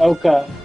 Okay.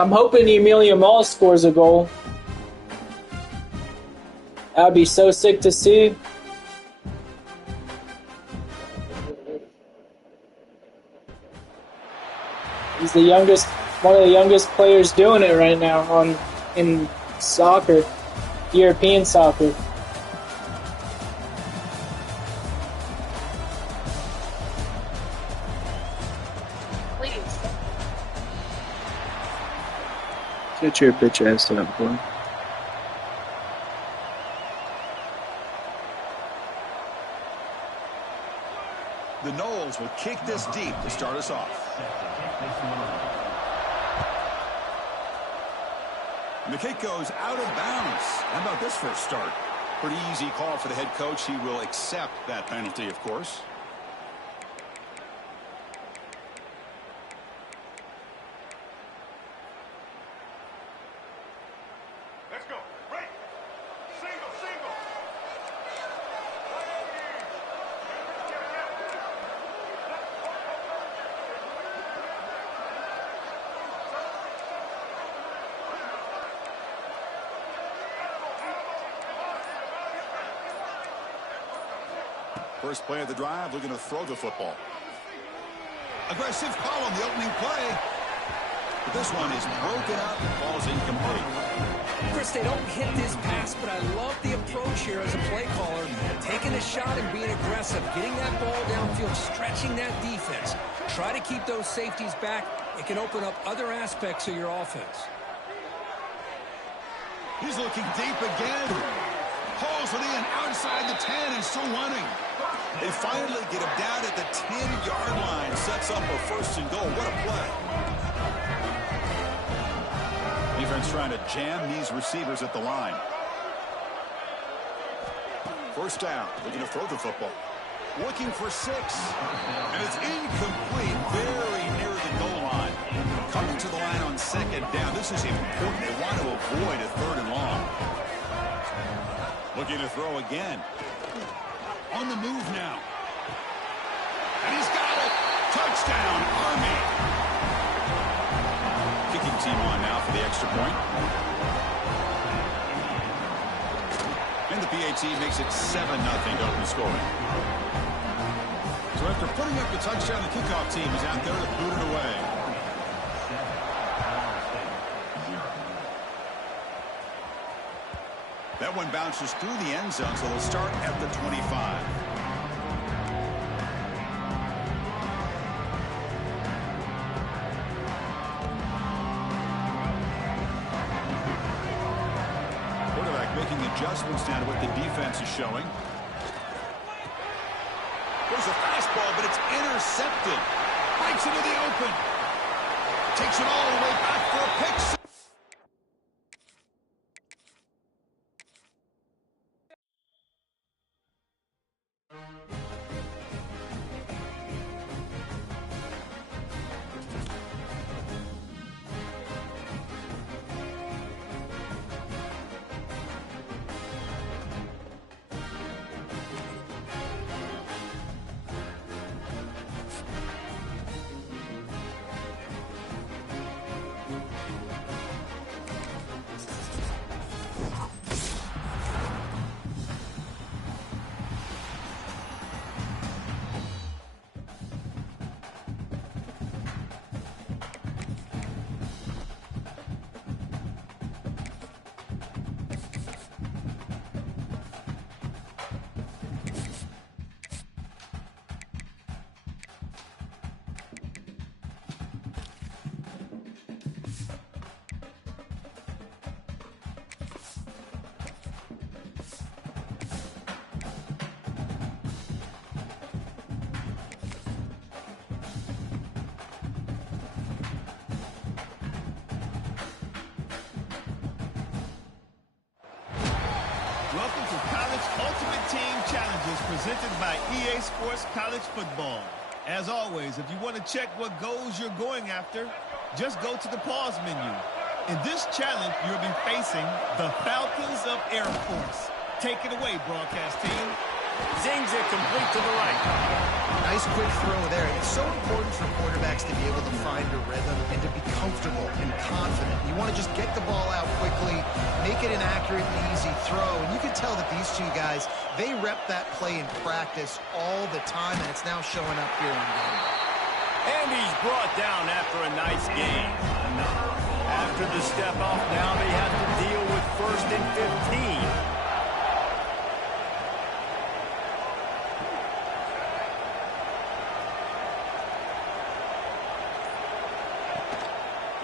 I'm hoping Emilio Mall scores a goal. That would be so sick to see. He's the youngest, one of the youngest players doing it right now in soccer, European soccer. Get your bitch ass up, boy. The Noles will kick this deep to start us off. And the kick goes out of bounds. How about this for a start? Pretty easy call for the head coach. He will accept that penalty, of course. First play of the drive, looking to throw the football. Aggressive call on the opening play. But this one is broken up and falls incomplete. Chris, they don't hit this pass, but I love the approach here as a play caller. Taking a shot and being aggressive, getting that ball downfield, stretching that defense. Try to keep those safeties back. It can open up other aspects of your offense. He's looking deep again. Hauls it in outside the 10 and still running. They finally get him down at the 10-yard line. Sets up a first and goal. What a play. Defense trying to jam these receivers at the line. First down. Looking to throw the football. Looking for 6. And it's incomplete. Very near the goal line. Coming to the line on second down. This is important. They want to avoid a third and long. Looking to throw again. On the move now. And he's got it. Touchdown, Army. Kicking team on now for the extra point. And the PAT makes it 7-0 to open scoring. So after putting up the touchdown, the kickoff team is out there to boot it away. That one bounces through the end zone, so they'll start at the 25. Quarterback making adjustments now to what the defense is showing. There's a fastball, but it's intercepted. Breaks into the open. Takes it all the way back for a pick six. Welcome to College Ultimate Team Challenges presented by EA Sports College Football. As always, if you want to check what goals you're going after, just go to the pause menu. In this challenge, you'll be facing the Falcons of Air Force. Take it away, broadcast team. Zings it complete to the right. Nice quick throw there. It's so important for quarterbacks to be able to find a rhythm and to be comfortable and confident. You want to just get the ball out quickly, make it an accurate and easy throw. And you can tell that these two guys, they rep that play in practice all the time, and it's now showing up here in the game. And he's brought down after a nice gain. After the step off, now they have to deal with 1st and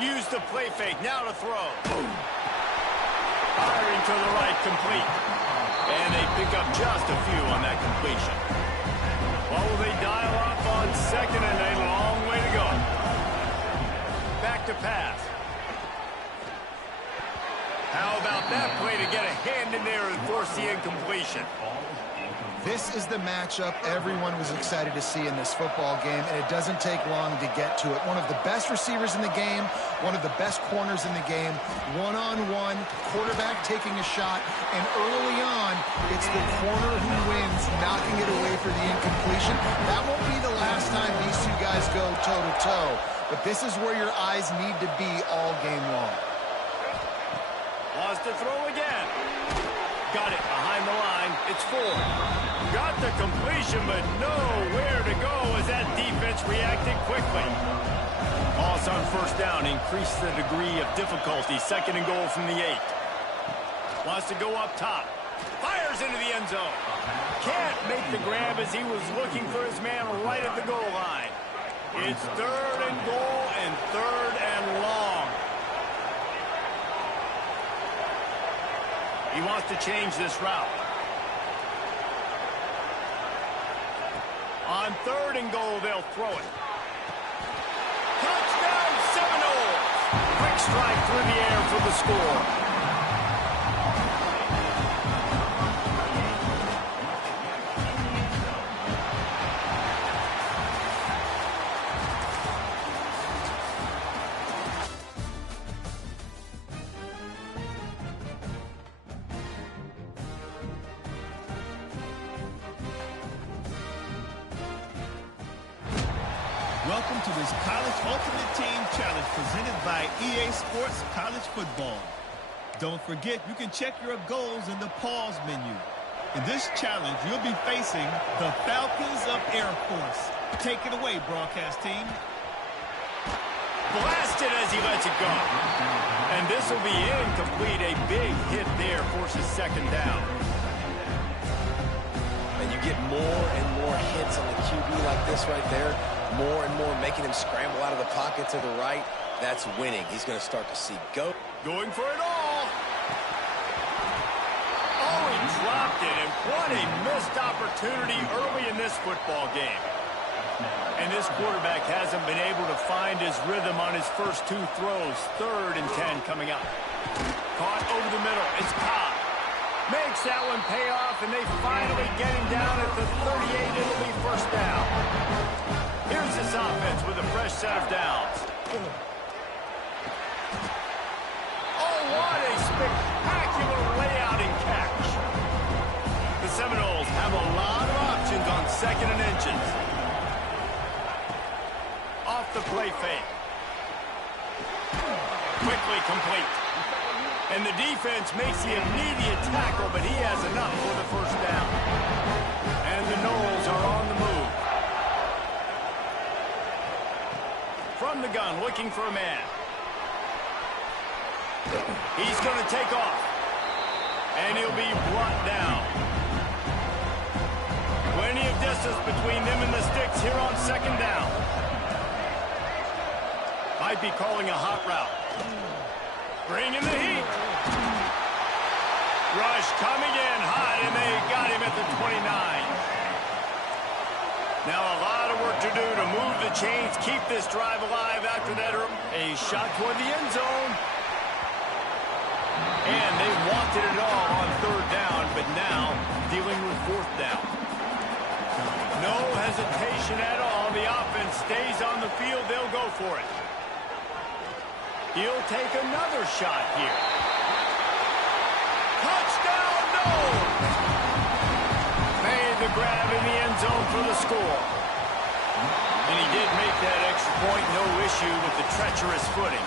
15. Use the play fake, now to throw. Firing to the right, complete. And they pick up just a few on that completion. Well, will they dial up on 2nd and a long way to go? Back to pass. How about that play to get a hand in there and force the incompletion? This is the matchup everyone was excited to see in this football game, and it doesn't take long to get to it. One of the best receivers in the game, one of the best corners in the game, one-on-one, quarterback taking a shot, and early on, it's the corner who wins, knocking it away for the incompletion. That won't be the last time these two guys go toe-to-toe, but this is where your eyes need to be all game long. Wants to throw again. Got it behind the line. It's 4. Got the completion, but nowhere to go as that defense reacted quickly. Loss on 1st down. Increase the degree of difficulty. 2nd and goal from the 8. Wants to go up top. Fires into the end zone. Can't make the grab as he was looking for his man right at the goal line. It's 3rd and goal and 3rd and long. He wants to change this route. On 3rd and goal, they'll throw it. Touchdown, Seminoles! Quick strike through the air for the score. Welcome to this College Ultimate Team Challenge presented by EA Sports College Football. Don't forget, you can check your goals in the pause menu. In this challenge, you'll be facing the Falcons of Air Force. Take it away, broadcast team. Blasted as he lets it go. And this will be incomplete. A big hit there forces 2nd down. And you get more and more hits on the QB like this right there. More and more making him scramble out of the pocket to the right. That's winning. He's going to start to see go. Going for it all. Oh, he dropped it. And what a missed opportunity early in this football game. And this quarterback hasn't been able to find his rhythm on his first 2 throws. 3rd and 10 coming up. Caught over the middle. It's Cobb. Makes that one pay off, and they finally get him down at the 38. It'll be 1st down. Here's this offense with a fresh set of downs. Oh, what a spectacular layout and catch. The Seminoles have a lot of options on 2nd and inches. Off the play fake. Quickly complete. And the defense makes the immediate tackle, but he has enough for the 1st down. And the Noles are on the move. From the gun, looking for a man. He's going to take off. And he'll be brought down. Plenty of distance between them and the sticks here on 2nd down. Might be calling a hot route. Bringing the heat. Rush coming in hot, and they got him at the 29. Now a lot of work to do to move the chains, keep this drive alive after that. A shot toward the end zone. And they wanted it all on 3rd down, but now dealing with 4th down. No hesitation at all. The offense stays on the field. They'll go for it. He'll take another shot here. Touchdown, no! Made the the grab in the end zone for the score. And he did make that extra point, no issue with the treacherous footing.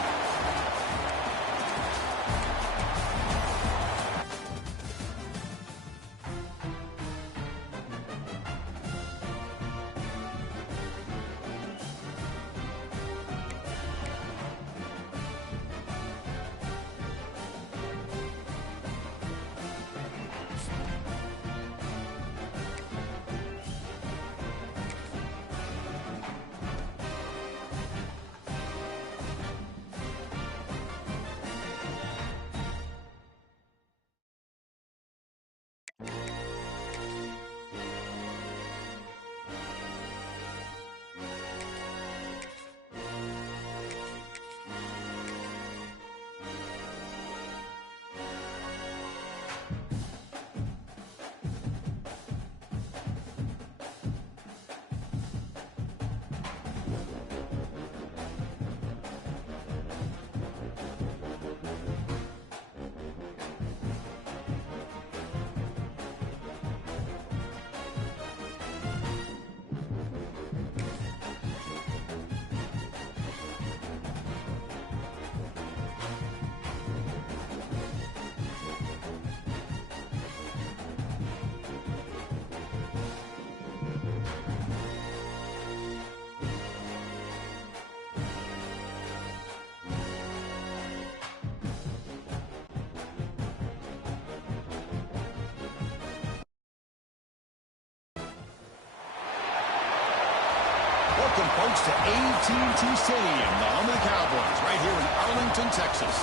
Welcome, folks, to AT&T Stadium, the home of the Cowboys, right here in Arlington, Texas.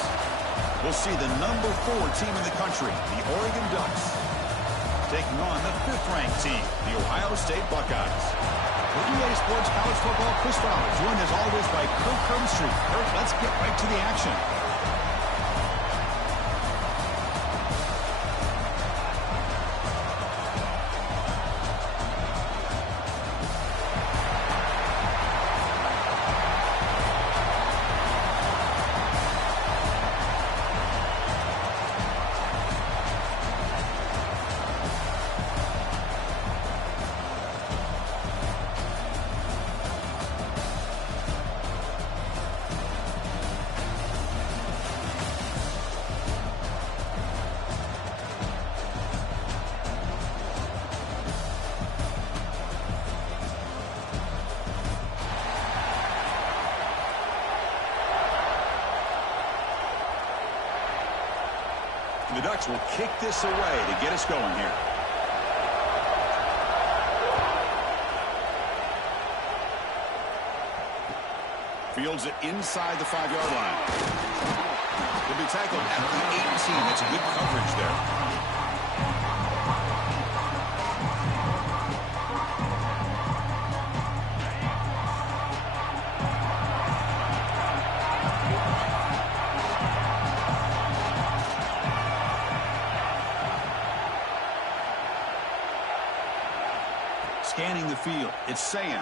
We'll see the number 4 team in the country, the Oregon Ducks, taking on the 5th-ranked team, the Ohio State Buckeyes. For EA Sports College Football, Chris Fowler, joined as always by Kirk Herbstreit. Kirk, let's get right to the action. The Ducks will kick this away to get us going here. Fields it inside the 5-yard line. He'll be tackled at the 18. That's a good coverage there. Scanning the field, it's Sam.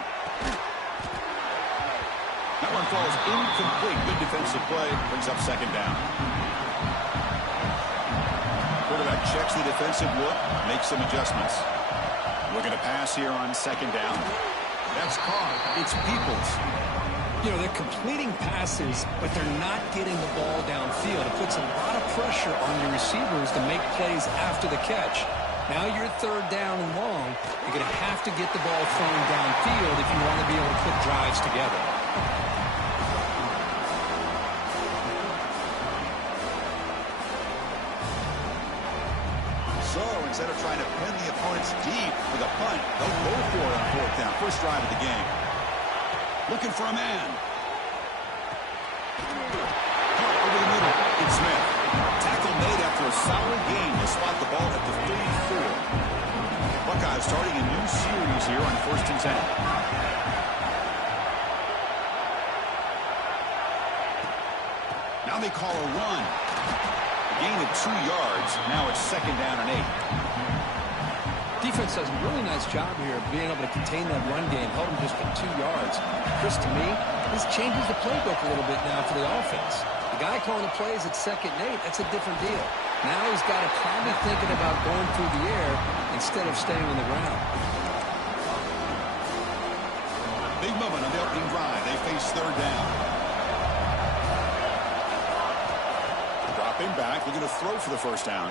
That one falls incomplete. Good defensive play, brings up 2nd down. Quarterback checks the defensive look, makes some adjustments. Looking to pass here on 2nd down. That's Carr. It's Peoples. You know, they're completing passes, but they're not getting the ball downfield. It puts a lot of pressure on your receivers to make plays after the catch. Now you're 3rd down and long. You're going to have to get the ball thrown downfield if you want to be able to put drives together. So instead of trying to pin the opponents deep with a punt, they'll go for it on 4th down. First drive of the game. Looking for a man. Caught over the middle. It's Smith. Tackle made after a solid gain to spot the ball at the 34. Buckeyes starting a new series here on 1st and 10. Now they call a run. A gain of 2 yards. Now it's 2nd down and 8. Defense does a really nice job here of being able to contain that run game, held them just for 2 yards. Chris, to me, this changes the playbook a little bit now for the offense. The guy calling the plays at 2nd and 8, that's a different deal. Now he's got to probably thinking about going through the air instead of staying on the ground. Big moment on the opening drive. They face third down. Dropping back, looking to throw for the first down.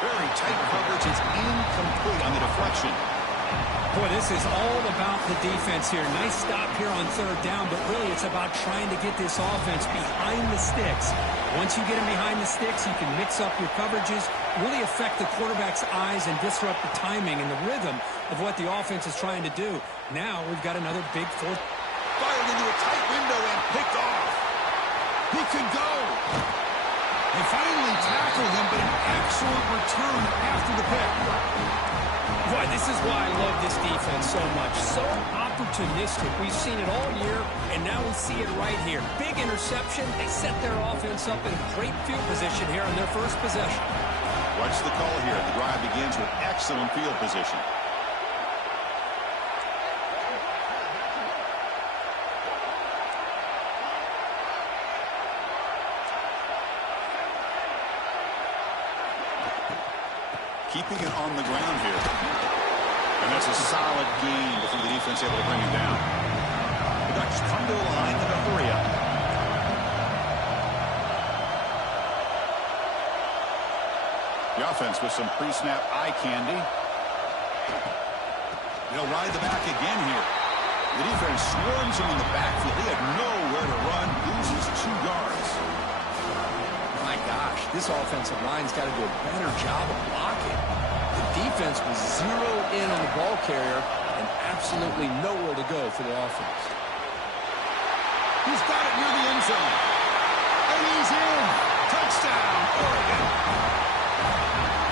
Very tight coverage. It's incomplete on the deflection. Boy, this is all about the defense here. Nice stop here on third down, but really it's about trying to get this offense behind the sticks. Once you get them behind the sticks, you can mix up your coverages, really affect the quarterback's eyes and disrupt the timing and the rhythm of what the offense is trying to do. Now we've got another big fourth. Fired into a tight window and picked off. He could go. They finally tackled him, but an excellent return after the pick. Boy, this is why I love this defense so much. So opportunistic. We've seen it all year, and now we see it right here. Big interception. They set their offense up in great field position here on their first possession. Watch the call here. The drive begins with excellent field position. Keeping it on the ground here. And that's a solid gain before the defense able to bring him down. The Ducks come to the line in a hurry up. The offense with some pre-snap eye candy. They'll ride the back again here. The defense swarms him in the backfield. He had nowhere to run. Loses 2 yards. My gosh, this offensive line's got to do a better job of blocking. The defense was zeroed in on the ball carrier and absolutely nowhere to go for the offense. He's got it near the end zone. And he's in. Touchdown, Oregon.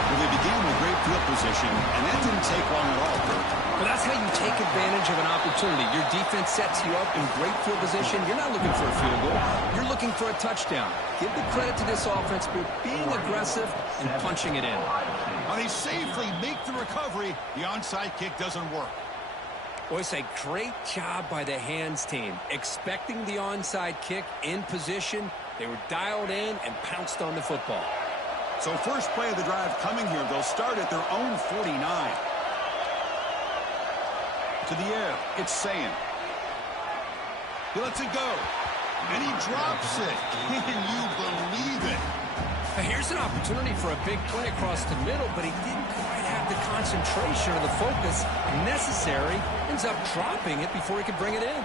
Well, they began with great field position, and that didn't take long at all, Kurt. But that's how you take advantage of an opportunity. Your defense sets you up in great field position. You're not looking for a field goal. You're looking for a touchdown. Give the credit to this offense for being aggressive and punching it in. Well, they safely make the recovery. The onside kick doesn't work. Boys, a great job by the hands team. Expecting the onside kick in position. They were dialed in and pounced on the football. So first play of the drive coming here. They'll start at their own 49. To the air, it's Sayin. He lets it go. And he drops it. Can you believe it? Here's an opportunity for a big play across the middle, but he didn't quite have the concentration or the focus necessary. Ends up dropping it before he could bring it in.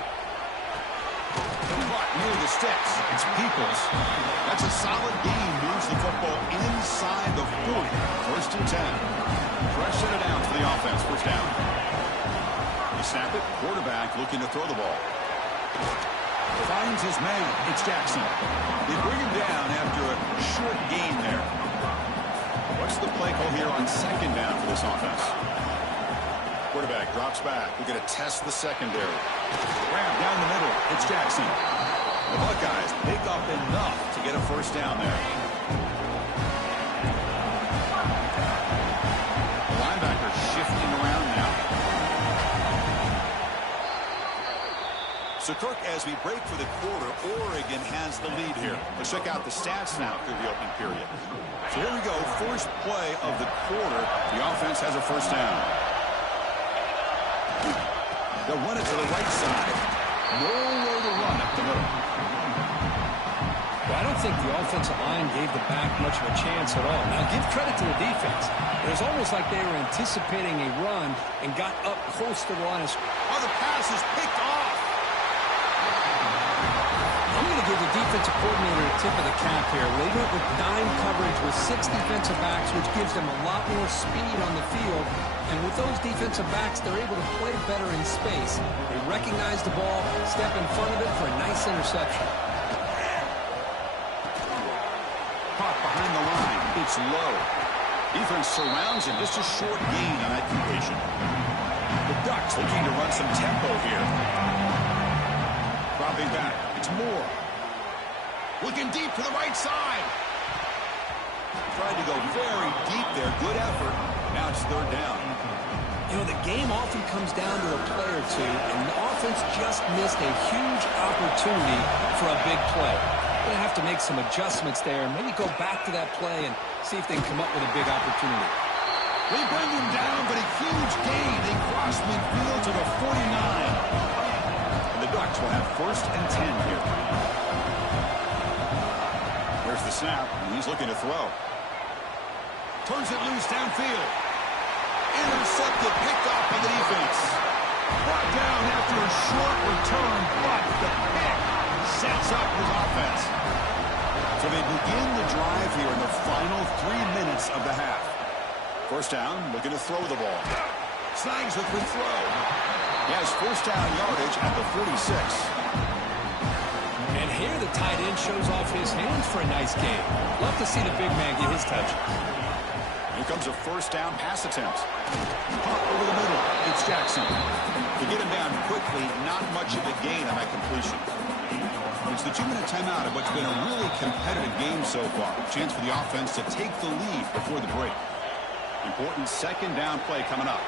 Caught near the sticks. It's Peoples. That's a solid gain. Moves the football inside the 40. First and 10. Pressing it down for the offense. First down. They snap it. Quarterback looking to throw the ball. Finds his man. It's Jackson. They bring him down after a short gain there. What's the play call here on second down for this offense? Quarterback drops back. We're going to test the secondary. Ram down the middle. It's Jackson. The Buckeyes pick up enough to get a first down there. The linebacker shifting around now. So, Kirk, as we break for the quarter, Oregon has the lead here. Let's check out the stats now through the opening period. So here we go. First play of the quarter. The offense has a first down. They'll run it to the right side. Nowhere to run up the middle. Well, I don't think the offensive line gave the back much of a chance at all. Now, give credit to the defense. It was almost like they were anticipating a run and got up close to the line of scrimmage. Oh, the pass is picked off. I'm going to give the defensive coordinator a tip of the cap here. They went with dime coverage with 6 defensive backs, which gives them a lot more speed on the field. And with those defensive backs, they're able to play better in space. They recognize the ball, step in front of it for a nice interception. Caught behind the line. It's low. Defense surrounds him. Just a short gain on that completion. The Ducks looking to run some tempo here. Dropping back. It's Moore. Looking deep to the right side. Tried to go very deep there. Good effort. Now it's third down. You know, the game often comes down to a play or two, and the offense just missed a huge opportunity for a big play. Going to have to make some adjustments there and maybe go back to that play and see if they can come up with a big opportunity. They bring him down, but a huge gain. They cross midfield to the 49. And the Ducks will have 1st and 10 here. There's the snap, and he's looking to throw. Turns it loose downfield. Intercepted, picked off by the defense. Brought down after a short return, but the pick sets up his offense. So they begin the drive here in the final 3 minutes of the half. 1st down, looking to throw the ball. Snags a quick throw. He has 1st down yardage at the 46. And here the tight end shows off his hands for a nice game. Love to see the big man get his touch. Here comes a 1st down pass attempt. Pump over the middle. It's Jackson. To get him down quickly, not much of a gain on that completion. It's the 2-minute timeout of what's been a really competitive game so far. Chance for the offense to take the lead before the break. Important 2nd down play coming up.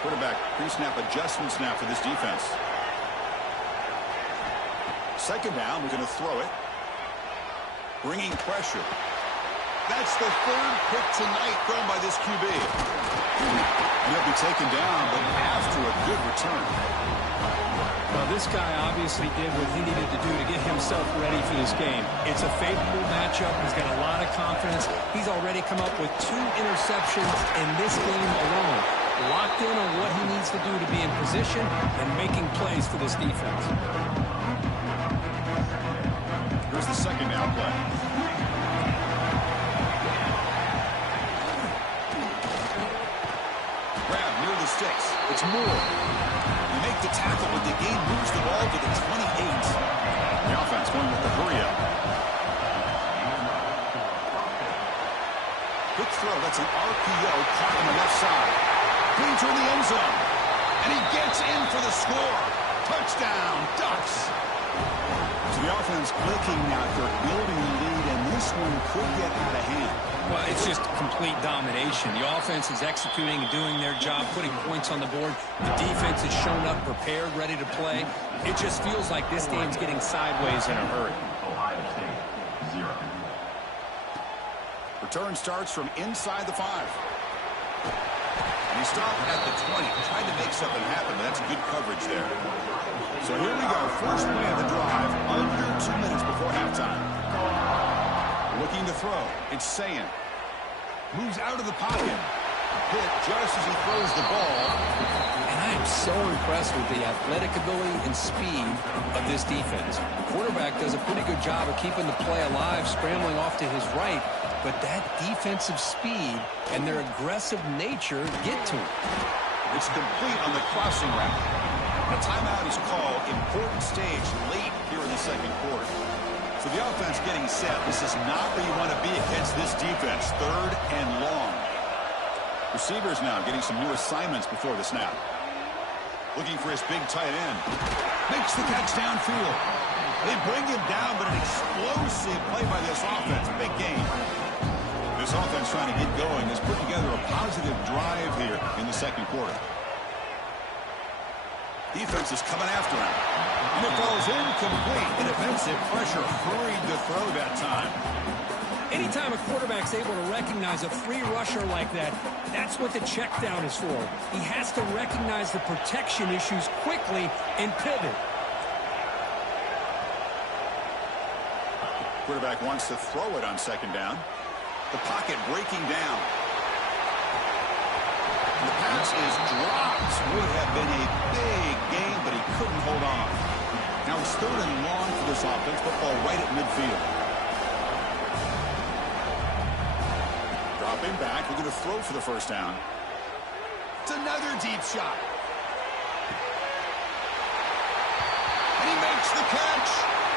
Quarterback pre-snap adjustment snap for this defense. 2nd down, we're going to throw it. Bringing pressure. That's the 3rd pick tonight thrown by this QB. And he'll be taken down, but after a good return. Well, this guy obviously did what he needed to do to get himself ready for this game. It's a favorable matchup. He's got a lot of confidence. He's already come up with 2 interceptions in this game alone. Locked in on what he needs to do to be in position and making plays for this defense. Here's the 2nd down play. Grab near the sticks. It's Moore. You make the tackle, but the game moves the ball to the 28. The offense going with the hurry up. Quick throw. That's an RPO caught on the left side. Clean to the end zone. And he gets in for the score. Touchdown, Ducks. So the offense clicking now. They're building a lead, and this one could get out of hand. Well, it's just complete domination. The offense is executing and doing their job, putting points on the board. The defense has shown up, prepared, ready to play. It just feels like this game's getting sideways in a hurry. Return starts from inside the 5. And he stopped at the 20, trying to make something happen, but that's good coverage there. So here we go, first play of the drive, under 2 minutes before halftime. Looking to throw, it's Sayan. Moves out of the pocket. Hit just as he throws the ball. And I am so impressed with the athletic ability and speed of this defense. The quarterback does a pretty good job of keeping the play alive, scrambling off to his right. But that defensive speed and their aggressive nature get to him. It's complete on the crossing route. A timeout is called. Important stage late here in the 2nd quarter. So the offense getting set. This is not where you want to be against this defense. 3rd and long. Receivers now getting some new assignments before the snap. Looking for his big tight end. Makes the catch downfield. They bring him down, but an explosive play by this offense. Big game. This offense trying to get going is putting together a positive drive here in the 2nd quarter. Defense is coming after him. And it falls incomplete. And defensive pressure hurried the throw that time. Anytime a quarterback's able to recognize a free rusher like that, that's what the check down is for. He has to recognize the protection issues quickly and pivot. Quarterback wants to throw it on 2nd down. The pocket breaking down. And the pass is dropped. Would have been a big game, but he couldn't hold on. Now it's 3rd and long for this offense. Football right at midfield. Dropping back. We're going to throw for the 1st down. It's another deep shot. And he makes the catch.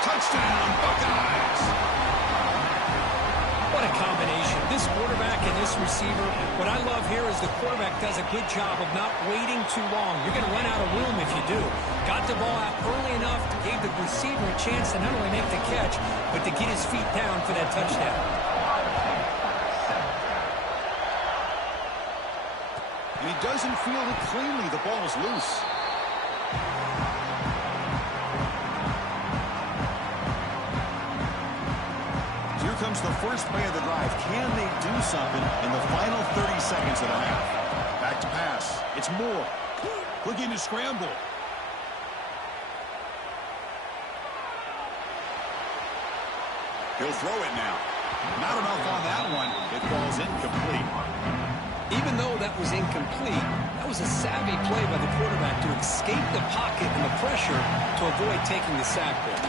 Touchdown, Buckeyes. What a combination. This quarterback and this receiver. What I love here is the quarterback does a good job of not waiting too long. You're going to run out of room if you do. Got the ball out early enough to give the receiver a chance to not only make the catch, but to get his feet down for that touchdown. And he doesn't field it cleanly. The ball is loose. comes the first play of the drive. Can they do something in the final 30 seconds of the half? Back to pass. It's Moore. Looking to scramble. He'll throw it now. Not enough on that one. It falls incomplete. Even though that was incomplete, that was a savvy play by the quarterback to escape the pocket and the pressure to avoid taking the sack there.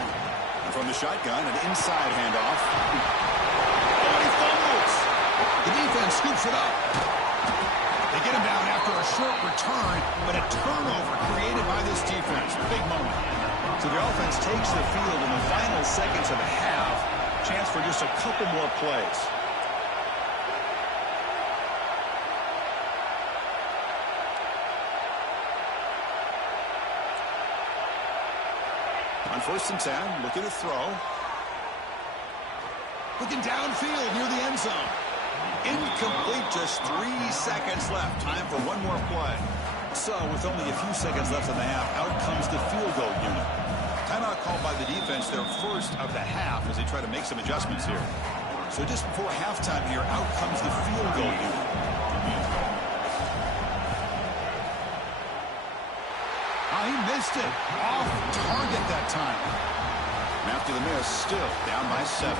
And from the shotgun, an inside handoff. Oh, and he fumbles. The defense scoops it up. They get him down after a short return, but a turnover created by this defense. Big moment. So the offense takes the field in the final seconds of the half. Chance for just a couple more plays. On 1st and 10, looking to throw. Looking downfield near the end zone. Incomplete, just 3 seconds left. Time for one more play. So, with only a few seconds left in the half, out comes the field goal unit. Timeout called by the defense, their first of the half, as they try to make some adjustments here. So just before halftime here, out comes the field goal unit. He missed it. Off target that time. And after the miss, still down by 7.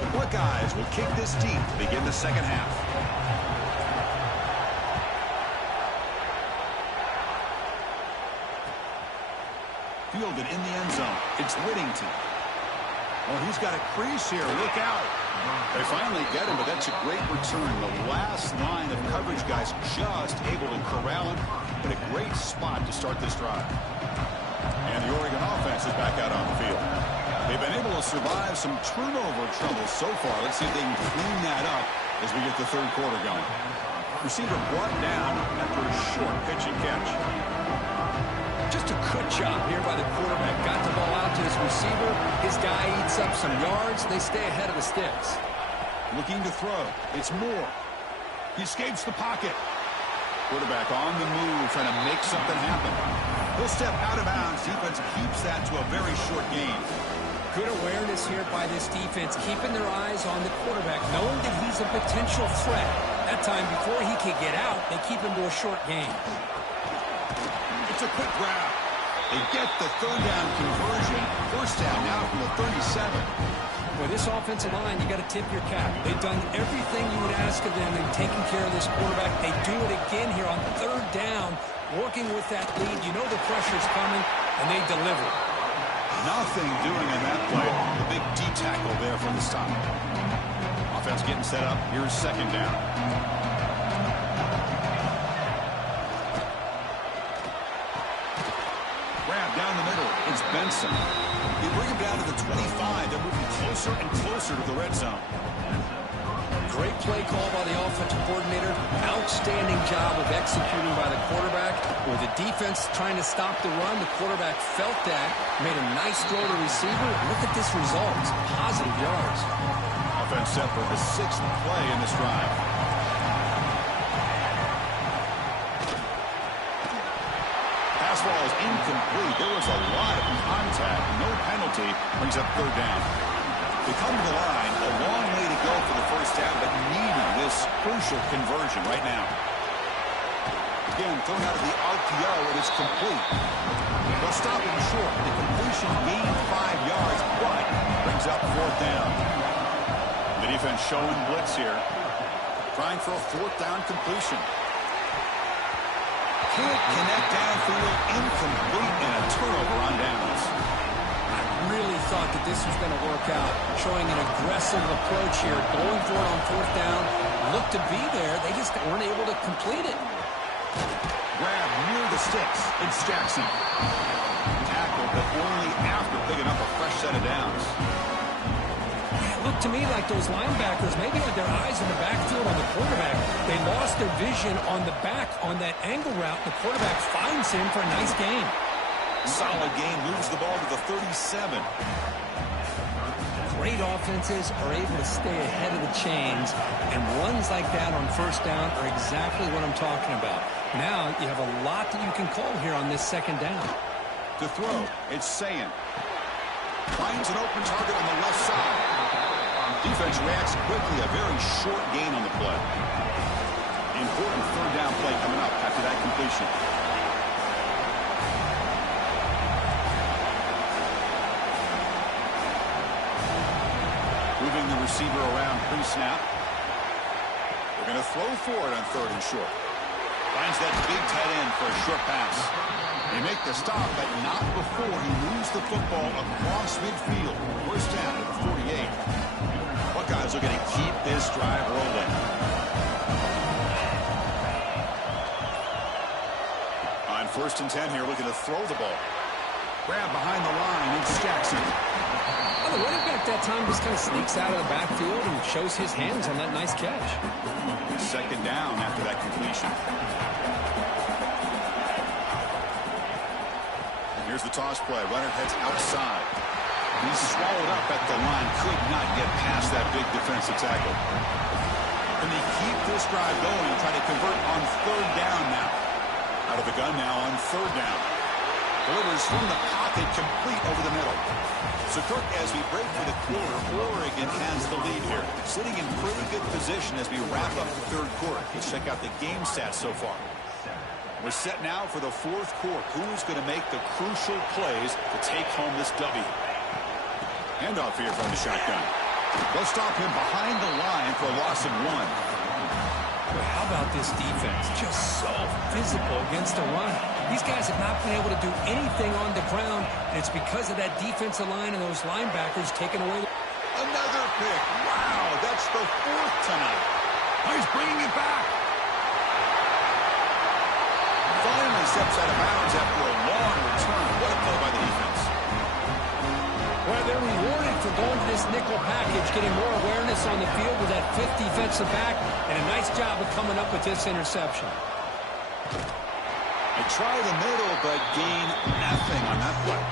The Buckeyes will kick this deep to begin the second half. Fielded in the end zone. It's Whittington. Oh, he's got a crease here. Look out. They finally get him, but that's a great return. The last line of coverage guys just able to corral him, but a great spot to start this drive. And the Oregon offense is back out on the field. They've been able to survive some turnover trouble so far. Let's see if they can clean that up as we get the third quarter going. Receiver brought down after a short pitch and catch. Just a good job here by the quarterback. Got the ball out to his receiver. His guy eats up some yards. They stay ahead of the sticks. Looking to throw. It's Moore. He escapes the pocket. Quarterback on the move, trying to make something happen. He'll step out of bounds. Defense keeps that to a very short gain. Good awareness here by this defense, keeping their eyes on the quarterback, knowing that he's a potential threat. That time, before he can get out, they keep him to a short gain. It's a quick grab. They get the third down conversion. First down now from the 37. With this offensive line, you got to tip your cap. They've done everything you would ask of them in taking care of this quarterback. They do it again here on third down, working with that lead. You know the pressure's coming, and they deliver. Nothing doing in that play. The big D tackle there from the stop. Offense getting set up. Here's second down. Down the middle, it's Benson. They bring him down to the 25. They're moving closer and closer to the red zone. Great play call by the offensive coordinator. Outstanding job of executing by the quarterback. With the defense trying to stop the run, the quarterback felt that, made a nice throw to the receiver. Look at this result. Positive yards. Offense set for the 6th play in this drive. Ball is incomplete. There was a lot of contact. No penalty. Brings up third down. They come to the line. A long way to go for the first down, but needing this crucial conversion right now. Again, thrown out of the RPO, and it's complete. They'll stop him short. The completion gained 5 yards, but brings up fourth down. The defense showing blitz here. Trying for a fourth down completion. Can't connect downfield, incomplete, and a turnover on downs. I really thought that this was going to work out, showing an aggressive approach here, going for it on fourth down. Looked to be there, they just weren't able to complete it. Grab near the sticks, it's Jackson. Tackled, but only after picking up a fresh set of downs. Looked to me like those linebackers maybe had their eyes in the backfield on the quarterback. They lost their vision on the back on that angle route. The quarterback finds him for a nice gain. Solid gain, moves the ball to the 37. great offenses are able to stay ahead of the chains, and runs like that on first down are exactly what I'm talking about. Now you have a lot that you can call here on this second down. To throw, it's Sayin. Finds an open target on the left side. Defense reacts quickly, a very short gain on the play. Important third down play coming up after that completion. Moving the receiver around pre-snap. They're going to throw for it on third and short. Finds that big tight end for a short pass. They make the stop, but not before he moves the football across midfield. First down at the 48. Buckeyes are going to keep this drive rolling. On 1st and 10 here, looking to throw the ball. Grab behind the line, it's Jackson. Well, the running back that time just kind of sneaks out of the backfield and shows his hands on that nice catch. Second down after that completion. Here's the toss play. Runner heads outside. He's swallowed up at the line. Could not get past that big defensive tackle. Can they keep this drive going and try to convert on third down now? Out of the gun now on third down. Delivers from the pocket, complete over the middle. So, Kirk, as we break for the quarter, Oregon has the lead here. Sitting in pretty good position as we wrap up the third quarter. Let's check out the game stats so far. We're set now for the fourth quarter. Who's going to make the crucial plays to take home this W? Handoff here from the shotgun. They'll stop him behind the line for a loss of 1. Boy, how about this defense? Just so physical against the run. These guys have not been able to do anything on the ground, and it's because of that defensive line and those linebackers taking away. Another pick. Wow, that's the 4th tonight. Oh, he's bringing it back. Finally steps out of bounds after a long return. What a play by the defense. Well, they're rewarded for going to this nickel package, getting more awareness on the field with that 5th defensive back, and a nice job of coming up with this interception. They try the middle, but gain nothing on that play.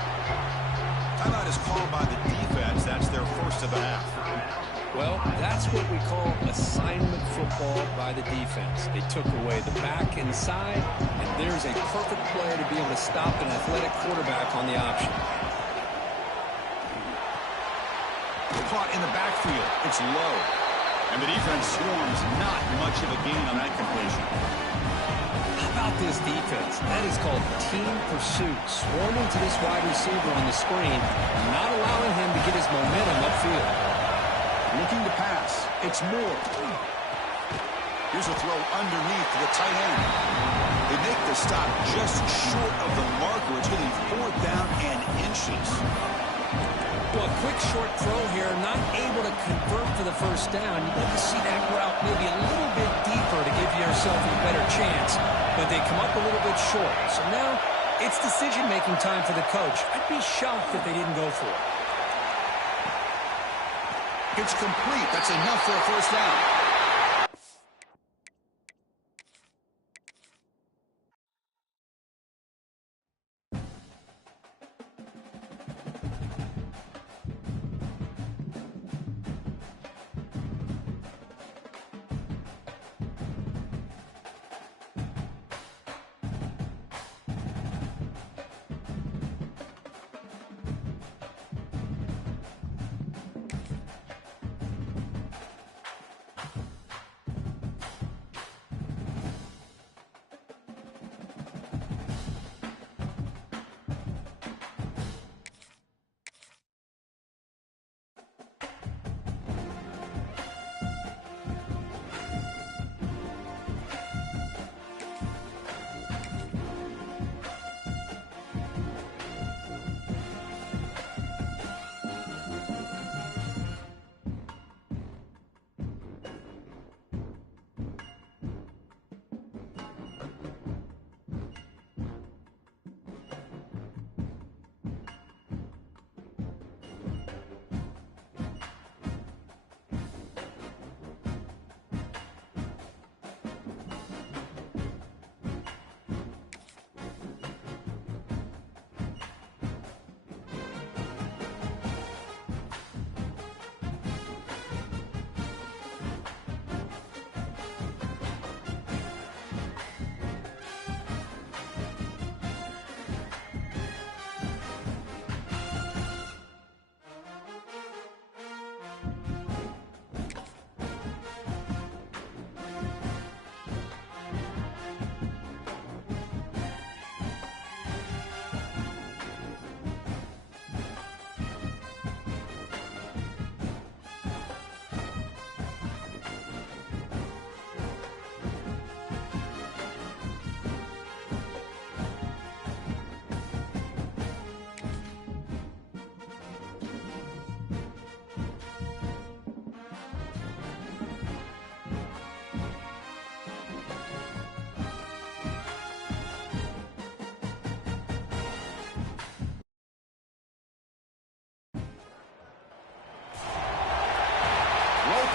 Timeout is called by the defense. That's their first of the half. Well, that's what we call assignment football by the defense. They took away the back inside, and there's a perfect player to be able to stop an athletic quarterback on the option. Caught in the backfield. It's low. And the defense swarms. Not much of a gain on that completion. How about this defense? That is called team pursuit. Swarming to this wide receiver on the screen, not allowing him to get his momentum upfield. Looking to pass. It's Moore. Here's a throw underneath to the tight end. They make the stop just short of the marker. It's really 4th down and inches. Well, a quick short throw here, not able to convert for the first down. You'd like to see that route maybe a little bit deeper to give yourself a better chance, but they come up a little bit short. So now it's decision-making time for the coach. I'd be shocked if they didn't go for it. It's complete. That's enough for a first down.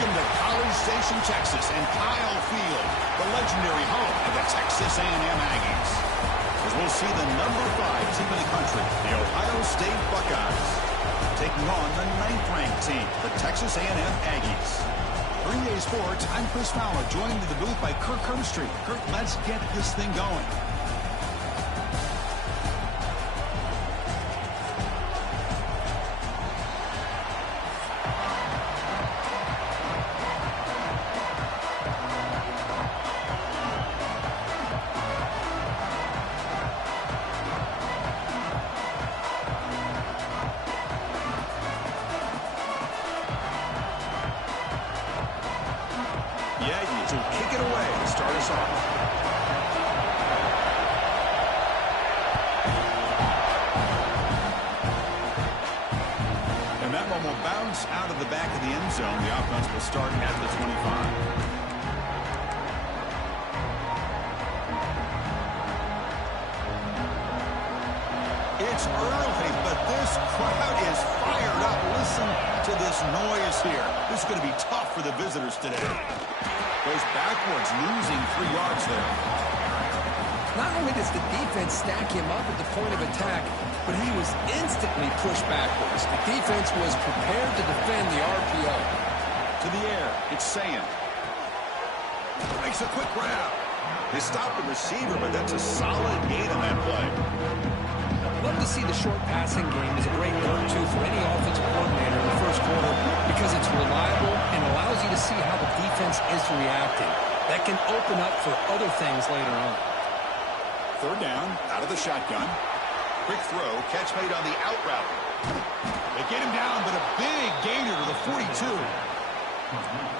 Welcome to College Station, Texas, and Kyle Field, the legendary home of the Texas A&M Aggies. As we'll see the number 5 team in the country, the Ohio State Buckeyes, taking on the 9th-ranked team, the Texas A&M Aggies. For EA Sports, I'm Chris Fowler, joined in the booth by Kirk Herbstreit. Kirk, let's get this thing going. To kick it away to start us off. And that one will bounce out of the back of the end zone. The offense will start at the 25. It's early, but this crowd is fired up. Listen to this noise here. This is going to be tough for the visitors today. Goes backwards, losing 3 yards there. Not only does the defense stack him up at the point of attack, but he was instantly pushed backwards. The defense was prepared to defend the RPO. To the air, it's Sayin. Makes a quick grab. They stopped the receiver, but that's a solid gain on that play. Love to see the short passing game as a great go-to for any offensive coordinator in the first quarter because it's reliable and allows you to see how the defense is reacting. That can open up for other things later on. 3rd down, out of the shotgun. Quick throw, catch made on the out route. They get him down, but a big gainer to the 42.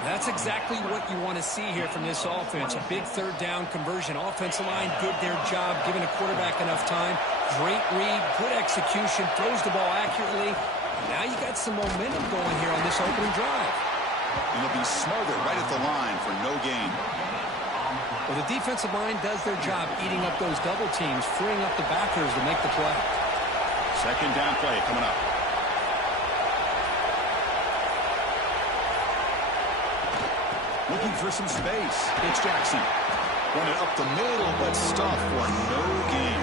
That's exactly what you want to see here from this offense. A big 3rd down conversion. Offensive line did their job, giving a quarterback enough time. Great read, good execution, throws the ball accurately. Now you got some momentum going here on this opening drive. And they'll be smothered right at the line for no gain. Well, the defensive line does their job eating up those double teams, freeing up the backers to make the play. 2nd down play coming up. Looking for some space. It's Jackson. Running up the middle, but stuffed for no gain.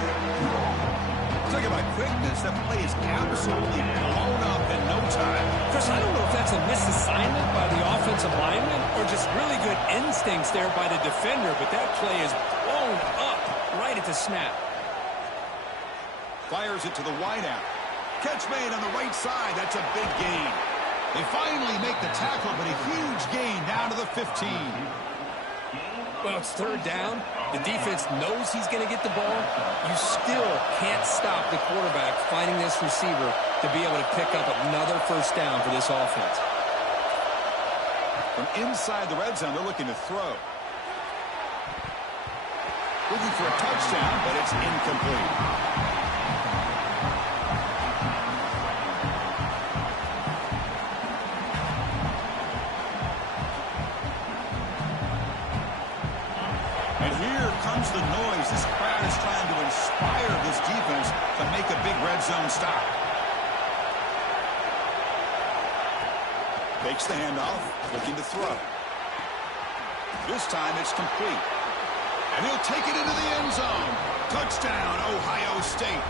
Talk about quickness. That play is absolutely blown up in no time. Chris, I don't know if that's a misassignment by the offensive lineman or just really good instincts there by the defender, but that play is blown up right at the snap. Fires it to the wideout. Catch made on the right side. That's a big gain. They finally make the tackle, but a huge gain down to the 15. Well, it's 3rd down. The defense knows he's going to get the ball. You still can't stop the quarterback finding this receiver to be able to pick up another 1st down for this offense. From inside the red zone, they're looking to throw. Looking for a touchdown, but it's incomplete. The noise. This crowd is trying to inspire this defense to make a big red zone stop. Takes the handoff, looking to throw. This time it's complete. And he'll take it into the end zone. Touchdown, Ohio State.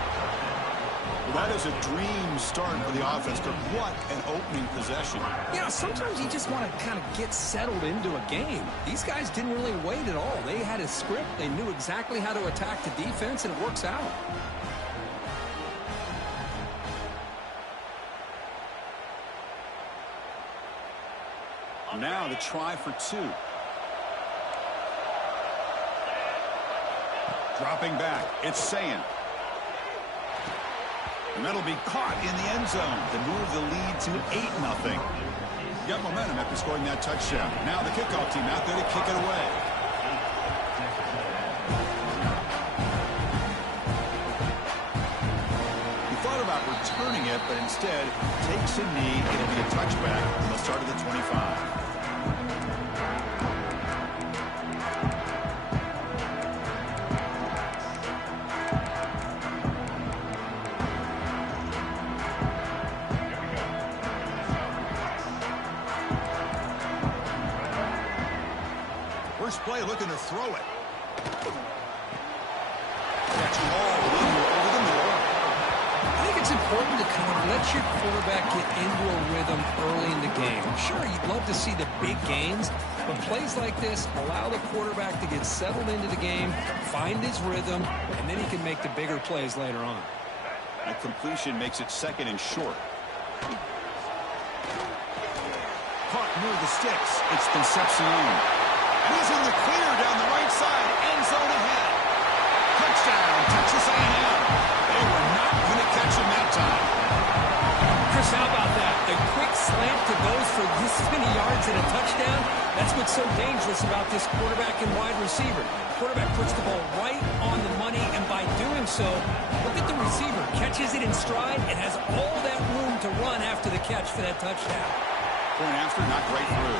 Well, that is a dream start for the offense. What an opening possession. Yeah, sometimes you just want to kind of get settled into a game. These guys didn't really wait at all. They had a script. They knew exactly how to attack the defense, and it works out. Now the try for 2. Dropping back, it's Sayin. And that'll be caught in the end zone to move the lead to 8-0. Got momentum after scoring that touchdown. Now the kickoff team out there to kick it away. He thought about returning it, but instead takes a knee. It'll be a touchback from the start of the 25. first play looking to throw it. Catch all over the middle. I think it's important to kind of let your quarterback get into a rhythm early in the game. Sure, you'd love to see the big gains, but plays like this allow the quarterback to get settled into the game, find his rhythm, and then he can make the bigger plays later on. That completion makes it second and short. Caught near the sticks. It's Concepcion. And he's in the clear down the right side. End zone ahead. Touchdown, Texas A&M. They were not going to catch him that time. Chris, how about that? A quick slant to those for this many yards and a touchdown. That's what's so dangerous about this quarterback and wide receiver. Quarterback puts the ball right on the money, and by doing so, look at the receiver. Catches it in stride and has all that room to run after the catch for that touchdown. Point after, knocked right through.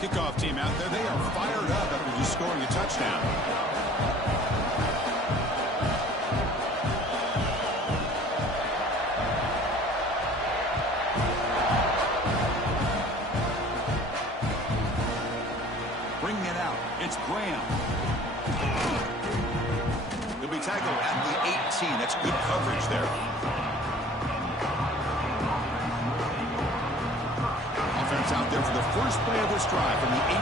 Kickoff team out there, they are fired up after just scoring a touchdown. Bringing it out, it's Graham. He'll be tackled at the 18. That's good coverage there. Offense out there for the first play of this drive from the 18.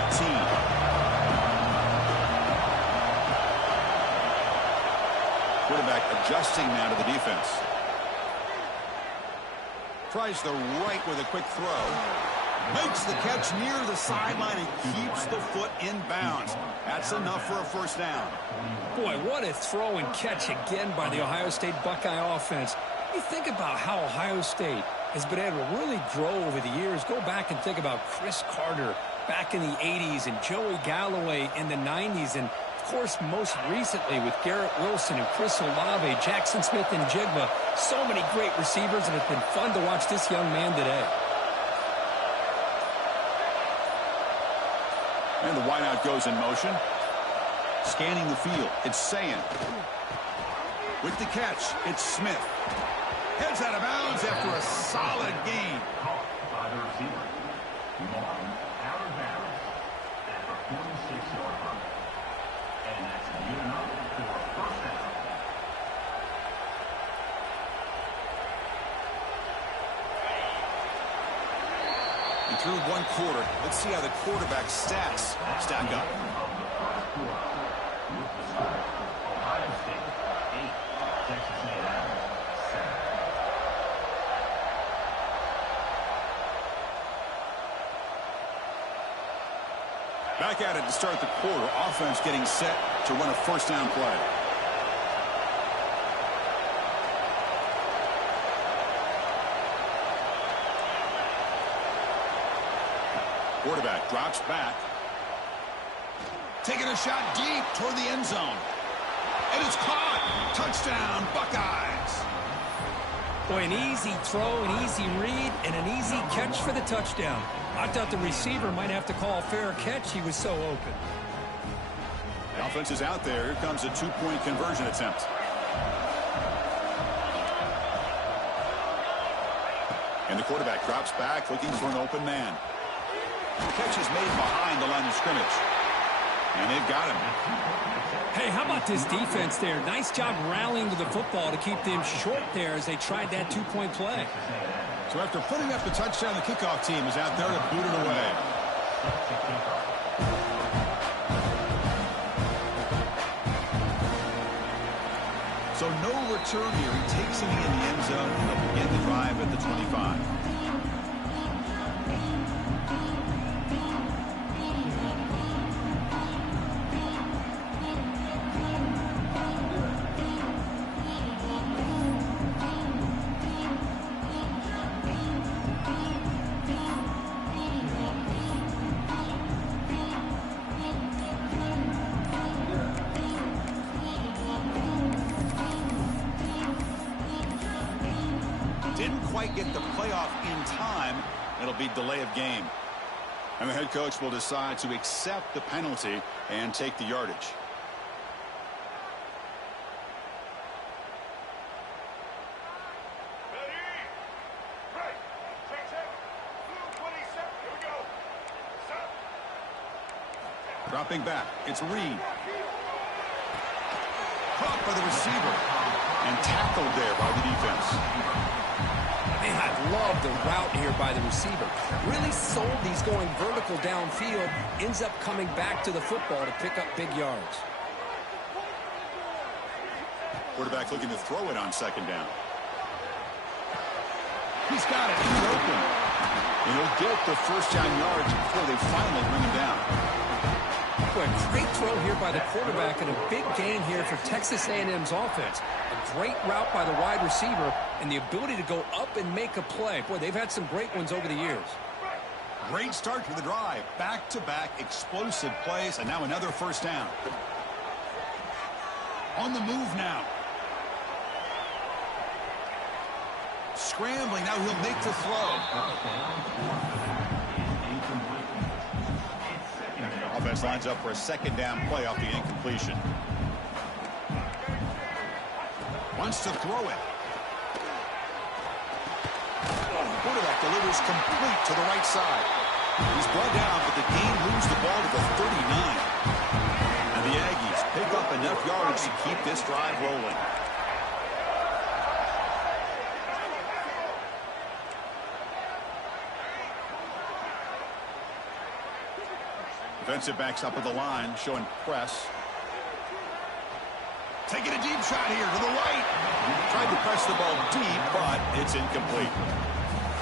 Quarterback adjusting now to the defense. Tries the right with a quick throw. Makes the catch near the sideline and keeps the foot in bounds. That's enough for a first down. Boy, what a throw and catch again by the Ohio State Buckeye offense. You think about how Ohio State has been able to really grow over the years. Go back and think about Chris Carter back in the 80s and Joey Galloway in the 90s. And, of course, most recently with Garrett Wilson and Chris Olave, Jackson Smith and Jigba. So many great receivers, and it's been fun to watch this young man today. And the wideout goes in motion. Scanning the field, it's Sayan. With the catch, it's Smith. Heads out of bounds after a solid gain. By the receiver, Martin Alabama at the 46-yard line. And that's good enough for a first down. And through one quarter, let's see how the quarterback's stats stack up. Ohio State, 8. Texas A&M, 7. Back at it to start the quarter. Offense getting set to run a first down play. Quarterback drops back. Taking a shot deep toward the end zone. And it's caught. Touchdown, Buckeyes. Boy, an easy throw, an easy read, and an easy catch for the touchdown. I thought the receiver might have to call a fair catch. He was so open. The offense is out there. Here comes a two-point conversion attempt. And the quarterback drops back looking for an open man. The catch is made behind the line of scrimmage. And they've got him. Hey, how about this defense there? Nice job rallying to the football to keep them short there as they tried that two-point play. So after putting up the touchdown, the kickoff team is out there to boot it away. So no return here. He takes it in the end zone, and they'll begin the drive at the 25. Didn't quite get the playoff in time. It'll be delay of game. And the head coach will decide to accept the penalty and take the yardage. Dropping back, it's Reed. Caught by the receiver and tackled there by the defense. Man, I love the route here by the receiver. Really sold these going vertical downfield. Ends up coming back to the football to pick up big yards. Quarterback looking to throw it on second down. He's got it. He's open. And he'll get the first down yards before they finally bring him down. Boy, a great throw here by the quarterback and a big gain here for Texas A&M's offense. A great route by the wide receiver and the ability to go up and make a play. Boy, they've had some great ones over the years. Great start to the drive. Back-to-back explosive plays, and now another first down. On the move now. Scrambling, now he'll make the throw. Offense lines up for a second down play off the incompletion. Wants to throw it. Quarterback delivers complete to the right side. He's brought down, but the game moves the ball to the 39. And the Aggies pick up enough yards to keep this drive rolling. Defensive backs up at the line, showing press. Taking a deep shot here to the right. Tried to press the ball deep, but it's incomplete.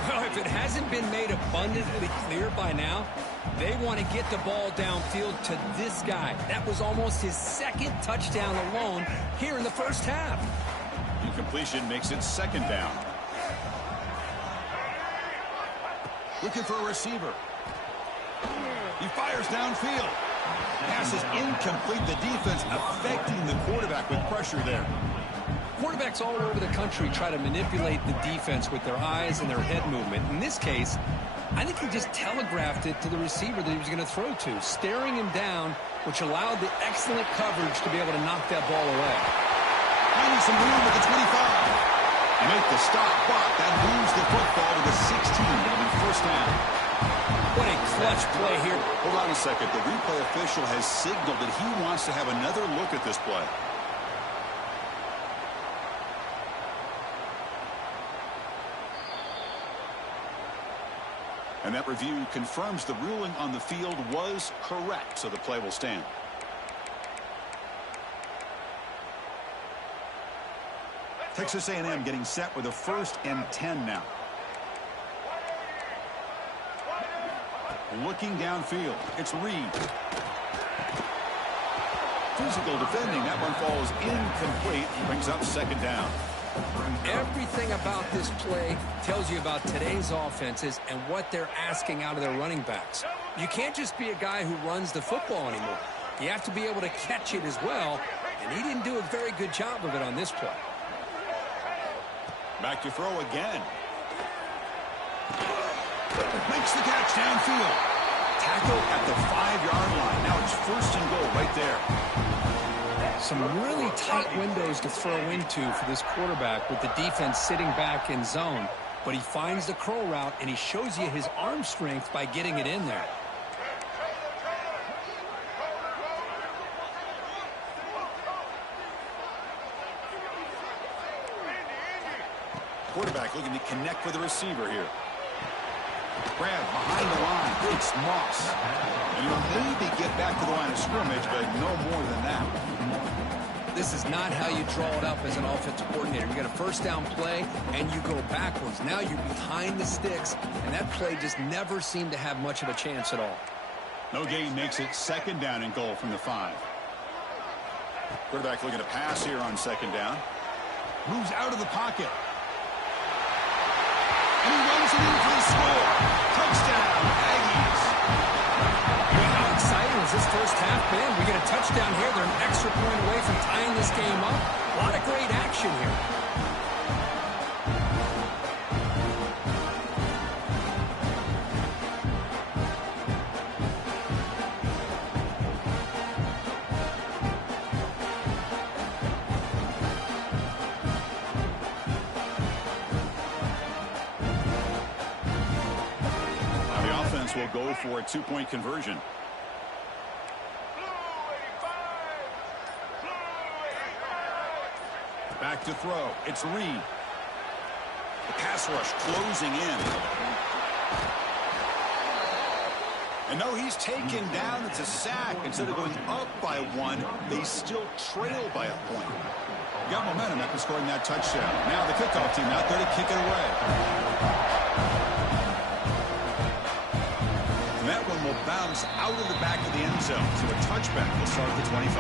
Well, if it hasn't been made abundantly clear by now, they want to get the ball downfield to this guy. That was almost his second touchdown alone here in the first half. Incompletion makes it second down. Looking for a receiver. He fires downfield. Pass is incomplete. The defense affecting the quarterback with pressure there. Quarterbacks all over the country try to manipulate the defense with their eyes and their head movement. In this case, I think he just telegraphed it to the receiver that he was going to throw to, staring him down, which allowed the excellent coverage to be able to knock that ball away. Finding some room at the 25. They make the stop, but that moves the football to the 16. It'll be first down. What a clutch play here. Hold on a second. The replay official has signaled that he wants to have another look at this play. And that review confirms the ruling on the field was correct, so the play will stand. Texas A&M getting set with a 1st and 10 now. Looking downfield, it's Reed. Physical defending, that one falls incomplete, brings up second down. Everything about this play tells you about today's offenses and what they're asking out of their running backs. You can't just be a guy who runs the football anymore. You have to be able to catch it as well, and he didn't do a very good job of it on this play. Back to throw again. Makes the catch downfield. Tackle at the 5-yard line. Now it's 1st and goal right there. Some really tight windows to throw into for this quarterback with the defense sitting back in zone. But he finds the curl route, and he shows you his arm strength by getting it in there. Quarterback looking to connect with the receiver here. Grab behind the line. It's Moss. And he'll maybe get back to the line of scrimmage, but no more than that. This is not how you draw it up as an offensive coordinator. You get a first down play, and you go backwards. Now you're behind the sticks, and that play just never seemed to have much of a chance at all. No gain makes it 2nd down and goal from the 5. Quarterback looking to pass here on 2nd down. Moves out of the pocket. And he runs it in for the score. Touchdown, Aggies. Well, how exciting has this first half been? We get a touchdown here. They're an extra point away from tying this game up. A lot of great action here. offense will go for a two-point conversion. Back to throw. It's Reed. The pass rush closing in. And no, he's taken down. It's a sack. Instead of going up by one, they still trail by a point. Got momentum after scoring that touchdown. Now the kickoff team out there to kick it away. And that one will bounce out of the back of the end zone. So a touchback will start at the 25.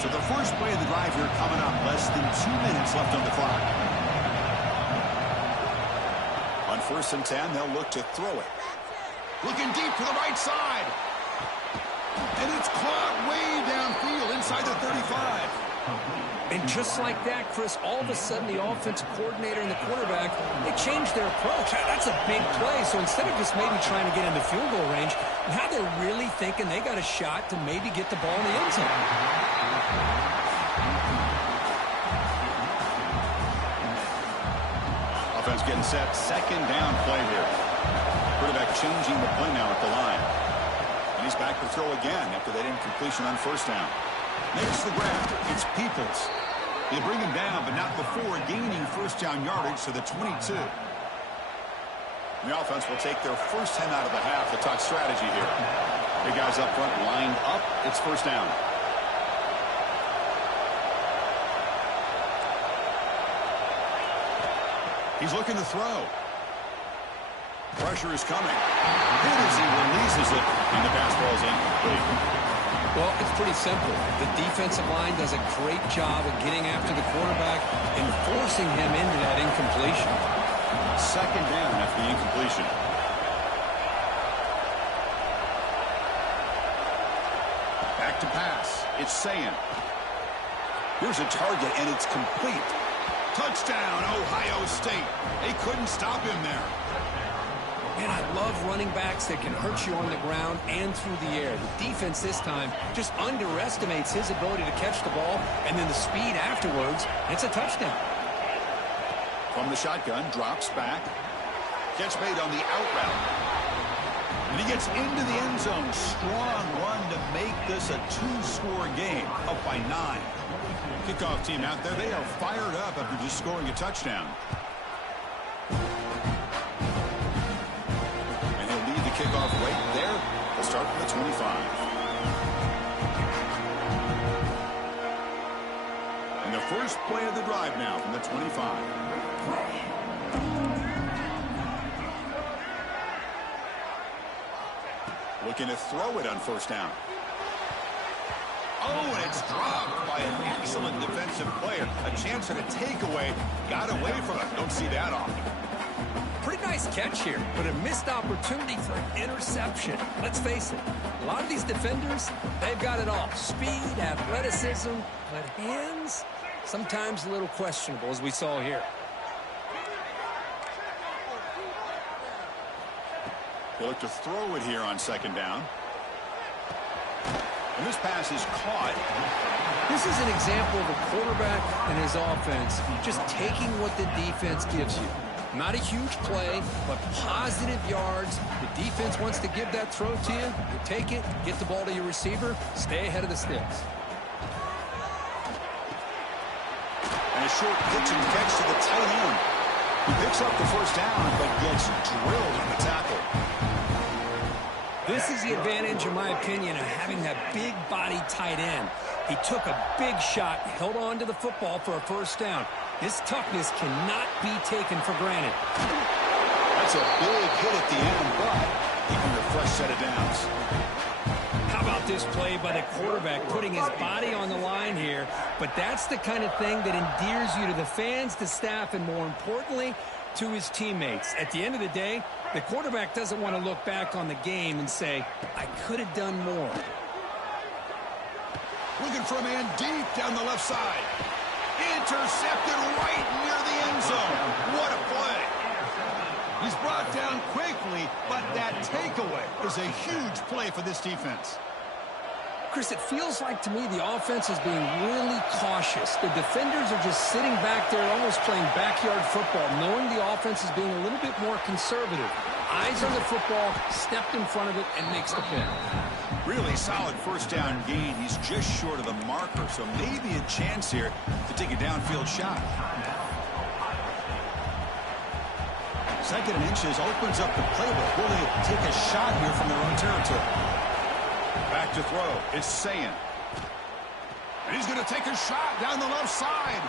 So the first play of the drive here coming up. Less than 2 minutes left on the clock. On 1st and 10, they'll look to throw it. Looking deep to the right side. And it's caught way downfield inside the 35. And just like that, Chris, all of a sudden the offensive coordinator and the quarterback, they changed their approach. That's a big play. So instead of just maybe trying to get into field goal range, now they're really thinking they got a shot to maybe get the ball in the end zone. Offense getting set. 2nd down play here. Quarterback changing the play now at the line. And he's back to throw again after that incompletion on 1st down. Makes the grab. It's Peoples. They bring him down, but not before gaining 1st down yardage to the 22. And the offense will take their first 10 out of the half to talk strategy here. Big guys up front lined up. It's 1st down. He's looking to throw. Pressure is coming. And as he releases it, and the pass ball is incomplete. Well, it's pretty simple. The defensive line does a great job of getting after the quarterback and forcing him into that incompletion. 2nd down after the incompletion. Back to pass. It's Sayan. Here's a target, and it's complete. Touchdown, Ohio State. They couldn't stop him there. Man, I love running backs that can hurt you on the ground and through the air. The defense this time just underestimates his ability to catch the ball, and then the speed afterwards, it's a touchdown. From the shotgun, drops back. Gets made on the out route. And he gets into the end zone. Strong run to make this a 2-score game, up by 9. Kickoff team out there, they are fired up after just scoring a touchdown. And he'll lead the kickoff right there. They'll start from the 25. And the first play of the drive now from the 25. Looking to throw it on 1st down. Oh, and it's dropped by an excellent defensive player. A chance at a takeaway. Got away from it. Don't see that often. Pretty nice catch here, but a missed opportunity for an interception. Let's face it, a lot of these defenders, they've got it all. Speed, athleticism, but hands, sometimes a little questionable, as we saw here. They look to throw it here on 2nd down. And this pass is caught. This is an example of a quarterback and his offense just taking what the defense gives you. Not a huge play, but positive yards. The defense wants to give that throw to you. You take it, get the ball to your receiver, stay ahead of the sticks. And a short pitch and catch to the tight end. He picks up the 1st down, but gets drilled on the tackle. This is the advantage, in my opinion, of having that big body tight end. He took a big shot, held on to the football for a 1st down. His toughness cannot be taken for granted. That's a big hit at the end, but he can get a fresh set of downs. How about this play by the quarterback, putting his body on the line here? But that's the kind of thing that endears you to the fans, the staff, and more importantly, to his teammates. At the end of the day, the quarterback doesn't want to look back on the game and say, I could have done more. Looking for a man deep down the left side. Intercepted right near the end zone. What a play. He's brought down quickly, but that takeaway is a huge play for this defense. Chris, it feels like to me the offense is being really cautious. The defenders are just sitting back there almost playing backyard football, knowing the offense is being a little bit more conservative. Eyes on the football, stepped in front of it, and makes the pick. Really solid first down gain. He's just short of the marker, so maybe a chance here to take a downfield shot. 2nd and inches opens up the playbook. Will they take a shot here from their own territory? Back to throw. It's Sayin. He's going to take a shot down the left side.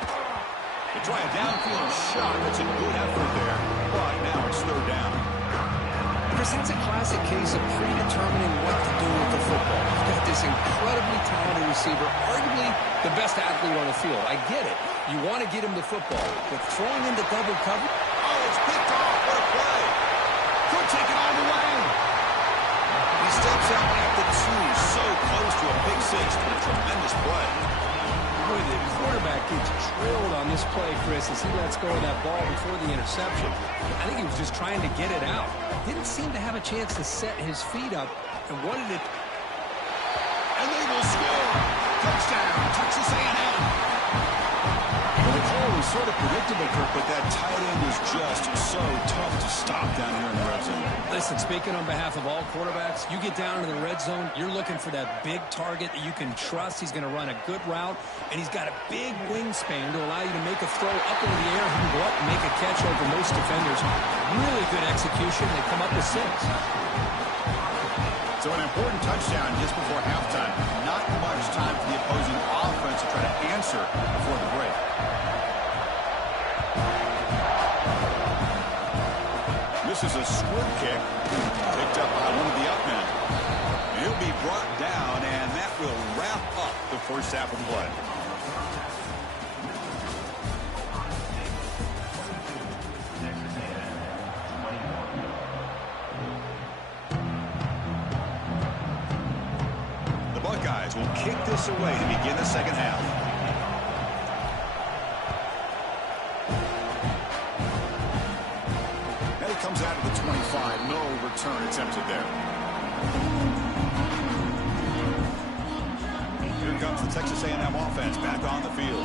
To try a downfield shot. That's a good effort there. But now it's 3rd down. Chris, that's a classic case of predetermining what to do with the football. You've got this incredibly talented receiver, arguably the best athlete on the field. I get it. You want to get him the football, but throwing into double cover. Oh, it's picked off. What a play. Could take it all the way. He steps out at the 2, so close to a big 6. A tremendous play. Boy, the quarterback gets drilled on this play, Chris, as he lets go of that ball before the interception. I think he was just trying to get it out. Didn't seem to have a chance to set his feet up. And what did it... And they will score. Touchdown, Texas A&M. Well, the call was sort of predictable, Kirk, but that tight end was just so tough to stop down here in the red zone. Listen, speaking on behalf of all quarterbacks, you get down to the red zone, you're looking for that big target that you can trust. He's going to run a good route, and he's got a big wingspan to allow you to make a throw up into the air. He can go up and make a catch over most defenders. Really good execution. They come up with 6. So an important touchdown just before halftime. Not much time for the opposing offense to try to answer before the break. This is a squirt kick picked up by one of the up men. He'll be brought down, and that will wrap up the first half of play. The Buckeyes will kick this away to begin the second half. Comes out of the 25. No return attempted there. Here comes the Texas A&M offense back on the field.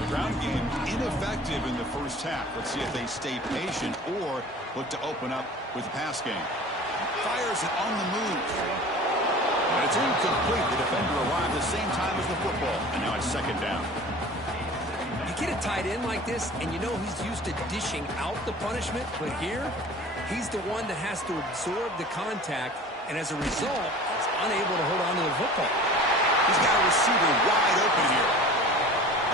The ground game ineffective in the first half. Let's see if they stay patient or look to open up with the pass game. Fires it on the move. And it's incomplete. The defender arrived at the same time as the football. And now it's 2nd down. Get a tight end like this, and you know he's used to dishing out the punishment, but here, he's the one that has to absorb the contact, and as a result, is unable to hold on to the football. He's got a receiver wide open here.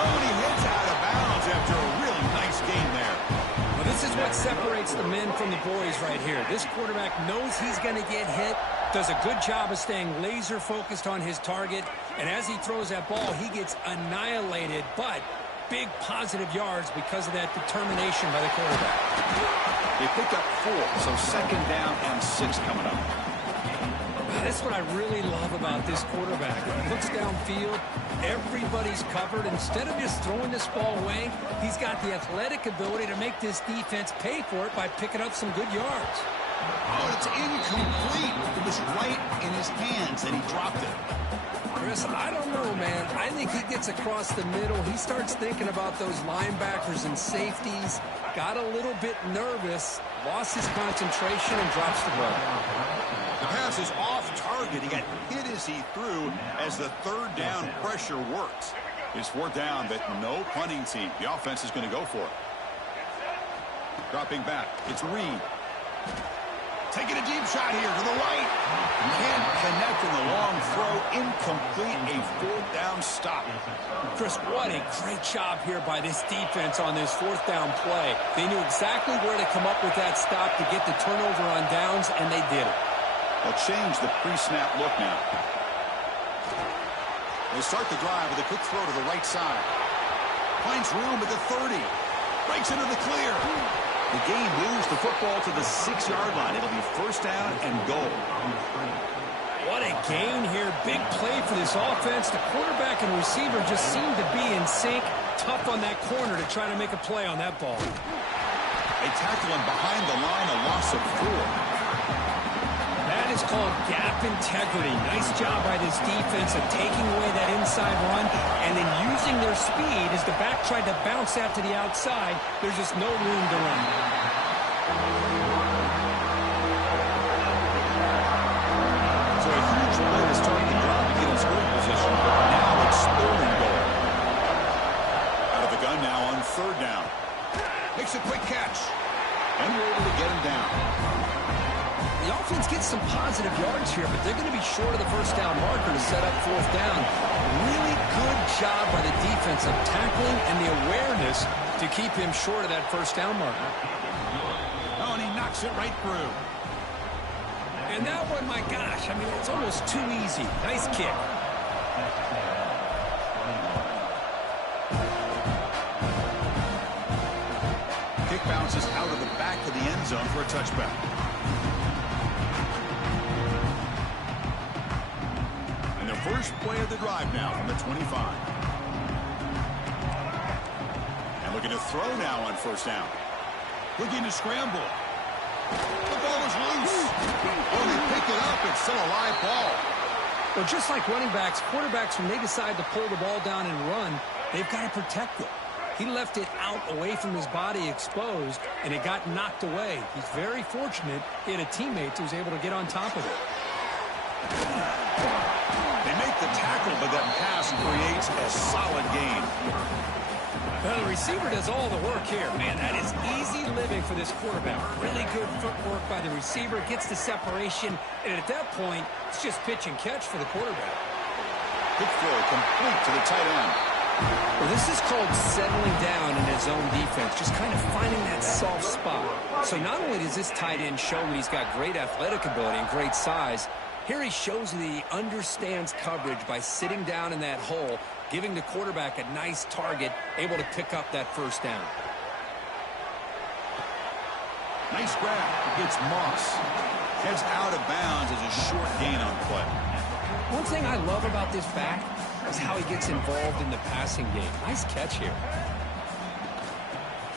Oh, and he hits out of bounds after a really nice game there. Well, this is what separates the men from the boys right here. This quarterback knows he's going to get hit, does a good job of staying laser focused on his target, and as he throws that ball, he gets annihilated, but big positive yards because of that determination by the quarterback. They picked up 4, so 2nd down and 6 coming up. That's what I really love about this quarterback. He looks downfield, everybody's covered. Instead of just throwing this ball away, he's got the athletic ability to make this defense pay for it by picking up some good yards. Oh, it's incomplete. It was right in his hands, and he dropped it. Chris, I don't know, man. I think he gets across the middle. He starts thinking about those linebackers and safeties. Got a little bit nervous, lost his concentration, and drops the ball. The pass is off target. He got hit as he threw as the 3rd down pressure works. It's 4th down, but no punting team. The offense is going to go for it. Dropping back. It's Reed. Taking a deep shot here to the right. Can't connect in the long throw. Incomplete. A 4th down stop. Chris, what a great job here by this defense on this 4th down play. They knew exactly where to come up with that stop to get the turnover on downs, and they did it. They'll change the pre-snap look now. They start the drive with a quick throw to the right side. Finds room at the 30. Breaks into the clear. The game moves the football to the 6-yard line. It'll be 1st down and goal. What a gain here. Big play for this offense. The quarterback and receiver just seem to be in sync. Tough on that corner to try to make a play on that ball. They tackle him behind the line, a loss of 4. That is is called gap integrity. Nice job by this defense of taking away that inside run and then using their speed as the back tried to bounce that to the outside. There's just no room to run. So a huge play to start the drive to get in scoring position, but now it's third and goal. Out of the gun now on third down. Makes a quick catch. And we're able to get him down. The offense gets some positive yards here, but they're going to be short of the first down marker to set up fourth down. Really good job by the defense of tackling and the awareness to keep him short of that first down marker. Oh, and he knocks it right through. And that one, my gosh, I mean, it's almost too easy. Nice kick. Kick bounces out of the back of the end zone for a touchback. And the first play of the drive now from the 25. And looking to throw now on first down. Looking to scramble. The ball is loose. Oh, they pick it up. It's still a live ball. Well, just like running backs, quarterbacks, when they decide to pull the ball down and run, they've got to protect it. He left it out away from his body exposed, and it got knocked away. He's very fortunate he had a teammate who was able to get on top of it. They make the tackle, but that pass creates a solid gain. Well, the receiver does all the work here. Man, that is easy living for this quarterback. Really good footwork by the receiver, gets the separation, and at that point, it's just pitch and catch for the quarterback. Quick throw complete to the tight end. Well, this is called settling down in his zone defense, just kind of finding that soft spot. So not only does this tight end show that he's got great athletic ability and great size, here he shows that he understands coverage by sitting down in that hole, giving the quarterback a nice target, able to pick up that first down. Nice grab. It's Moss. Heads out of bounds as a short gain on play. One thing I love about this back is how he gets involved in the passing game. Nice catch here.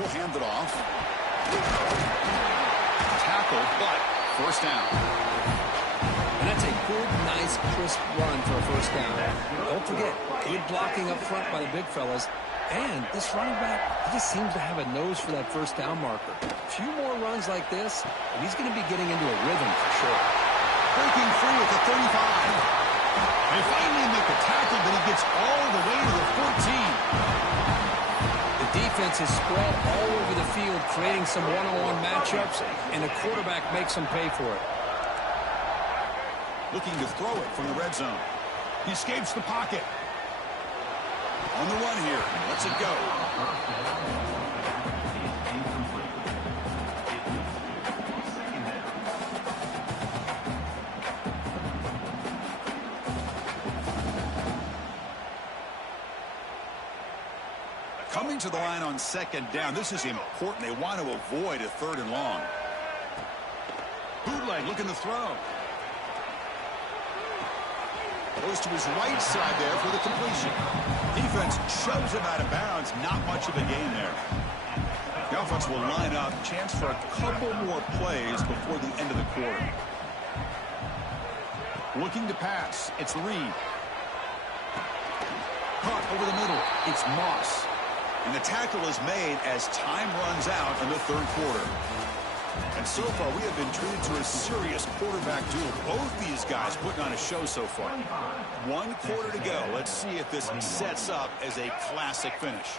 He'll hand it off. Tackle, but first down. And that's a good, nice, crisp run for a first down. Don't forget, good blocking up front by the big fellas. And this running back, he just seems to have a nose for that first down marker. A few more runs like this, and he's going to be getting into a rhythm for sure. Breaking free at the 35. They finally make a tackle, but he gets all the way to the 14. The defense is spread all over the field, creating some one-on-one matchups, and the quarterback makes them pay for it. Looking to throw it from the red zone. He escapes the pocket. On the run here. Lets it go. Coming to the line on second down. This is important. They want to avoid a third and long. Bootleg looking to throw. Goes to his right side there for the completion. Defense shoves him out of bounds. Not much of a gain there. The offense will line up. Chance for a couple more plays before the end of the quarter. Looking to pass. It's Reed. Caught over the middle. It's Moss. And the tackle is made as time runs out in the third quarter. And so far, we have been treated to a serious quarterback duel. Both these guys putting on a show so far. 1 quarter to go. Let's see if this sets up as a classic finish.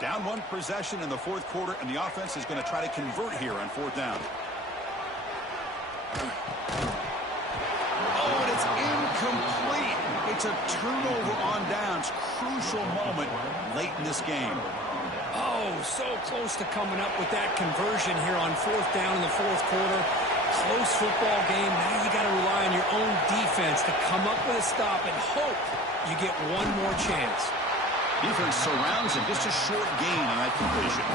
Down 1 possession in the fourth quarter, and the offense is going to try to convert here on fourth down. Oh, and it's incomplete. It's a turnover on downs. Crucial moment late in this game. Oh, so close to coming up with that conversion here on fourth down in the fourth quarter. Close football game. Now you got to rely on your own defense to come up with a stop and hope you get one more chance. Defense surrounds him. Just a short gain on that completion.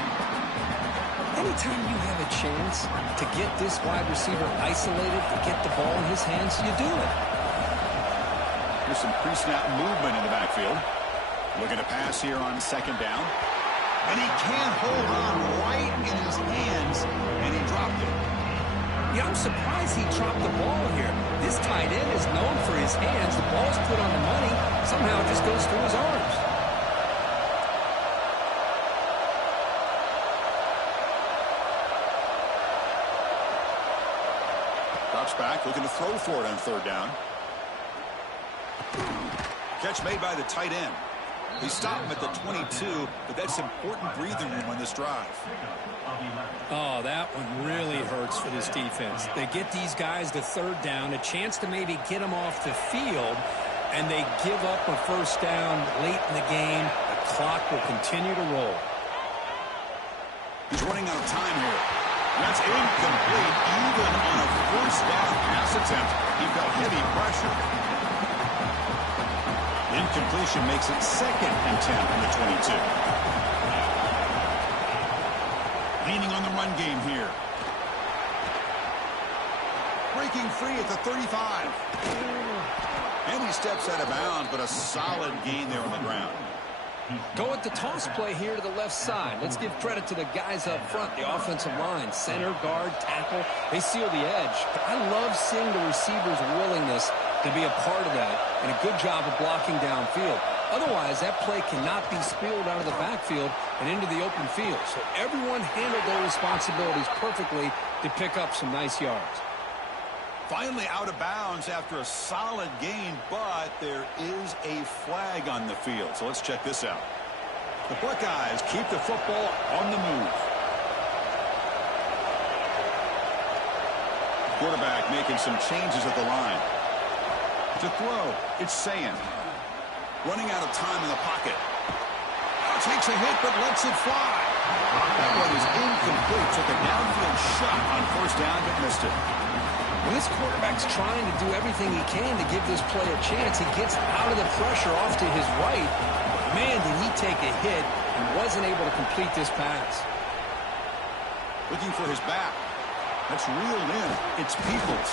Anytime you have a chance to get this wide receiver isolated, to get the ball in his hands, you do it. There's some pre-snap movement in the backfield. Looking to pass here on second down. And he can't hold on right in his hands, and he dropped it. Yeah, I'm surprised he dropped the ball here. This tight end is known for his hands. The ball's put on the money. Somehow it just goes through his arms. Drops back, looking to throw for it on third down. Catch made by the tight end. They stop him at the 22, but that's important breathing room on this drive. Oh, that one really hurts for this defense. They get these guys to third down, a chance to maybe get them off the field, and they give up a first down late in the game. The clock will continue to roll. He's running out of time here. That's incomplete. Even on a first down pass attempt, he felt heavy pressure. Incompletion makes it 2nd and 10 from the 22. Leaning on the run game here. Breaking free at the 35. And he steps out of bounds, but a solid gain there on the ground. Go with the toss play here to the left side. Let's give credit to the guys up front, the offensive line, center, guard, tackle. They seal the edge. I love seeing the receiver's willingness to be a part of that and a good job of blocking downfield. Otherwise, that play cannot be spilled out of the backfield and into the open field. So everyone handled their responsibilities perfectly to pick up some nice yards. Finally out of bounds after a solid gain, but there is a flag on the field. So let's check this out. The Buckeyes keep the football on the move. Quarterback making some changes at the line. To throw, it's Sand. Running out of time in the pocket. Takes a hit, but lets it fly. That one is incomplete. Took a downfield shot on first down, but missed it. Well, this quarterback's trying to do everything he can to give this play a chance. He gets out of the pressure off to his right. Man, did he take a hit and wasn't able to complete this pass. Looking for his back. That's reeled in. It's Peoples.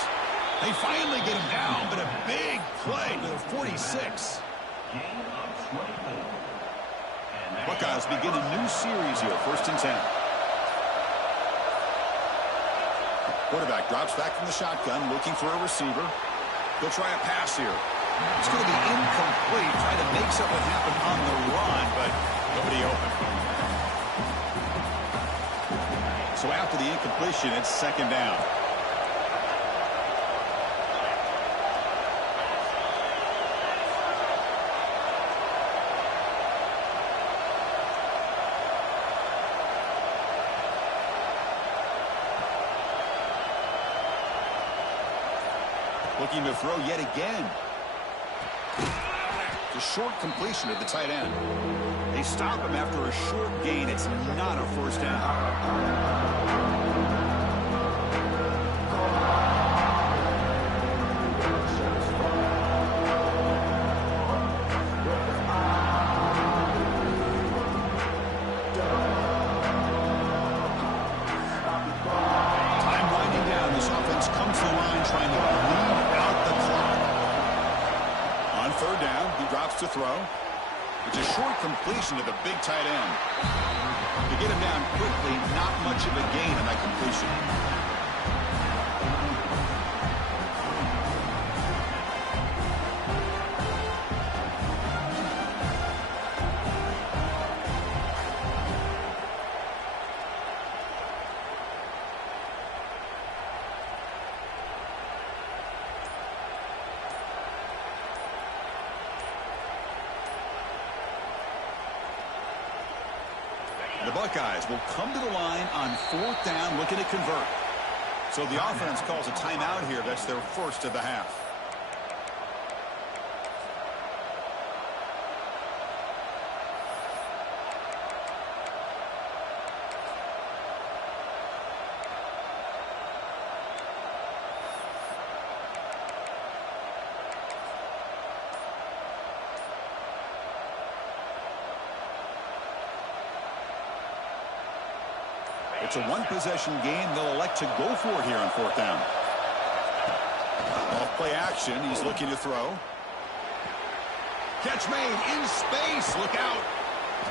They finally get him down, but a big play to the 46. Buckeyes begin a new series here, 1st and 10. Quarterback drops back from the shotgun, looking for a receiver. They'll try a pass here. It's going to be incomplete, trying to make something happen on the run, but nobody open. So after the incompletion, it's 2nd down. Looking to throw yet again. The short completion of the tight end. They stop him after a short gain. It's not a first down. Time winding down. This offense comes to the line trying to lead out the clock. On 3rd down, he drops to throw. It's a short completion to the big tight end. To get him down quickly, not much of a gain on that completion. The Buckeyes will come to the line on 4th down, looking to convert. So the offense calls a timeout here. That's their first of the half. It's a one-possession game. They'll elect to go for it here on 4th down. Off play action. He's looking to throw. Catch made in space. Look out.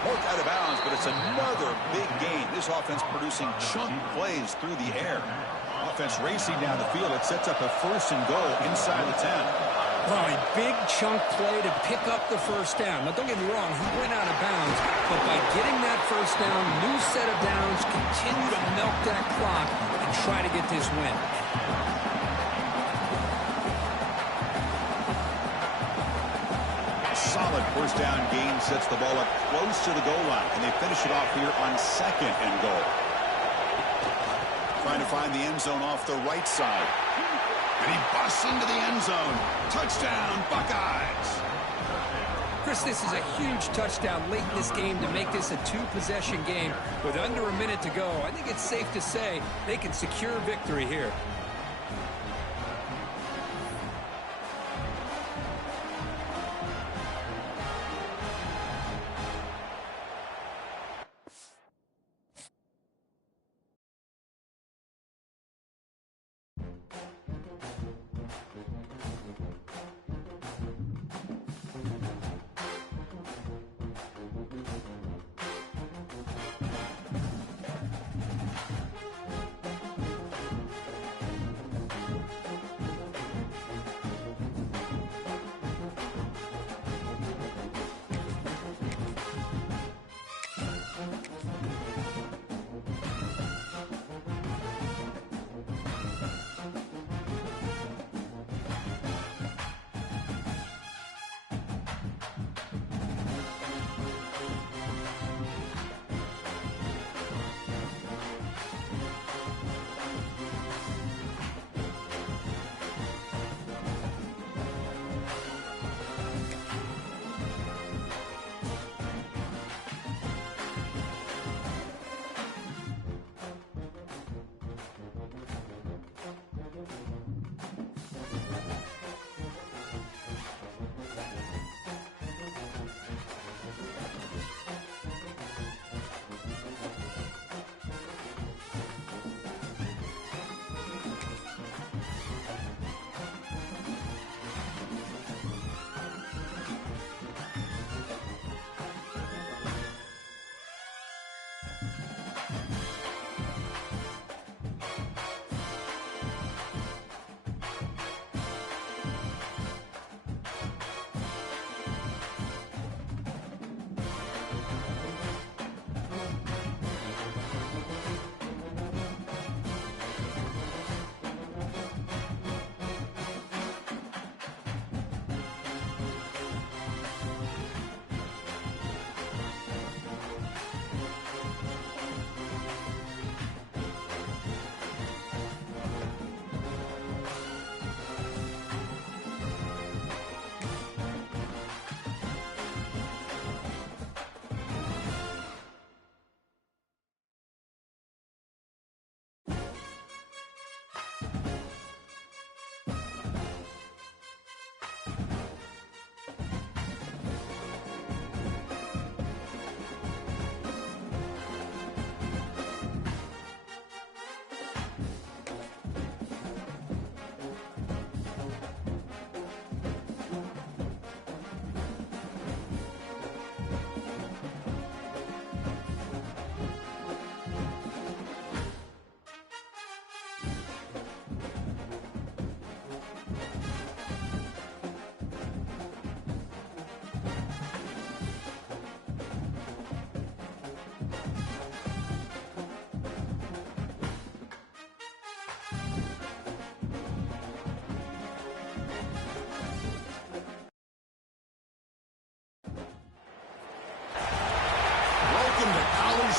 Worked out of bounds, but it's another big gain. This offense producing chunk plays through the air. Offense racing down the field. It sets up a 1st and goal inside the 10. Well, a big chunk play to pick up the first down. Now, don't get me wrong, he went out of bounds, but by getting that first down, new set of downs, continue to milk that clock and try to get this win. Solid 1st down gain sets the ball up close to the goal line, and they finish it off here on 2nd and goal. Trying to find the end zone off the right side. And he busts into the end zone. Touchdown, Buckeyes. Chris, this is a huge touchdown late in this game to make this a 2-possession game with under a minute to go. I think it's safe to say they can secure victory here.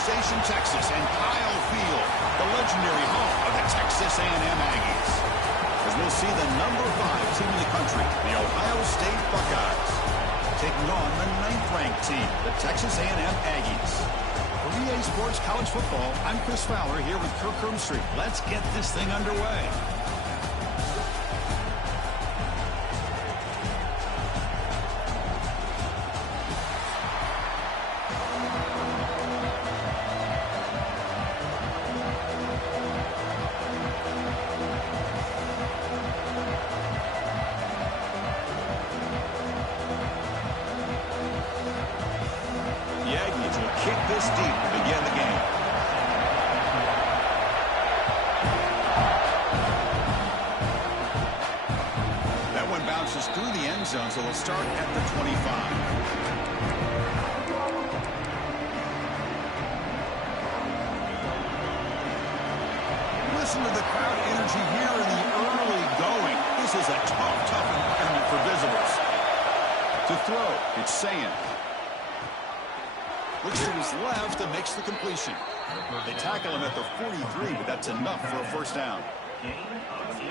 Station, Texas, and Kyle Field, the legendary home of the Texas A&M Aggies. As we'll see the number 5 team in the country, the Ohio State Buckeyes, taking on the 9th-ranked team, the Texas A&M Aggies. For EA Sports College Football, I'm Chris Fowler here with Kirk Herbstreit. Let's get this thing underway. Kick this deep to begin the game. through the end zone, so they'll start at the 25. Listen to the crowd energy here in the early going. This is a tough environment for visitors. To throw, it's Sayin. Looks to his left and makes the completion. They tackle him at the 43, but that's enough for a first down.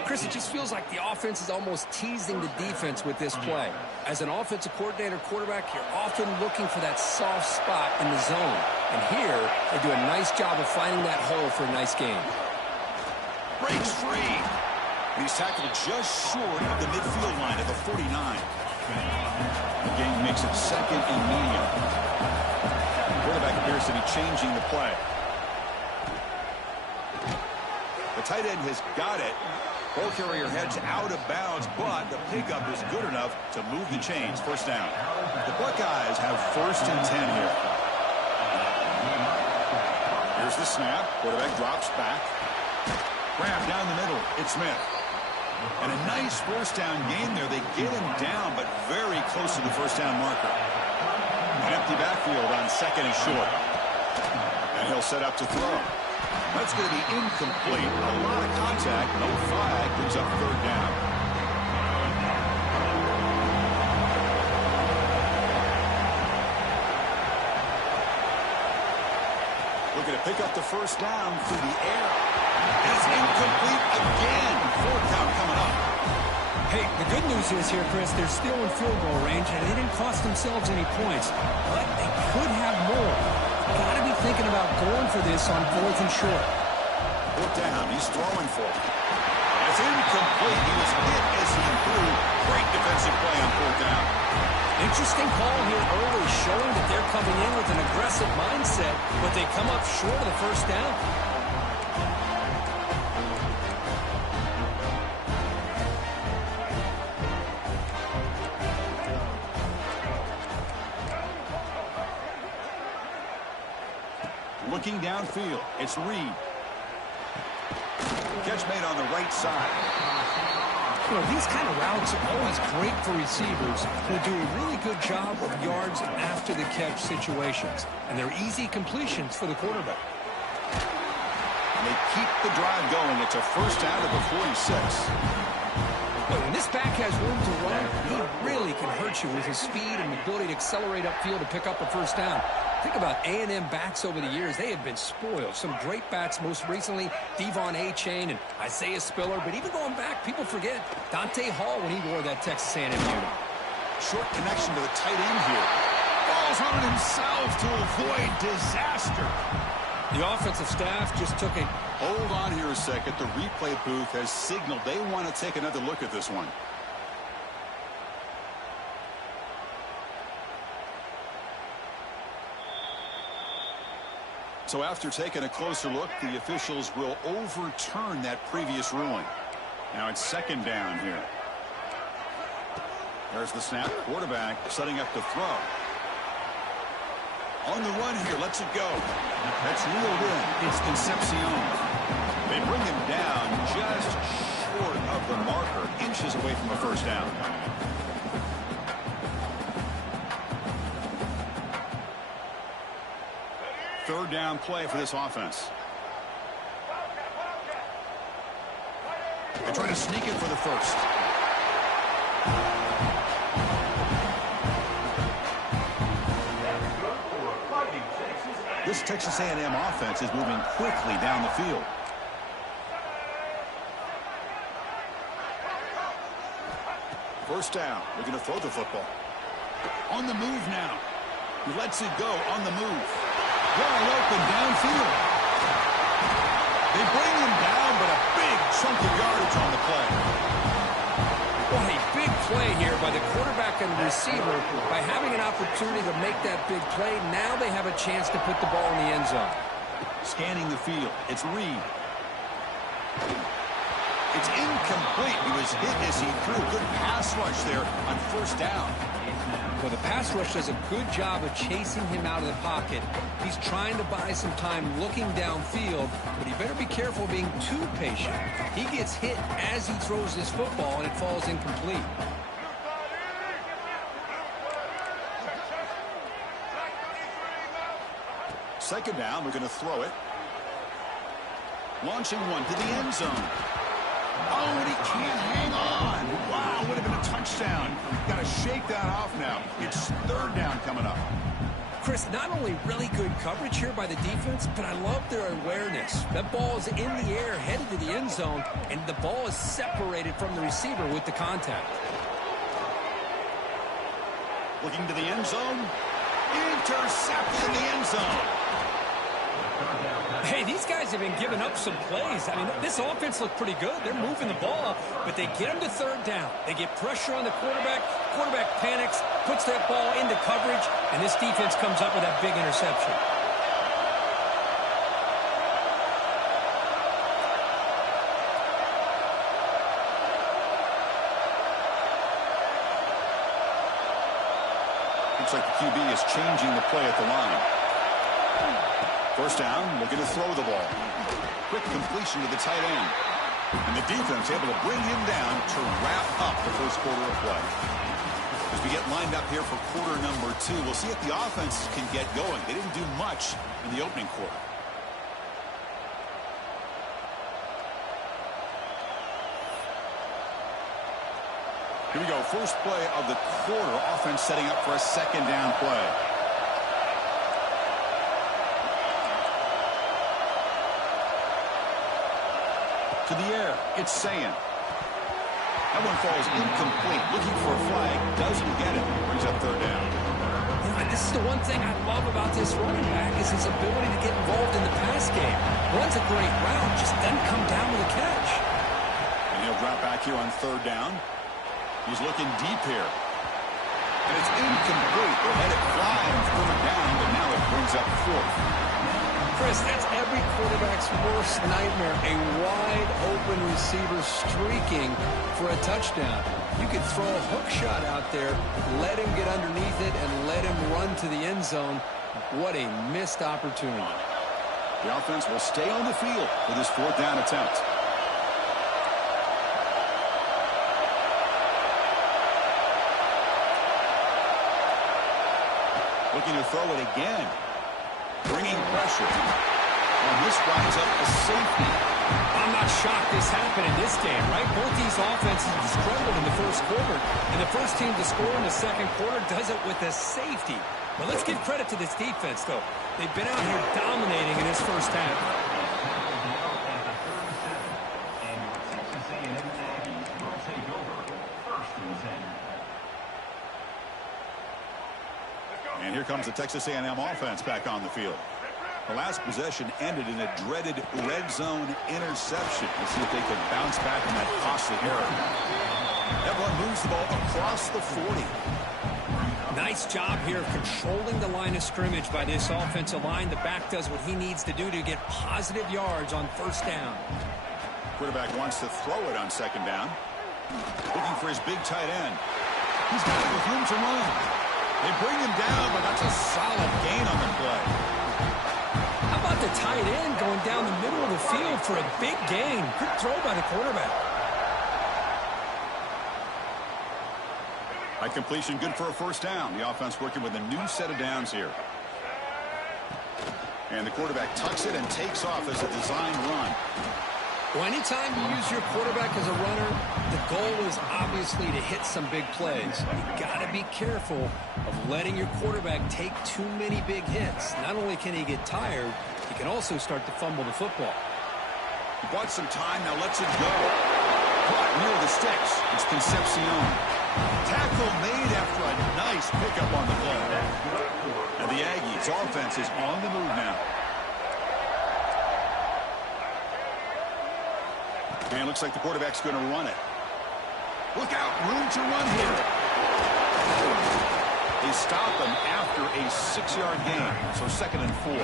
Chris, it just feels like the offense is almost teasing the defense with this play. As an offensive coordinator, quarterback, you're often looking for that soft spot in the zone. And here, they do a nice job of finding that hole for a nice gain. Breaks free. And he's tackled just short of the midfield line at the 49. The game makes it second and medium. The quarterback appears to be changing the play. The tight end has got it. Ball carrier heads out of bounds, but the pickup is good enough to move the chains. First down. The Buckeyes have first and 10 here. Here's the snap. Quarterback drops back. Grab down the middle. It's Smith. And a nice first down gain there. They get him down, but very close to the first down marker. An empty backfield on second and short. And he'll set up to throw. That's going to be incomplete. A lot of contact. No flag. Brings up third down. Looking to pick up the first down through the air. It's incomplete again. Fourth count coming up. Hey, the good news is here, Chris, they're still in field goal range, and they didn't cost themselves any points. But they could have more. Got to be thinking about going for this on fourth and short. Fourth down. He's throwing for it. It's incomplete. He was hit as he threw. Great defensive play on fourth down. Interesting call here early, showing that they're coming in with an aggressive mindset, but they come up short of the first down. Looking downfield, it's Reed. Catch made on the right side. You know, these kind of routes are always great for receivers who do a really good job of yards after the catch situations. And they're easy completions for the quarterback. And they keep the drive going. It's a first down at the 46. When this back has room to run, he really can hurt you with his speed and ability to accelerate upfield to pick up a first down. Think about A&M backs over the years. They have been spoiled. Some great backs, most recently Devon Achane and Isaiah Spiller. But even going back, people forget Dante Hall when he wore that Texas A&M unit. Short connection to the tight end here. Falls on himself to avoid disaster. The offensive staff just took a... Hold on here a second. The replay booth has signaled they want to take another look at this one. So after taking a closer look, the officials will overturn that previous ruling. Now it's second down here. There's the snap. Quarterback setting up to throw. On the run here, lets it go. That's reeled in. It's Concepcion. They bring him down just short of the marker, inches away from a first down. Third down play for this offense. They try to sneak it for the first. This Texas A&M offense is moving quickly down the field. First down. They're going to throw the football. On the move now. He lets it go on the move. Wide open downfield. They bring him down, but a big chunk of yardage on the play. Well, a big play here by the quarterback and receiver. By having an opportunity to make that big play, now they have a chance to put the ball in the end zone. Scanning the field. It's Reed. It's incomplete. He was hit as he threw. Good pass rush there on first down. Well, the pass rush does a good job of chasing him out of the pocket. He's trying to buy some time looking downfield, but he better be careful being too patient. He gets hit as he throws this football, and it falls incomplete. second down, we're going to throw it. Launching one to the end zone. Oh, and he can't hang on. Wow, would have been a touchdown. Got to shake that off now. It's third down coming up. Chris, not only really good coverage here by the defense, but I love their awareness. That ball is in the air, headed to the end zone, and the ball is separated from the receiver with the contact. Looking to the end zone. Intercepted in the end zone. Hey, these guys have been giving up some plays. I mean, this offense looked pretty good. They're moving the ball, but they get them to third down. They get pressure on the quarterback. Quarterback panics, puts that ball into coverage, and this defense comes up with that big interception. Looks like the QB is changing the play at the line. First down, looking to throw the ball. Quick completion to the tight end. And the defense able to bring him down to wrap up the first quarter of play. As we get lined up here for quarter number 2, we'll see if the offense can get going. They didn't do much in the opening quarter. Here we go. First play of the quarter. Offense setting up for a second down play. To the air. It's Sayan. That one falls incomplete. Looking for a flag. Doesn't get it. Brings up third down. This is the one thing I love about this running back is his ability to get involved in the pass game. Runs a great route. Just doesn't come down with a catch. And he'll drop back here on third down. He's looking deep here. And it's incomplete. They had it flying third down, but now it brings up fourth. Chris, that's every quarterback's worst nightmare. A wide-open receiver streaking for a touchdown. You could throw a hook shot out there, let him get underneath it, and let him run to the end zone. What a missed opportunity. The offense will stay on the field for this fourth down attempt. Looking to throw it again. Bringing pressure. And this winds up a safety. I'm not shocked this happened in this game, right? Both these offenses struggled in the first quarter, and the first team to score in the second quarter does it with a safety. But let's give credit to this defense, though. They've been out here dominating in this first half. And here comes the Texas A&M offense back on the field. The last possession ended in a dreaded red zone interception. Let's see if they can bounce back from that costly error. Everyone moves the ball across the 40. Nice job here of controlling the line of scrimmage by this offensive line. The back does what he needs to do to get positive yards on first down. Quarterback wants to throw it on second down. Looking for his big tight end. He's got it with room to run. They bring him down, but that's a solid gain on the play. How about the tight end going down the middle of the field for a big gain? Good throw by the quarterback. High completion, good for a first down. The offense working with a new set of downs here. And the quarterback tucks it and takes off as a design run. Well, anytime you use your quarterback as a runner, the goal is obviously to hit some big plays. You got to be careful of letting your quarterback take too many big hits. Not only can he get tired, he can also start to fumble the football. He bought some time, now lets it go. Caught near the sticks. It's Concepcion. Tackle made after a nice pickup on the play. And the Aggies offense is on the move now. And it looks like the quarterback's going to run it. Look out, room to run here. They stop him after a 6-yard gain, so 2nd and 4.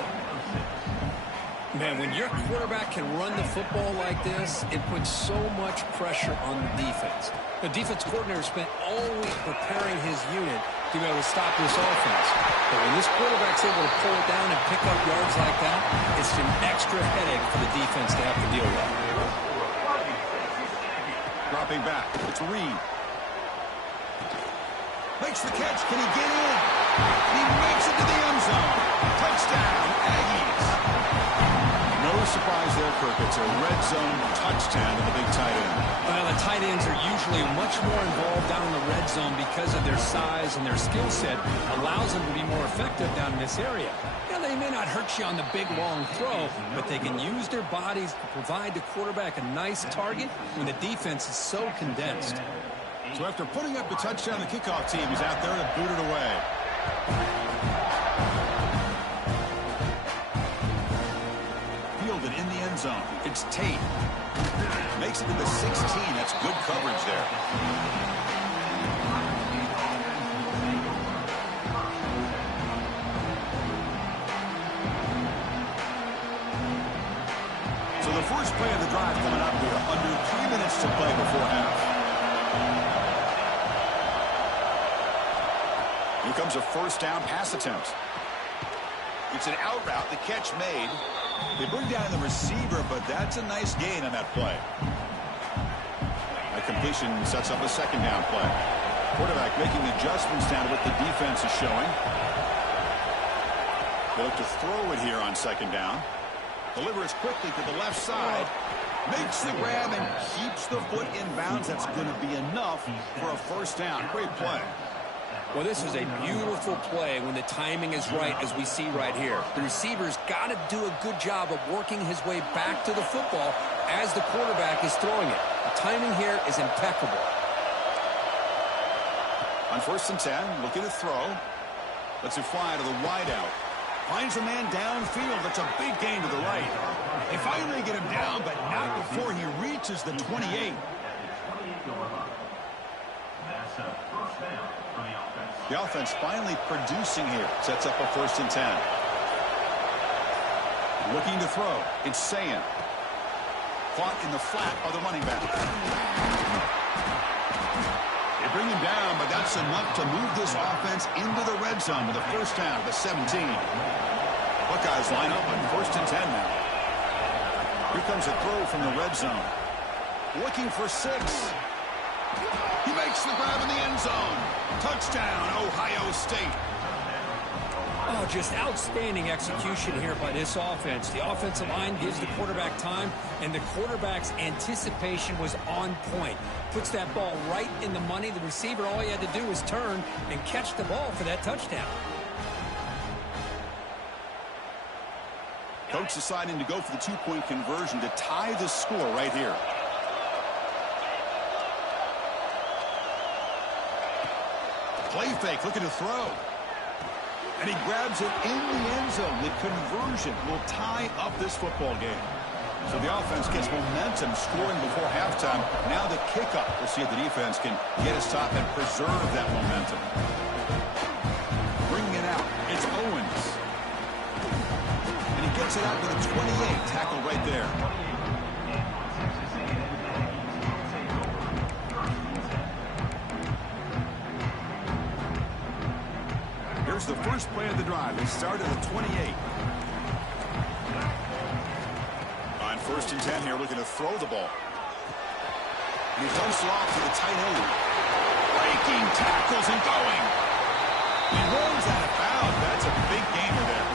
Man, when your quarterback can run the football like this, it puts so much pressure on the defense. The defense coordinator spent all week preparing his unit to be able to stop this offense. But when this quarterback's able to pull it down and pick up yards like that, it's an extra headache for the defense to have to deal with. Dropping back. It's Reed. Makes the catch. Can he get in? He makes it to the end zone. Touchdown, Aggies. surprise there, Kirk. It's a red zone touchdown to the big tight end. Well, the tight ends are usually much more involved down in the red zone because of their size and their skill set allows them to be more effective down in this area. Now, they may not hurt you on the big, long throw, but they can use their bodies to provide the quarterback a nice target when the defense is so condensed. So after putting up the touchdown, the kickoff team is out there to boot it away. Fielded in the end zone. It's Tate. Makes it to the 16. That's good coverage there. So the first play of the drive coming up here. Under 3 minutes to play before half. Here comes a first down pass attempt. It's an out route. The catch made. They bring down the receiver, but that's a nice gain on that play. A completion sets up a second down play. Quarterback making adjustments down to what the defense is showing. They look to throw it here on second down. Delivers quickly to the left side. Makes the grab and keeps the foot in bounds. That's going to be enough for a first down. Great play. Well, this is a beautiful play when the timing is right, as we see right here. The receiver's got to do a good job of working his way back to the football as the quarterback is throwing it. The timing here is impeccable. On first and 10, looking to throw. Lets it fly to the wideout. Finds a man downfield. That's a big gain to the right. They finally get him down, but not before he reaches the 28. The offense finally producing here. Sets up a first and 10. Looking to throw. It's Sayan. Caught in the flat by the running back. They bring him down, but that's enough to move this offense into the red zone with a first down at the 17. Buckeyes line up on first and 10 now. Here comes a throw from the red zone. Looking for 6. He makes the grab in the end zone. Touchdown, Ohio State. Oh, just outstanding execution here by this offense. The offensive line gives the quarterback time, and the quarterback's anticipation was on point. Puts that ball right in the money. The receiver, all he had to do was turn and catch the ball for that touchdown. Coach deciding to go for the 2-point conversion to tie the score right here. Play fake, looking to throw. And he grabs it in the end zone. The conversion will tie up this football game. So the offense gets momentum scoring before halftime. Now the kickoff. We'll see if the defense can get a stop and preserve that momentum. Bringing it out. It's Owens. And he gets it out to the 28. Tackle right there. Here's the first play of the drive. They start at the 28. On first and 10 here, looking to throw the ball. And he dumps it off to the tight end. Breaking tackles and going. He runs out of bounds. That's a big gainer there.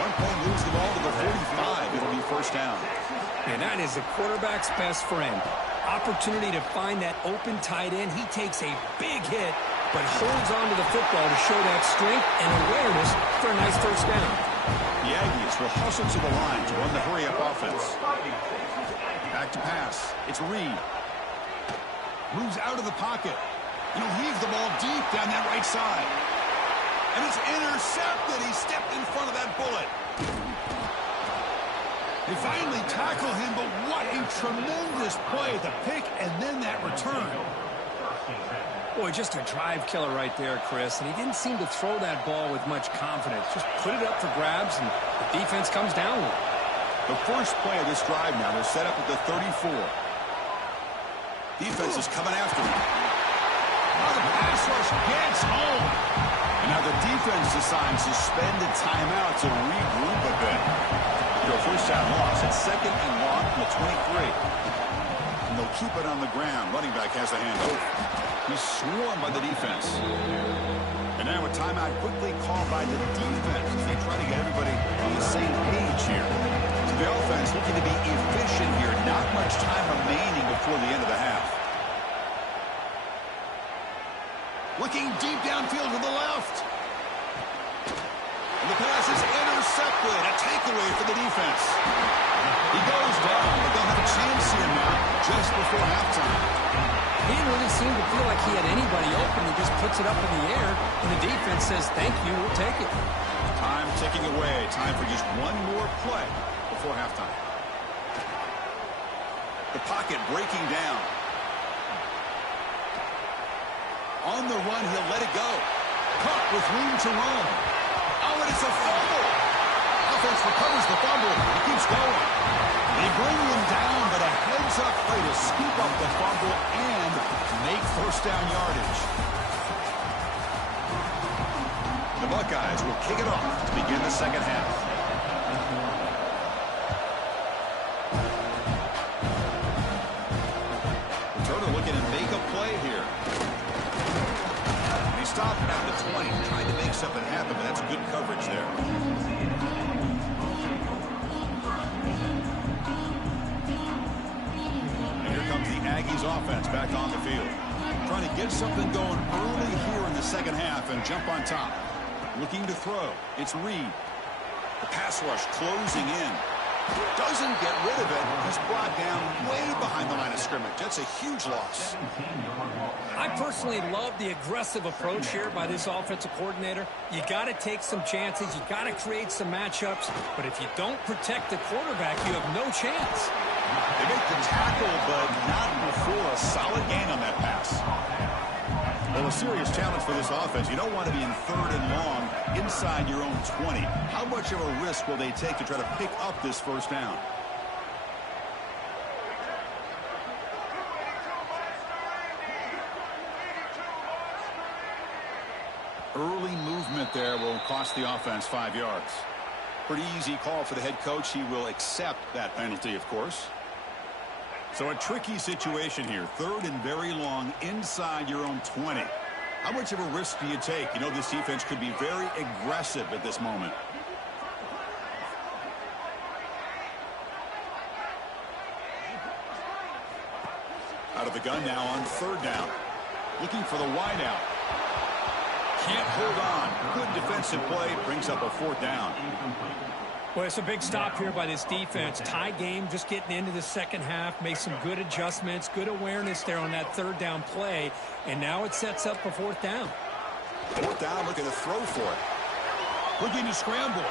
1 point, moves the ball to the 45. It'll be first down. And that is the quarterback's best friend. Opportunity to find that open tight end. He takes a big hit, but holds on to the football to show that strength and awareness for a nice first down. The Aggies will hustle to the line to run the hurry-up offense. Back to pass. It's Reed. Moves out of the pocket. And he'll heave the ball deep down that right side. And it's intercepted. He stepped in front of that bullet. They finally tackle him, but what a tremendous play. The pick and then that return. Boy, just a drive killer right there, Chris. And he didn't seem to throw that ball with much confidence. Just put it up for grabs, and the defense comes down with it. The first play of this drive now, they're set up at the 34. Defense is coming after him. Now the pass rush gets home. And now the defense decides to spend a timeout to regroup a bit. First down loss. It's second and long from the 23. And they'll keep it on the ground. Running back has a handoff. He's swarmed by the defense. And now a timeout quickly called by the defense as they try to get everybody on the same page here. The offense looking to be efficient here. Not much time remaining before the end of the half. Looking deep downfield to the left. And the pass is intercepted. A takeaway for the defense. He goes down, but they'll have a chance here now just before halftime. He didn't really seem to feel like he had anybody open. He just puts it up in the air, and the defense says, thank you, we'll take it. Time ticking away. Time for just one more play before halftime. The pocket breaking down. On the run, he'll let it go. Caught with room to roam. Oh, and it's a fumble. Offense recovers the fumble. He keeps going. They bring him down, but a heads-up play to scoop up the fumble and make first down yardage. The Buckeyes will kick it off to begin the second half. Turner looking to make a play here. And he stopped at the 20, trying to make something happen, but that's good coverage there. And here comes the Aggies offense back on the field. Trying to get something going early here in the second half and jump on top. Looking to throw. It's Reed. The pass rush closing in. Doesn't get rid of it. He's brought down way behind the line of scrimmage. That's a huge loss. I personally love the aggressive approach here by this offensive coordinator. You got to take some chances. You got to create some matchups. But if you don't protect the quarterback, you have no chance. They make the tackle, but not before a solid gain on that pass. Well, a serious challenge for this offense. You don't want to be in third and long inside your own 20. How much of a risk will they take to try to pick up this first down? Early movement there will cost the offense 5 yards. Pretty easy call for the head coach. He will accept that penalty, of course. So a tricky situation here. Third and very long inside your own 20. How much of a risk do you take? You know this defense could be very aggressive at this moment. Out of the gun now on third down. Looking for the wideout. Can't hold on. Good defensive play. Brings up a fourth down. Well, it's a big stop here by this defense. Tie game, just getting into the second half. Made some good adjustments, good awareness there on that third down play. And now it sets up a fourth down. Fourth down, looking to throw for it. Looking to scramble.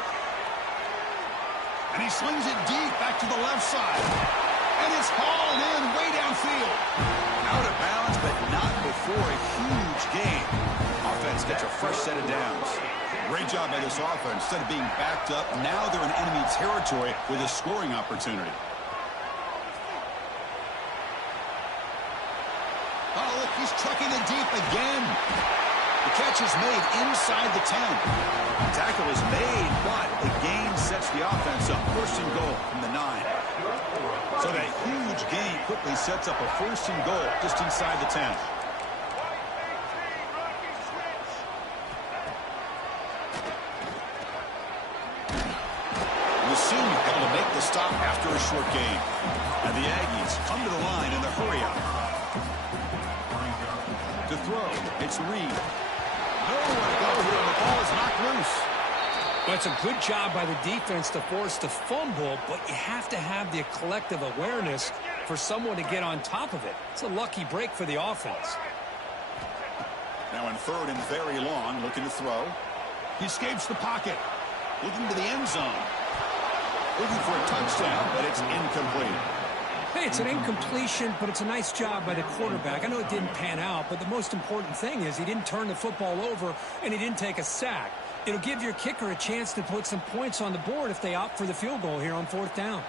And he slings it deep back to the left side. And it's hauled in way downfield. Out of bounds, but not before a huge gain. Offense gets a fresh set of downs. Great job by this offense. Instead of being backed up, now they're in enemy territory with a scoring opportunity. Oh, look, he's trucking it deep again. The catch is made inside the 10. Tackle is made, but the gain sets the offense up. First and goal from the 9. So that huge gain quickly sets up a first and goal just inside the 10. Senior able to make the stop after a short gain. And the Aggies come to the line in the hurry up. To throw, it's Reed. Nowhere to go here, and the ball is knocked loose. Well, it's a good job by the defense to force the fumble, but you have to have the collective awareness for someone to get on top of it. It's a lucky break for the offense. Now in third and very long, looking to throw. He escapes the pocket. Looking to the end zone. Looking for a touchdown, but it's incomplete. Hey, it's an incompletion, but it's a nice job by the quarterback. I know it didn't pan out, but the most important thing is he didn't turn the football over and he didn't take a sack. It'll give your kicker a chance to put some points on the board if they opt for the field goal here on fourth down.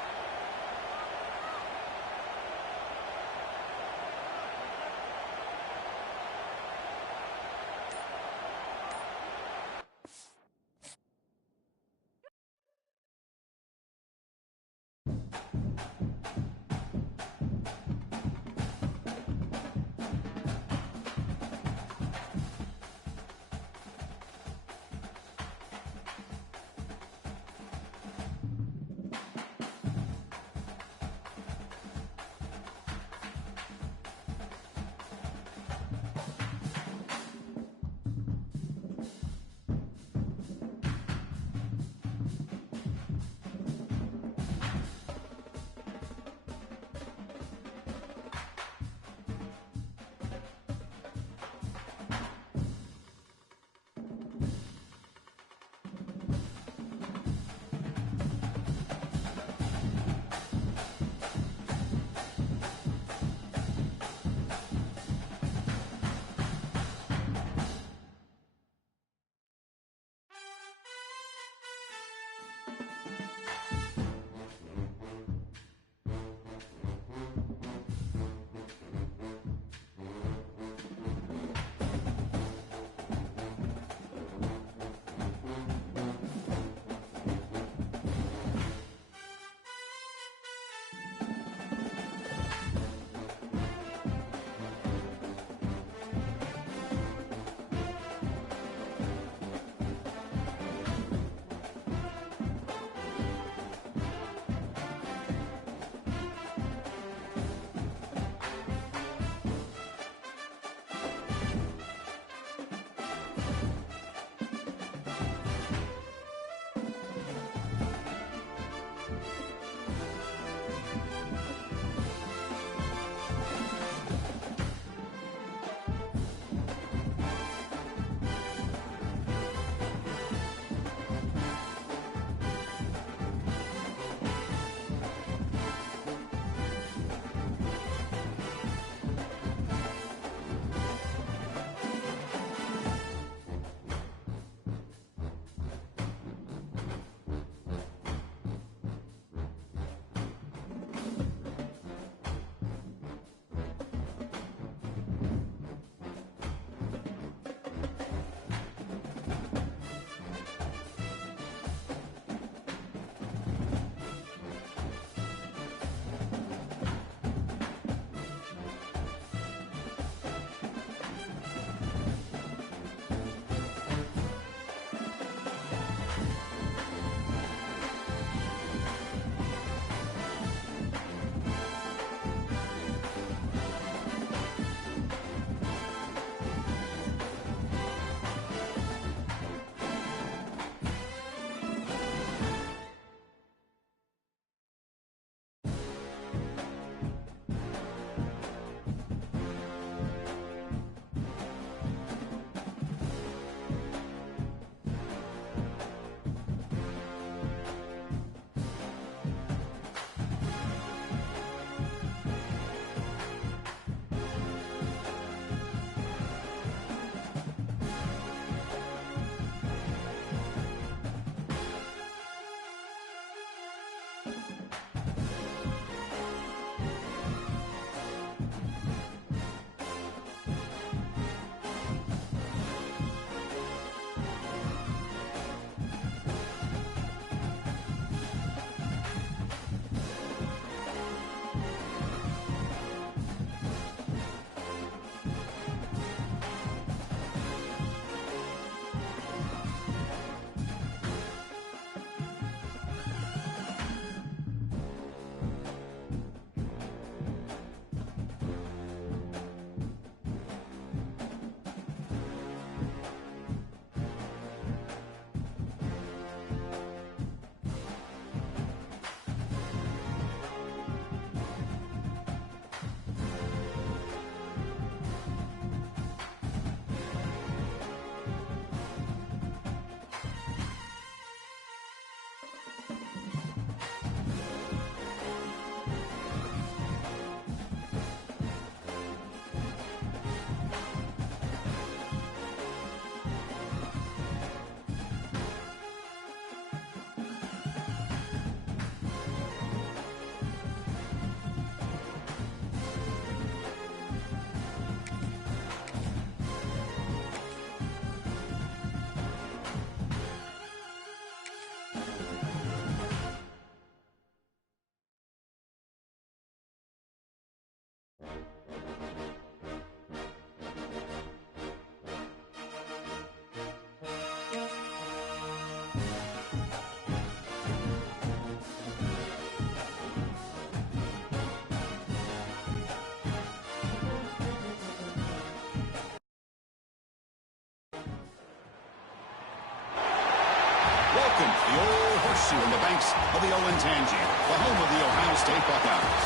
The old horseshoe in the banks of the Olentangy, the home of the Ohio State Buckeyes.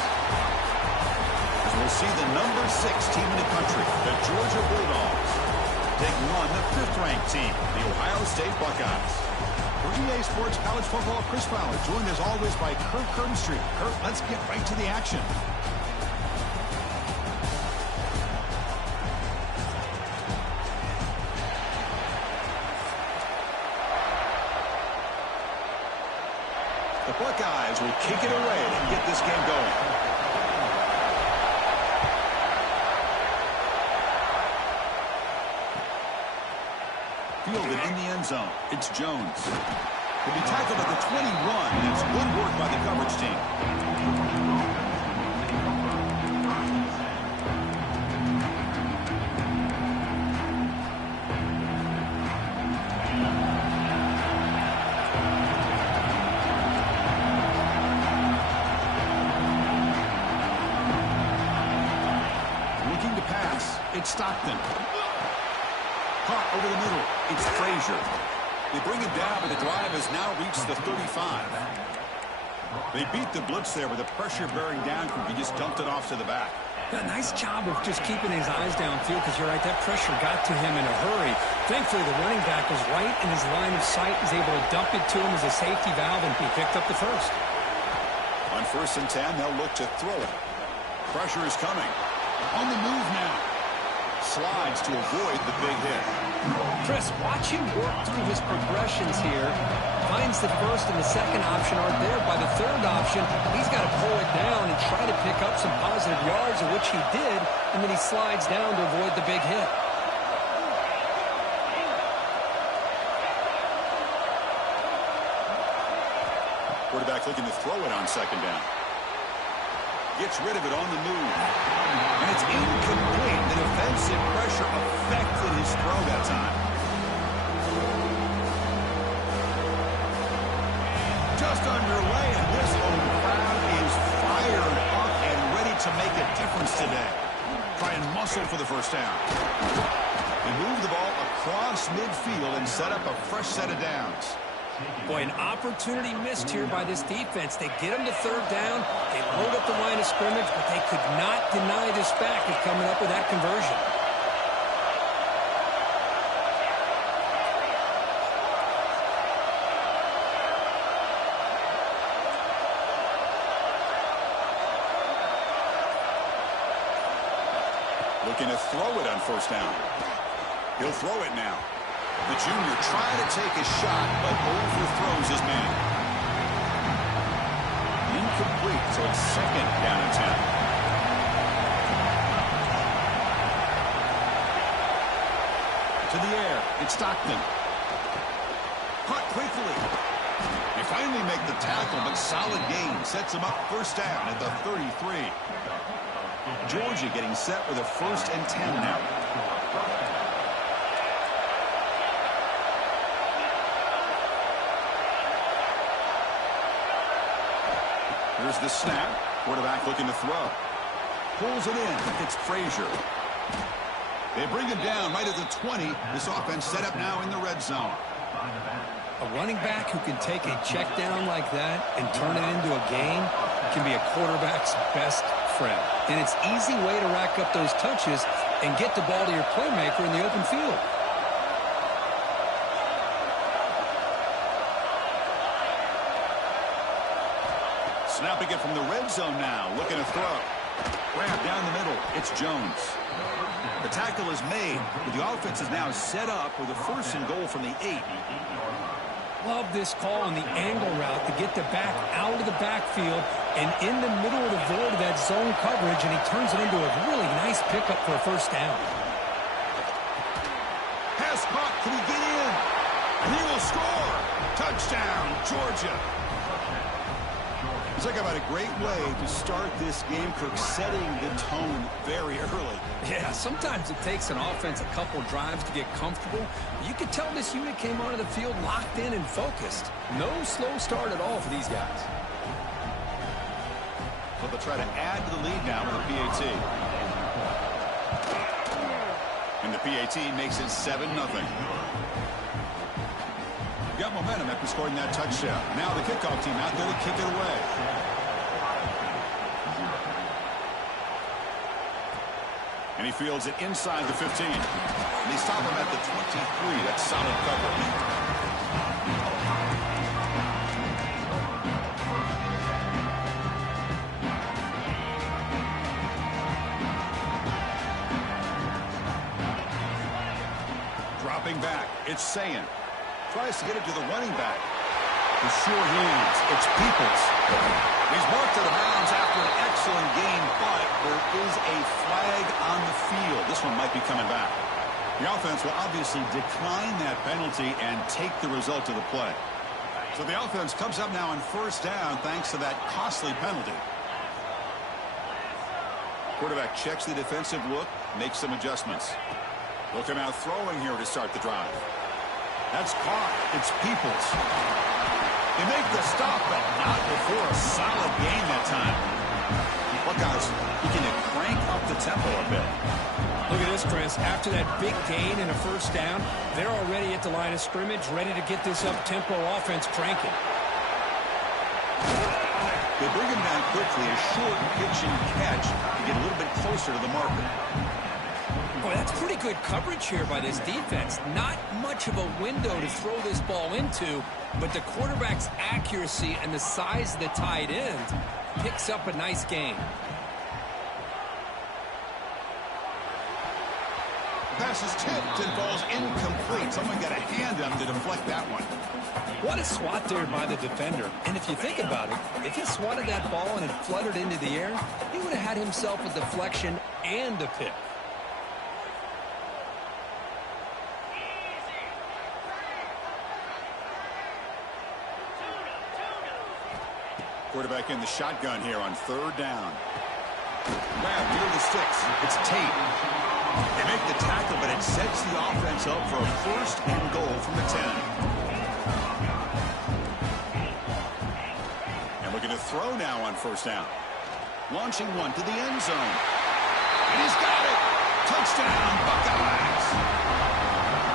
As we'll see the number 6 team in the country, the Georgia Bulldogs, taking on the 5th-ranked team, the Ohio State Buckeyes. For EA Sports College Football, Chris Fowler, joined as always by Kurt Curtis-Street. Kurt, let's get right to the action. Buckeyes will kick it away to get this game going. Fielded in the end zone. It's Jones. He'll be tackled at the 21. That's good work by the coverage team. Looking to pass. It's Stockton. Caught over the middle. It's Frazier. They bring it down, but the drive has now reached the 35. They beat the blitz there with the pressure bearing down. He just dumped it off to the back. Yeah, nice job of just keeping his eyes downfield, because you're right, that pressure got to him in a hurry. Thankfully, the running back was right in his line of sight, was able to dump it to him as a safety valve, and he picked up the first. On 1st and 10, they'll look to throw it. Pressure is coming. On the move now. Slides to avoid the big hit. Chris, watch him work through his progressions here. Finds the first and the second option aren't there. By the third option, he's got to pull it down and try to pick up some positive yards, of which he did, and then he slides down to avoid the big hit. Quarterback looking to throw it on 2nd down. Gets rid of it on the move. And it's incomplete. The defensive pressure affected his throw that time. Just underway, and this home crowd is fired up and ready to make a difference today. Try and muscle for the first down. They move the ball across midfield and set up a fresh set of downs. Boy, an opportunity missed here by this defense. They get him to 3rd down. They load up the line of scrimmage, but they could not deny this back of coming up with that conversion. Looking to throw it on 1st down. He'll throw it now. The junior trying to take a shot, but overthrows his man. Incomplete, so it's 2nd down and 10. To the air, it's Stockton. Caught quickly. They finally make the tackle, but solid gain sets him up 1st down at the 33. Georgia getting set with a 1st and 10 now. Here's the snap. Quarterback looking to throw. Pulls it in. It's Frazier. They bring him down right at the 20. This offense set up now in the red zone. A running back who can take a check down like that and turn it into a gain can be a quarterback's best friend. And it's an easy way to rack up those touches and get the ball to your playmaker in the open field. Snapping it from the red zone now. Looking to throw. Grab down the middle. It's Jones. The tackle is made, but the offense is now set up with a 1st and goal from the 8. Love this call on the angle route to get the back out of the backfield and in the middle of the void of that zone coverage, and he turns it into a really nice pickup for a 1st down. Pass caught. Can he get in? And he will score. Touchdown, Georgia. It's like about a great way to start this game, Kirk, setting the tone very early. Yeah, sometimes it takes an offense a couple drives to get comfortable. You could tell this unit came onto the field locked in and focused. No slow start at all for these guys. So they'll try to add to the lead now with the PAT. And the PAT makes it 7-0. Got momentum after scoring that touchdown. Now the kickoff team out there to kick it away. And he fields it inside the 15. And they stop him at the 23. That's solid coverage. Dropping back. It's Sayin. Tries to get it to the running back. The sure hands. It's Peoples. He's marked out of bounds after an excellent game, but there is a flag on the field. This one might be coming back. The offense will obviously decline that penalty and take the result of the play. So the offense comes up now on first down thanks to that costly penalty. Quarterback checks the defensive look, makes some adjustments. They'll come out throwing here to start the drive. That's caught. It's Peoples. They make the stop, but not before a solid gain that time. Buckeyes looking to crank up the tempo a bit. Look at this, Chris. After that big gain and a first down, they're already at the line of scrimmage, ready to get this up-tempo offense cranking. They bring him down quickly, a short pitch and catch to get a little bit closer to the marker. Boy, that's pretty good coverage here by this defense. Not much of a window to throw this ball into, but the quarterback's accuracy and the size of the tight end picks up a nice gain. The pass is tipped and falls incomplete. Someone got a hand up to deflect that one. What a swat there by the defender. And if you think about it, if he swatted that ball and it fluttered into the air, he would have had himself a deflection and a pick. Quarterback in the shotgun here on third down. Grab near the sticks. It's Tate. They make the tackle, but it sets the offense up for a first and goal from the 10. And looking to throw now on first down. Launching one to the end zone. And he's got it. Touchdown, Buckeyes.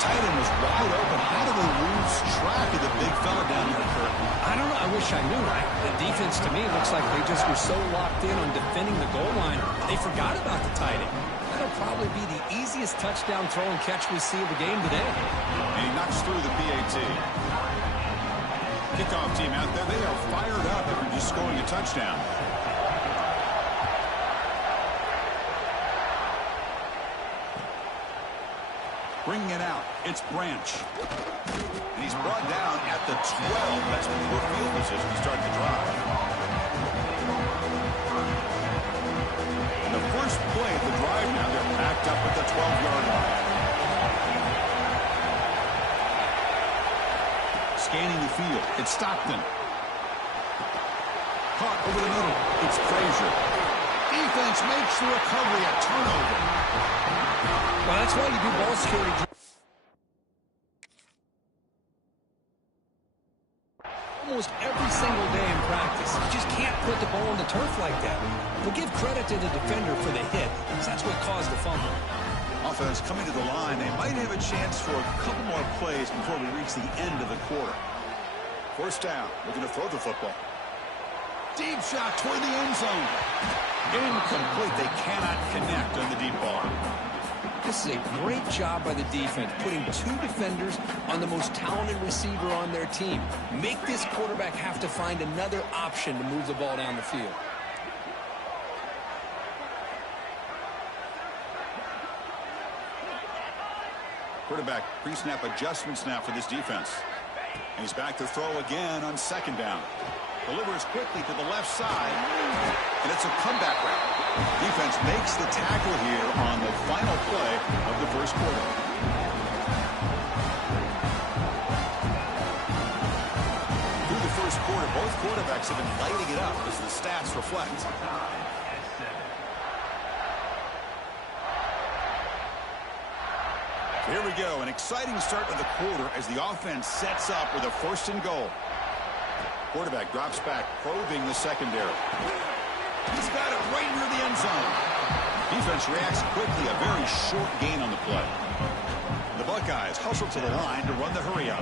Tight end was wide open. How do they lose track of the big fella down there, Kurt? I don't know. I wish I knew. The defense, to me, looks like they just were so locked in on defending the goal line, they forgot about the tight end. That'll probably be the easiest touchdown throw and catch we see of the game today. And he knocks through the PAT. Kickoff team out there, they are fired up after just scoring a touchdown. Bringing it out, it's Branch. And he's brought down at the 12. That's poor field position to start the drive. And the first play of the drive now, they're backed up at the 12-yard line. Scanning the field, it's Stockton. Caught over the middle, it's Frazier. Defense makes the recovery, a turnover. Well, that's why you do ball security. Almost every single day in practice. You just can't put the ball on the turf like that. We'll give credit to the defender for the hit, because that's what caused the fumble. Offense coming to the line. They might have a chance for a couple more plays before we reach the end of the quarter. First down, looking to throw the football. Deep shot toward the end zone. Incomplete. They cannot connect on the deep ball. This is a great job by the defense, putting two defenders on the most talented receiver on their team. Make this quarterback have to find another option to move the ball down the field. Quarterback pre-snap adjustments now for this defense. And he's back to throw again on second down. Delivers quickly to the left side. And it's a comeback route. Defense makes the tackle here on the final play of the first quarter. Through the first quarter, both quarterbacks have been lighting it up as the stats reflect. Here we go, an exciting start of the quarter as the offense sets up with a first and goal. Quarterback drops back, probing the secondary. He's got it right near the end zone. Defense reacts quickly, a very short gain on the play. The Buckeyes hustle to the line to run the hurry up.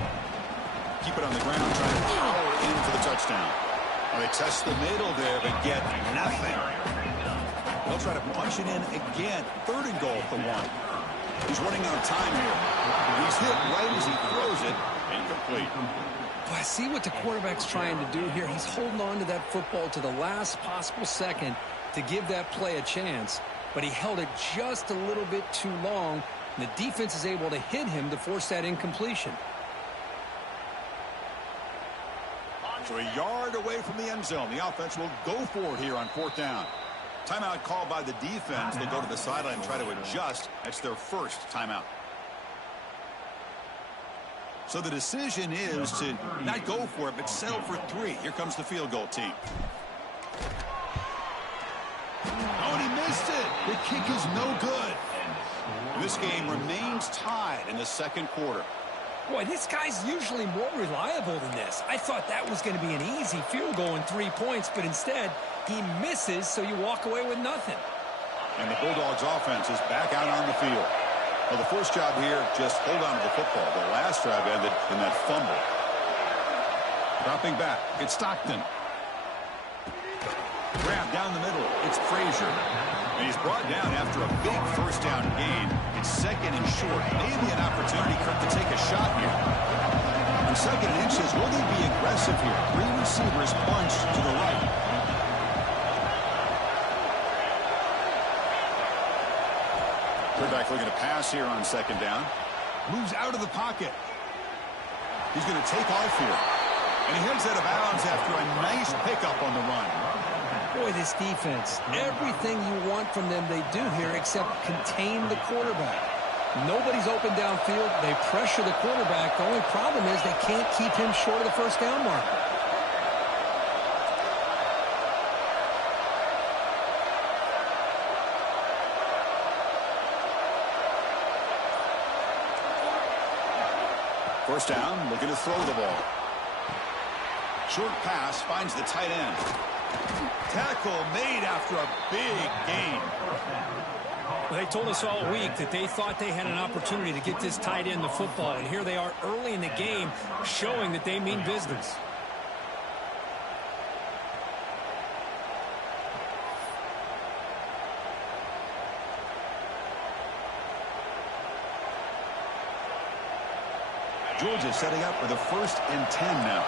Keep it on the ground, trying to power in for the touchdown. Well, they test the middle there, but get nothing. They'll try to punch it in again. Third and goal for one. He's running out of time here. He's hit right as he throws it. Incomplete. Well, I see what the quarterback's trying to do here. He's holding on to that football to the last possible second to give that play a chance. But he held it just a little bit too long, and the defense is able to hit him to force that incompletion. So a yard away from the end zone. The offense will go for it here on 4th down. Timeout called by the defense. They'll go to the sideline and try to adjust. That's their first timeout. So the decision is to not go for it, but settle for 3. Here comes the field goal team. Oh, and he missed it. The kick is no good. This game remains tied in the second quarter. Boy, this guy's usually more reliable than this. I thought that was going to be an easy field goal and 3 points, but instead he misses, so you walk away with nothing. And the Bulldogs offense is back out on the field. Well, the first job here, just hold on to the football. The last drive ended in that fumble. Dropping back, it's Stockton. Grab down the middle, it's Frazier. And he's brought down after a big first down gain. It's 2nd and short. Maybe an opportunity, Kirk, to take a shot here. On 2nd and inches, will they be aggressive here? 3 receivers bunched to the right. Quarterback looking to pass here on 2nd down. Moves out of the pocket. He's going to take off here. And he heads out of bounds after a nice pickup on the run. Boy, this defense, everything you want from them they do here except contain the quarterback. Nobody's open downfield. They pressure the quarterback. The only problem is they can't keep him short of the first down marker. First down, looking to throw the ball. Short pass finds the tight end. Tackle made after a big gain. Well, they told us all week that they thought they had an opportunity to get this tight end the football, and here they are early in the game showing that they mean business. Georgia setting up for the 1st and 10 now.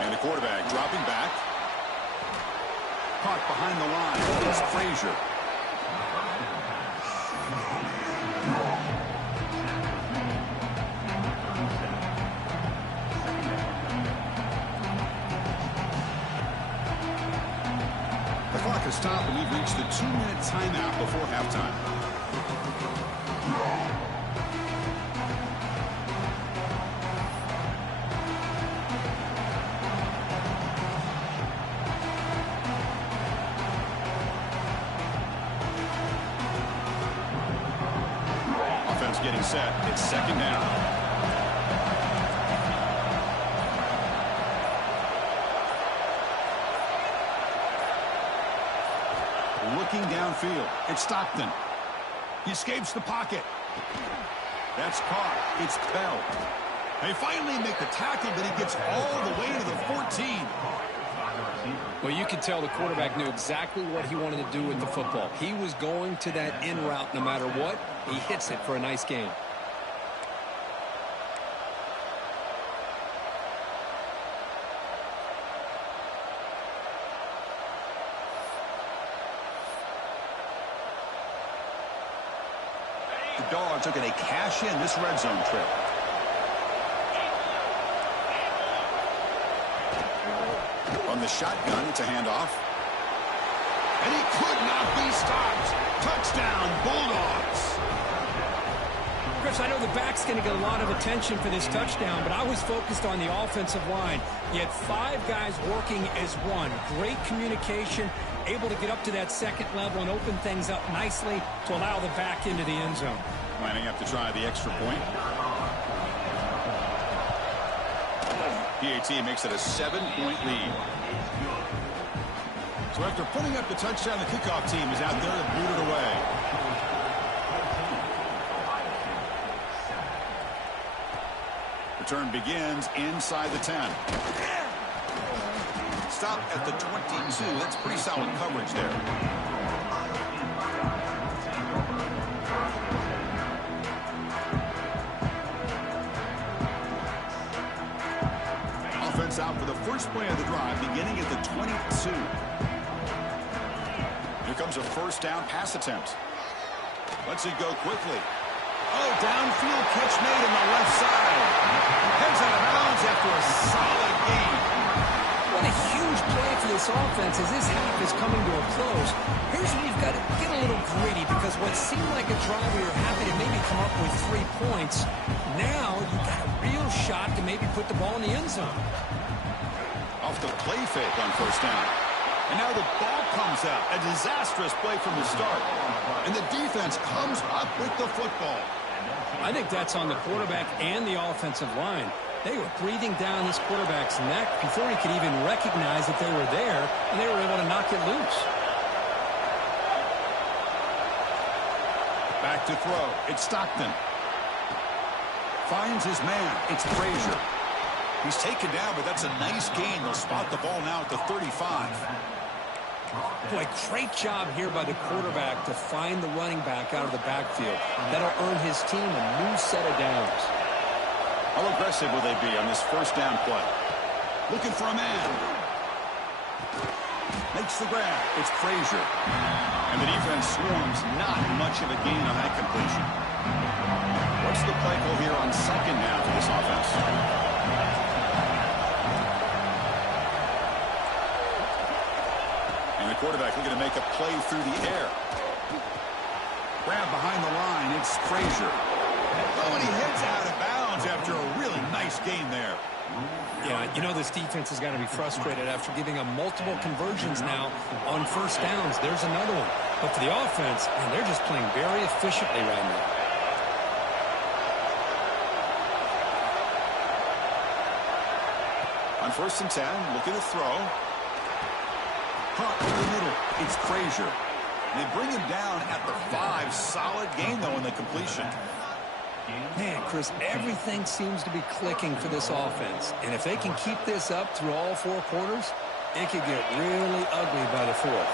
And the quarterback dropping back. Caught behind the line is Frazier. The clock has stopped and we've reached the 2-minute timeout before halftime. Offense getting set. It's 2nd down. Looking downfield. It's Stockton. He escapes the pocket. That's caught. It's Bell. They finally make the tackle, but he gets all the way to the 14. Well, you could tell the quarterback knew exactly what he wanted to do with the football. He was going to that in route no matter what. He hits it for a nice gain. The Dogs are going to cash in this red zone trip. On the shotgun, it's a handoff. And he could not be stopped. Touchdown, Bulldogs. Chris, I know the back's going to get a lot of attention for this touchdown, but I was focused on the offensive line. You had 5 guys working as one. Great communication, able to get up to that second level and open things up nicely to allow the back into the end zone. Lining up to try the extra point. PAT makes it a 7-point lead. So after putting up the touchdown, the kickoff team is out there to boot it away. Return begins inside the 10. Stop at the 22. That's pretty solid coverage there. Offense out for the first play of the drive, beginning at the 22. Here comes a first down pass attempt. Lets it go quickly. Oh, downfield catch made on the left side. Heads out of bounds after a solid gain. What a huge play for this offense as this half is coming to a close. Here's where you've got to get a little gritty because what seemed like a drive where you're happy to maybe come up with 3 points, now you've got a real shot to maybe put the ball in the end zone. Off the play fake on first down. And now the ball comes out. A disastrous play from the start. And the defense comes up with the football. I think that's on the quarterback and the offensive line. They were breathing down this quarterback's neck before he could even recognize that they were there, and they were able to knock it loose. Back to throw. It's Stockton. Finds his man. It's Frazier. He's taken down, but that's a nice gain. They'll spot the ball now at the 35. Boy, great job here by the quarterback to find the running back out of the backfield. That'll earn his team a new set of downs. How aggressive will they be on this first down play? Looking for a man. Makes the grab. It's Frazier. And the defense swarms. Not much of a gain on that completion. What's the play call here on second down for this offense? And the quarterback looking to make a play through the air. Grab behind the line. It's Frazier. Oh, and he heads out of bounds after a really nice gain there. Yeah, you know this defense has got to be frustrated after giving them multiple conversions now on first downs. There's another one. But for the offense, man, they're just playing very efficiently right now. On first and 10, looking to throw. Hunt over the middle. It's Frazier. And they bring him down at the 5. Solid gain, though, in the completion. Man, Chris, everything seems to be clicking for this offense. And if they can keep this up through all 4 quarters, it could get really ugly by the 4th.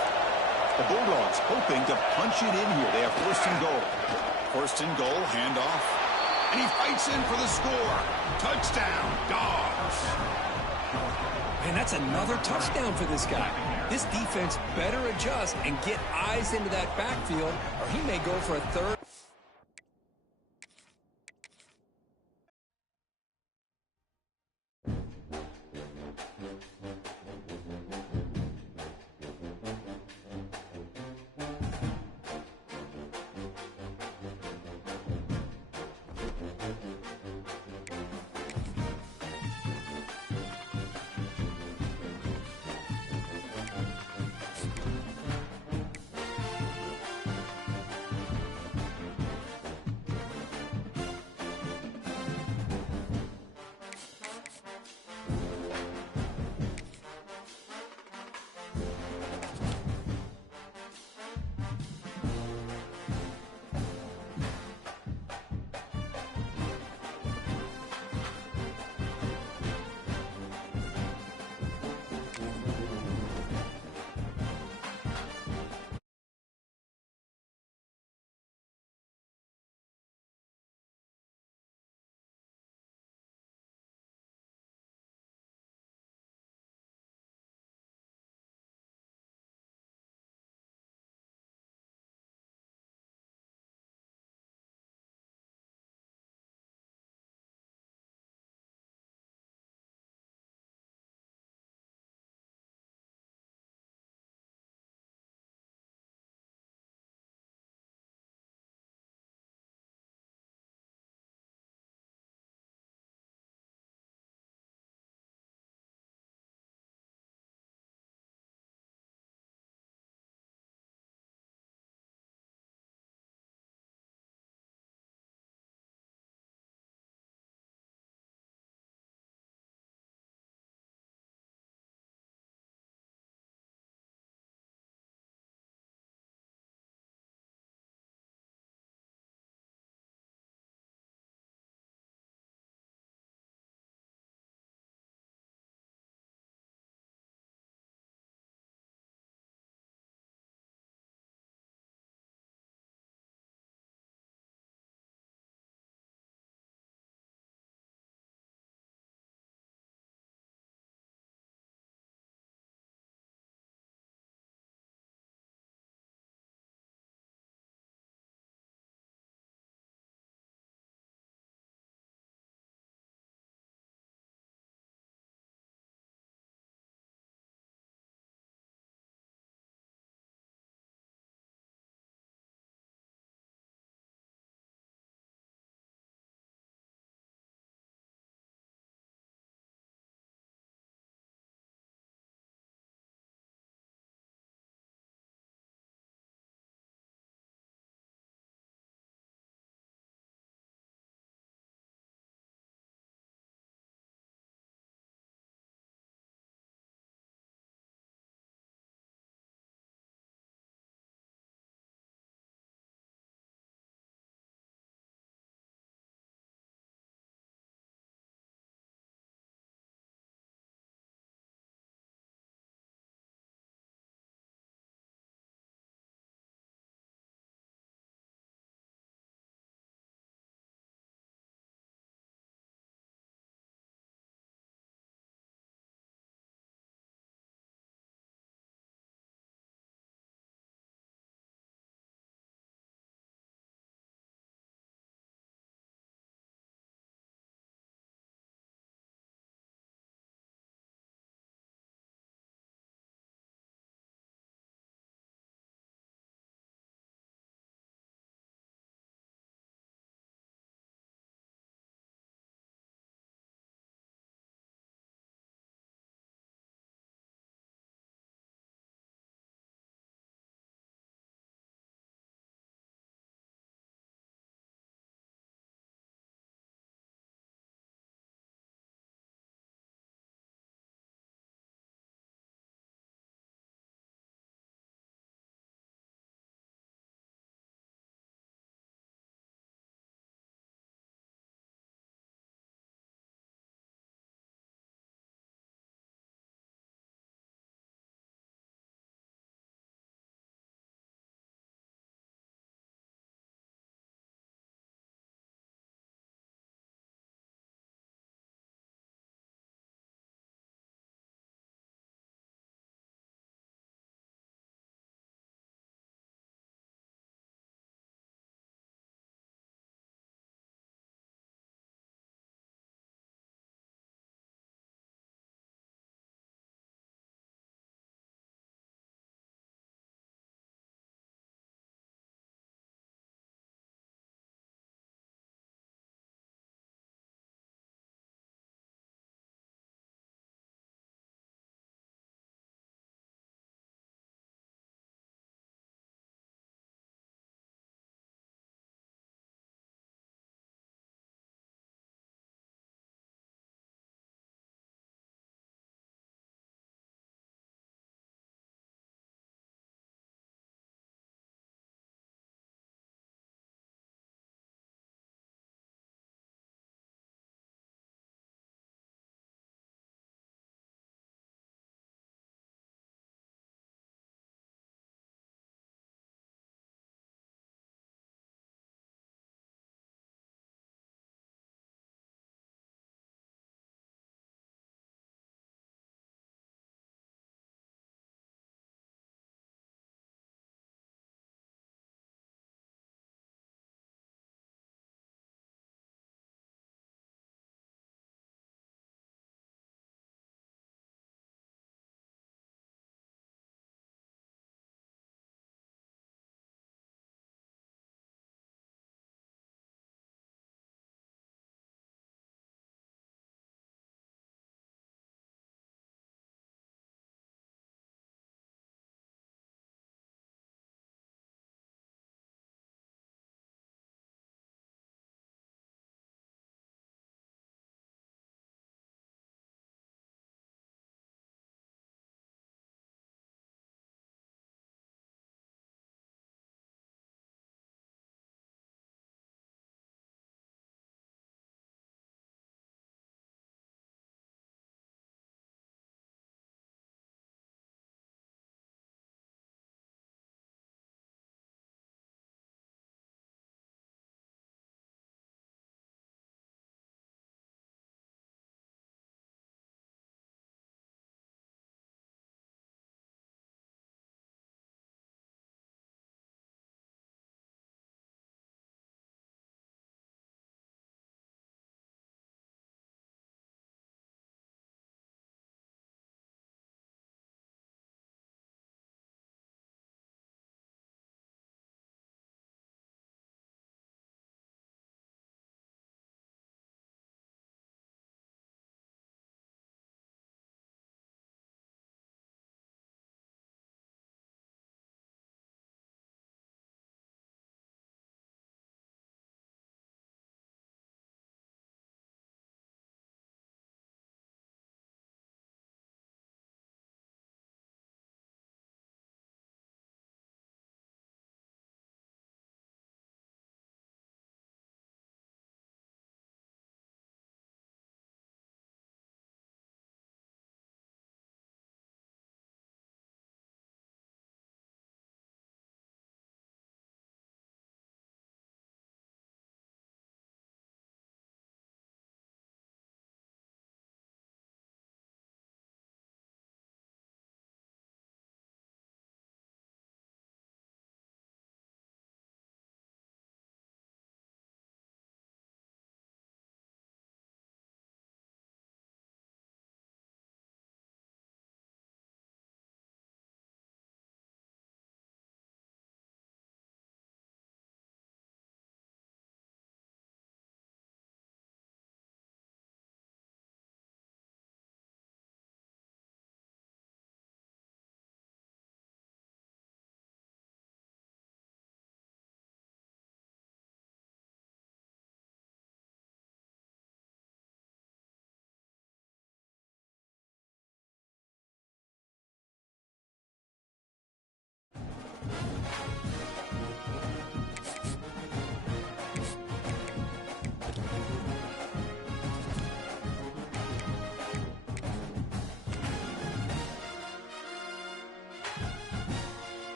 The Bulldogs hoping to punch it in here. They have first and goal. First and goal, handoff. And he fights in for the score. Touchdown, Dogs. Man, that's another touchdown for this guy. This defense better adjust and get eyes into that backfield, or he may go for a third.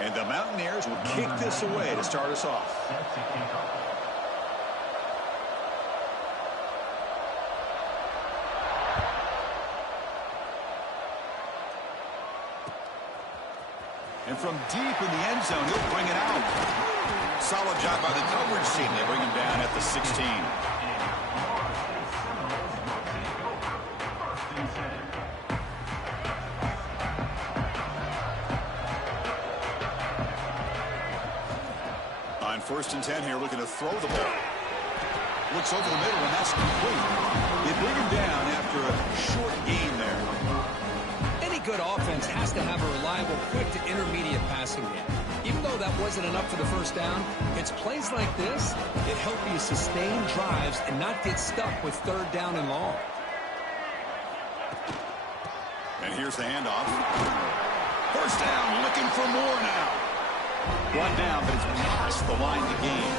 And the Mountaineers will kick this away to start us off. And from deep in the end zone, he'll bring it out. Solid job by the coverage team. They bring him down at the 16. On 1st and 10 here, looking to throw the ball. Looks over the middle, and that's complete. They bring him down after a short gain there. Any good offense has to have a reliable, quick to intermediate passing game. Even though that wasn't enough for the first down, it's plays like this that help you sustain drives and not get stuck with 3rd down and long. And here's the handoff. 1st down, looking for more now. Brought down, but it's past the line to gain.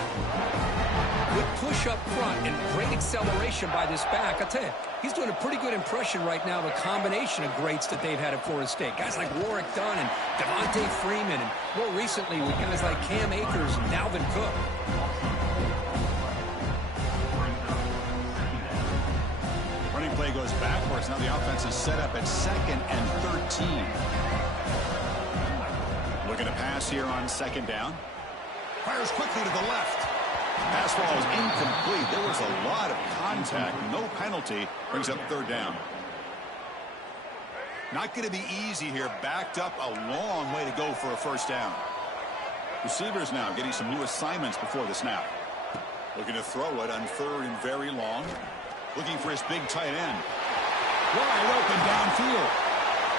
Good push up front and great acceleration by this back. I tell you, he's doing a pretty good impression right now of a combination of greats that they've had at Florida State. Guys like Warrick Dunn and Devontae Freeman, and more recently with guys like Cam Akers and Dalvin Cook. Running play goes backwards. Now the offense is set up at 2nd and 13. Looking to pass here on 2nd down. Fires quickly to the left. Pass ball is incomplete. There was a lot of contact. No penalty. Brings up 3rd down. Not going to be easy here. Backed up a long way to go for a 1st down. Receivers now getting some new assignments before the snap. Looking to throw it on 3rd and very long. Looking for his big tight end. Wide open downfield.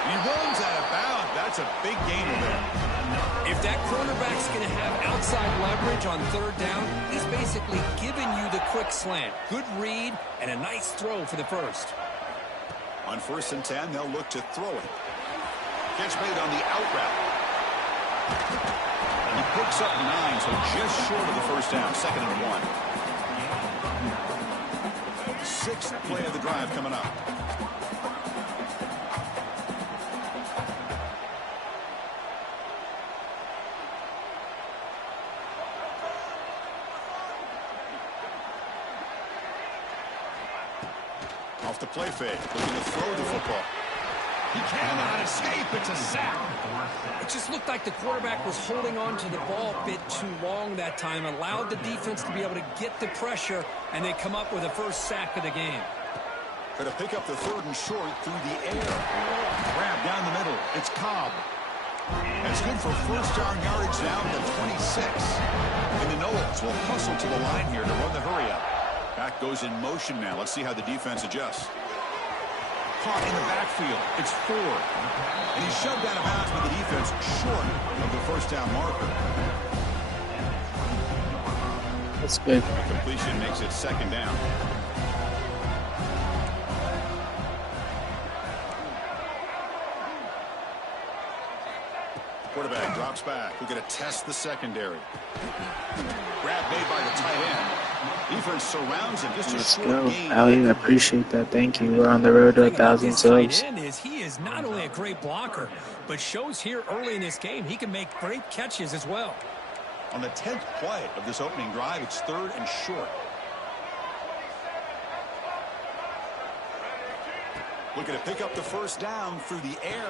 He runs out of bounds. That's a big gainer there. If that cornerback's going to have outside leverage on 3rd down, he's basically giving you the quick slant. Good read and a nice throw for the 1st. On 1st and 10, they'll look to throw it. Catch made on the out route. And he picks up 9, so just short of the 1st down. 2nd and 1. 6th play of the drive coming up. Off the play fake, looking to throw the football. He cannot escape. It's a sack. It just looked like the quarterback was holding on to the ball a bit too long that time, allowed the defense to be able to get the pressure, and they come up with a 1st sack of the game. Going to pick up the 3rd and short through the air. Grab down the middle. It's Cobb. That's good for 1st down yardage down to 26. And the Noles will hustle to the line here to run the hurry up. Back goes in motion now. Let's see how the defense adjusts. Caught in the backfield. It's Ford. And he's shoved out of bounds by the defense short of the 1st down marker. That's good. Completion makes it 2nd down. Quarterback drops back. We're going to test the secondary. Grab made by the tight end. Defense surrounds him. Just Let's a go. short gain. Ali, I appreciate that. Thank you. We're on the road to 1,000 subs. He is not only a great blocker, but shows here early in this game he can make great catches as well. On the 10th play of this opening drive, it's 3rd and short. Looking to pick up the 1st down through the air.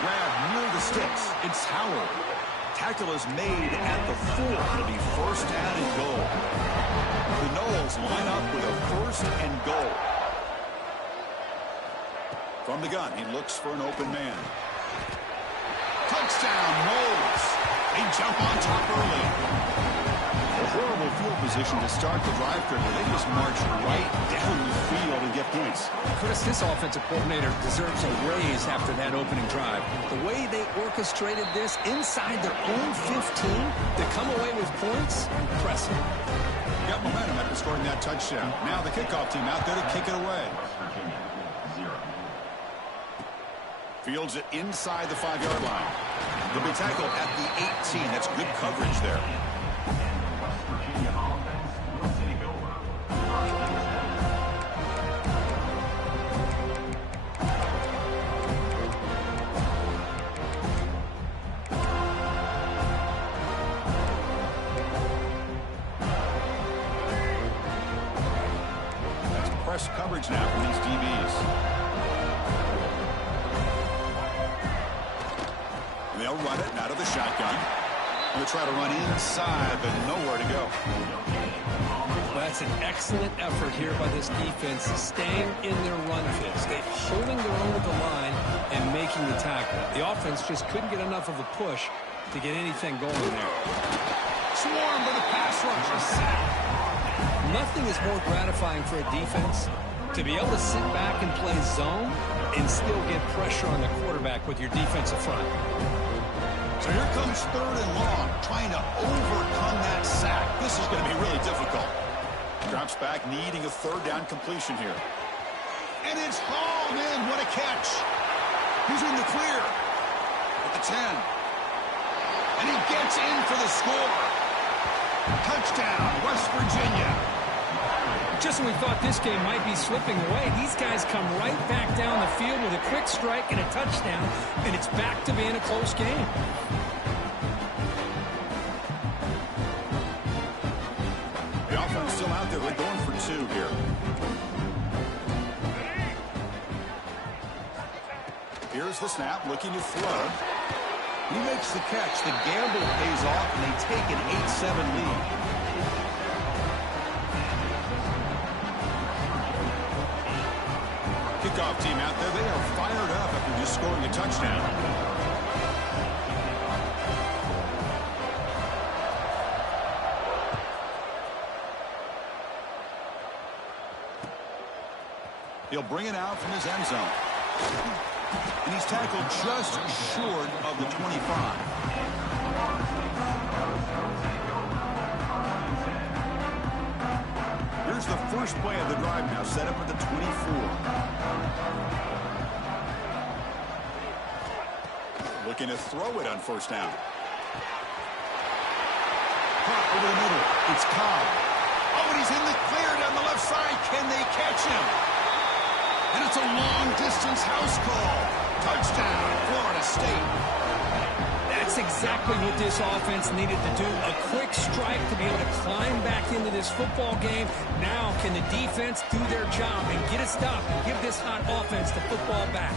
Grab near the sticks. It's Howard. Tackle is made at the 4. It'll be 1st down and goal. The Noles line up with a 1st and goal. From the gun, he looks for an open man. Touchdown, Noles. They jump on top early. A horrible field position to start the drive quickly. They just march right down the field and get points. Chris, this offensive coordinator deserves a raise after that opening drive. The way they orchestrated this inside their own 15 to come away with points, impressive. Got momentum after scoring that touchdown. Now the kickoff team out there to kick it away. Fields it inside the 5-yard line. They'll be tackled at the 18. That's good coverage there. they'll run it out of the shotgun. They'll try to run inside, but nowhere to go. That's an excellent effort here by this defense, staying in their run fits, holding their own at the line and making the tackle. The offense just couldn't get enough of a push to get anything going there. Swarmed by the pass rusher, sack. Nothing is more gratifying for a defense to be able to sit back and play zone and still get pressure on the quarterback with your defensive front. So here comes 3rd and long, trying to overcome that sack. This is going to be really difficult. Drops back, needing a 3rd down completion here. And it's hauled in. What a catch. He's in the clear at the 10. And he gets in for the score. Touchdown, West Virginia. Just when we thought this game might be slipping away, these guys come right back down the field with a quick strike and a touchdown, and it's back to being a close game. The offense still out there. They're going for 2 here. Here's the snap, looking to throw. He makes the catch. The gamble pays off, and they take an 8-7 lead. Kickoff team out there. They are fired up after just scoring a touchdown. He'll bring it out from his end zone. And he's tackled just short of the 25. Here's the first play of the drive now, set up at the 24. Looking to throw it on 1st down. Caught over the middle. It's Cobb. Oh, and he's in the clear down the left side. Can they catch him? And it's a long-distance house call. Touchdown, Florida State. That's exactly what this offense needed to do. A quick strike to be able to climb back into this football game. Now can the defense do their job and get a stop and give this hot offense the football back?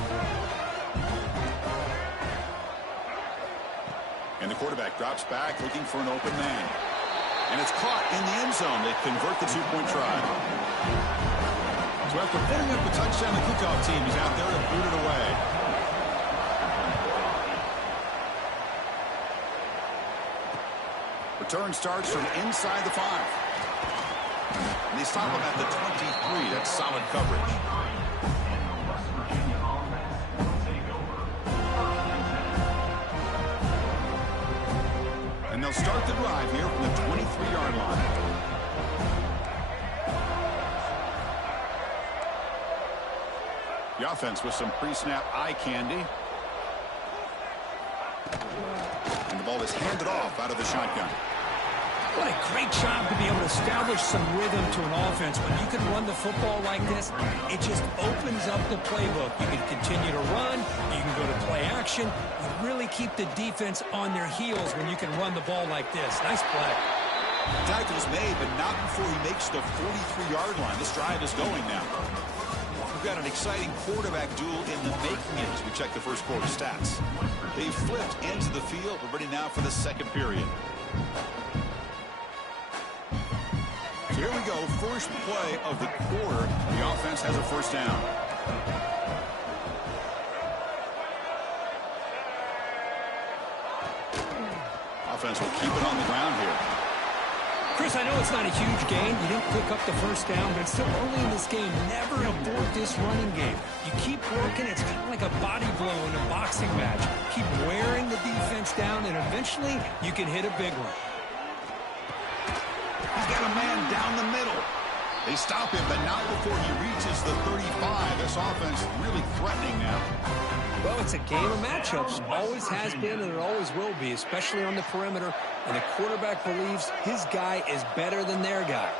And the quarterback drops back looking for an open man. And it's caught in the end zone. They convert the 2-point try. So after putting up the touchdown, the kickoff team is out there to boot it away. Return starts from inside the 5. And they stop him at the 23. That's solid coverage. And they'll start the drive here from the 23-yard line. The offense with some pre-snap eye candy. And the ball is handed off out of the shotgun. What a great job to be able to establish some rhythm to an offense. When you can run the football like this, it just opens up the playbook. You can continue to run. You can go to play action. You really keep the defense on their heels when you can run the ball like this. Nice play. Tackle's made, but not before he makes the 43-yard line. This drive is going now. We've got an exciting quarterback duel in the making as we check the first quarter stats. They flipped into the field. We're ready now for the second period. So here we go. First play of the quarter. The offense has a 1st down. Offense will keep it on the ground here. Chris, I know it's not a huge gain. You didn't pick up the 1st down, but it's still early in this game. Never abort this running game. You keep working. It's kind of like a body blow in a boxing match. Keep wearing the defense down, and eventually you can hit a big one. He's got a man down the middle. They stop him, but not before he reaches the 35. This offense really threatening now. Well, it's a game of matchups. Always has been, and it always will be, especially on the perimeter. And the quarterback believes his guy is better than their guy.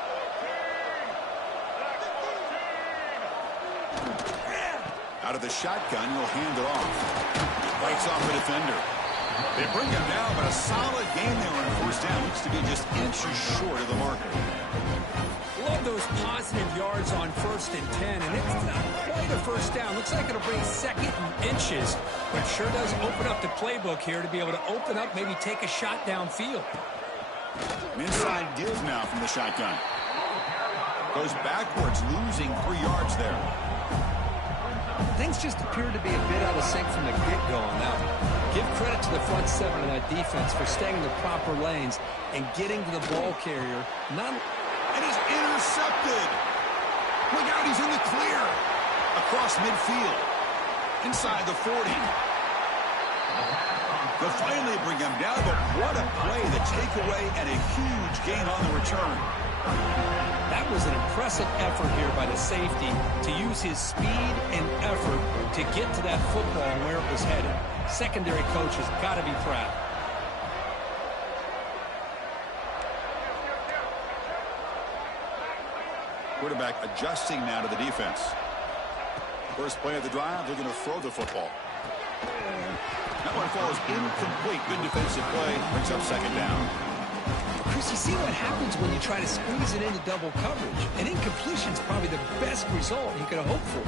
Out of the shotgun, he'll hand it off. Fights off the defender. They bring him down, but a solid game there on 1st down. Looks to be just inches short of the marker. Love those positive yards on 1st and 10, and it's not quite a 1st down. Looks like it'll bring 2nd and inches, but sure does open up the playbook here to be able to open up, maybe take a shot downfield. An inside give now from the shotgun. Goes backwards, losing 3 yards there. Things just appear to be a bit out of sync from the get-go on that one. Give credit to the front seven of that defense for staying in the proper lanes and getting to the ball carrier. And he's intercepted. Look out, he's in the clear. Across midfield. Inside the 40. They'll finally bring him down, but what a play, the takeaway, and a huge gain on the return. That was an impressive effort here by the safety to use his speed and effort to get to that football and where it was headed. Secondary coach has got to be proud. Quarterback adjusting now to the defense. First play of the drive, they're going to throw the football. That one falls incomplete. Good defensive play. Brings up second down. Chris, you see what happens when you try to squeeze it into double coverage. An incompletion is probably the best result you could have hoped for,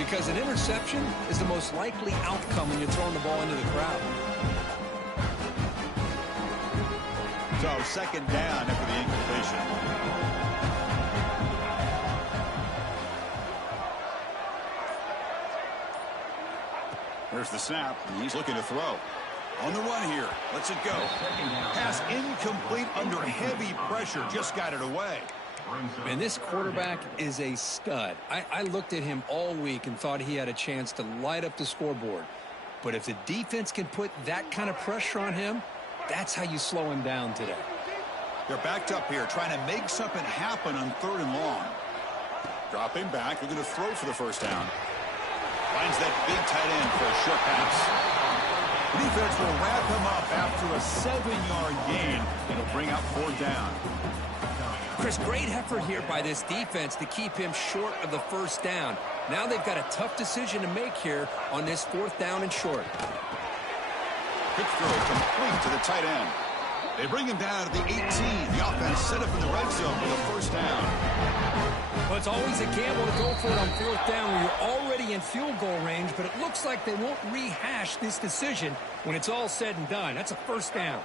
because an interception is the most likely outcome when you're throwing the ball into the crowd. So second down after the incompletion. There's the snap, and he's looking to throw. On the run here. Lets it go. Pass incomplete under heavy pressure. Just got it away. And this quarterback is a stud. I looked at him all week and thought he had a chance to light up the scoreboard. But if the defense can put that kind of pressure on him, that's how you slow him down today. They're backed up here, trying to make something happen on 3rd and long. Dropping back. They're going to throw for the first down. Finds that big tight end for a short pass. The defense will wrap him up after a 7-yard gain. It'll bring out 4th down. Chris, great effort here by this defense to keep him short of the first down. Now they've got a tough decision to make here on this 4th down and short. Quick throw complete to the tight end. They bring him down at the 18. The offense set up in the red zone for the first down. Well, it's always a gamble to go for it on 4th down when you're already in field goal range, but it looks like they won't rehash this decision when it's all said and done. That's a first down.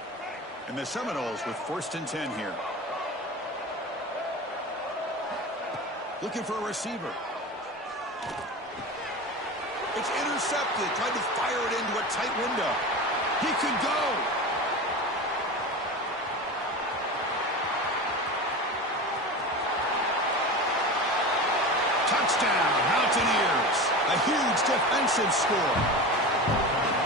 And the Seminoles with 1st and 10 here. Looking for a receiver. It's intercepted. Tried to fire it into a tight window. He could go. Touchdown, Mountaineers. A huge defensive score.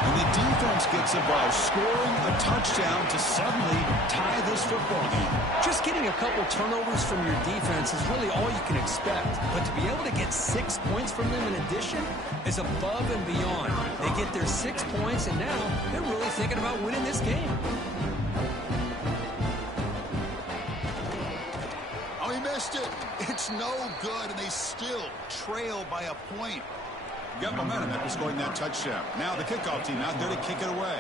And the defense gets involved, scoring a touchdown to suddenly tie this football game. Just getting a couple turnovers from your defense is really all you can expect. But to be able to get 6 points from them in addition is above and beyond. They get their 6 points, and now they're really thinking about winning this game. Oh, he missed it. It's no good, and they still trail by a point. Got momentum after scoring that touchdown. Now the kickoff team out there to kick it away.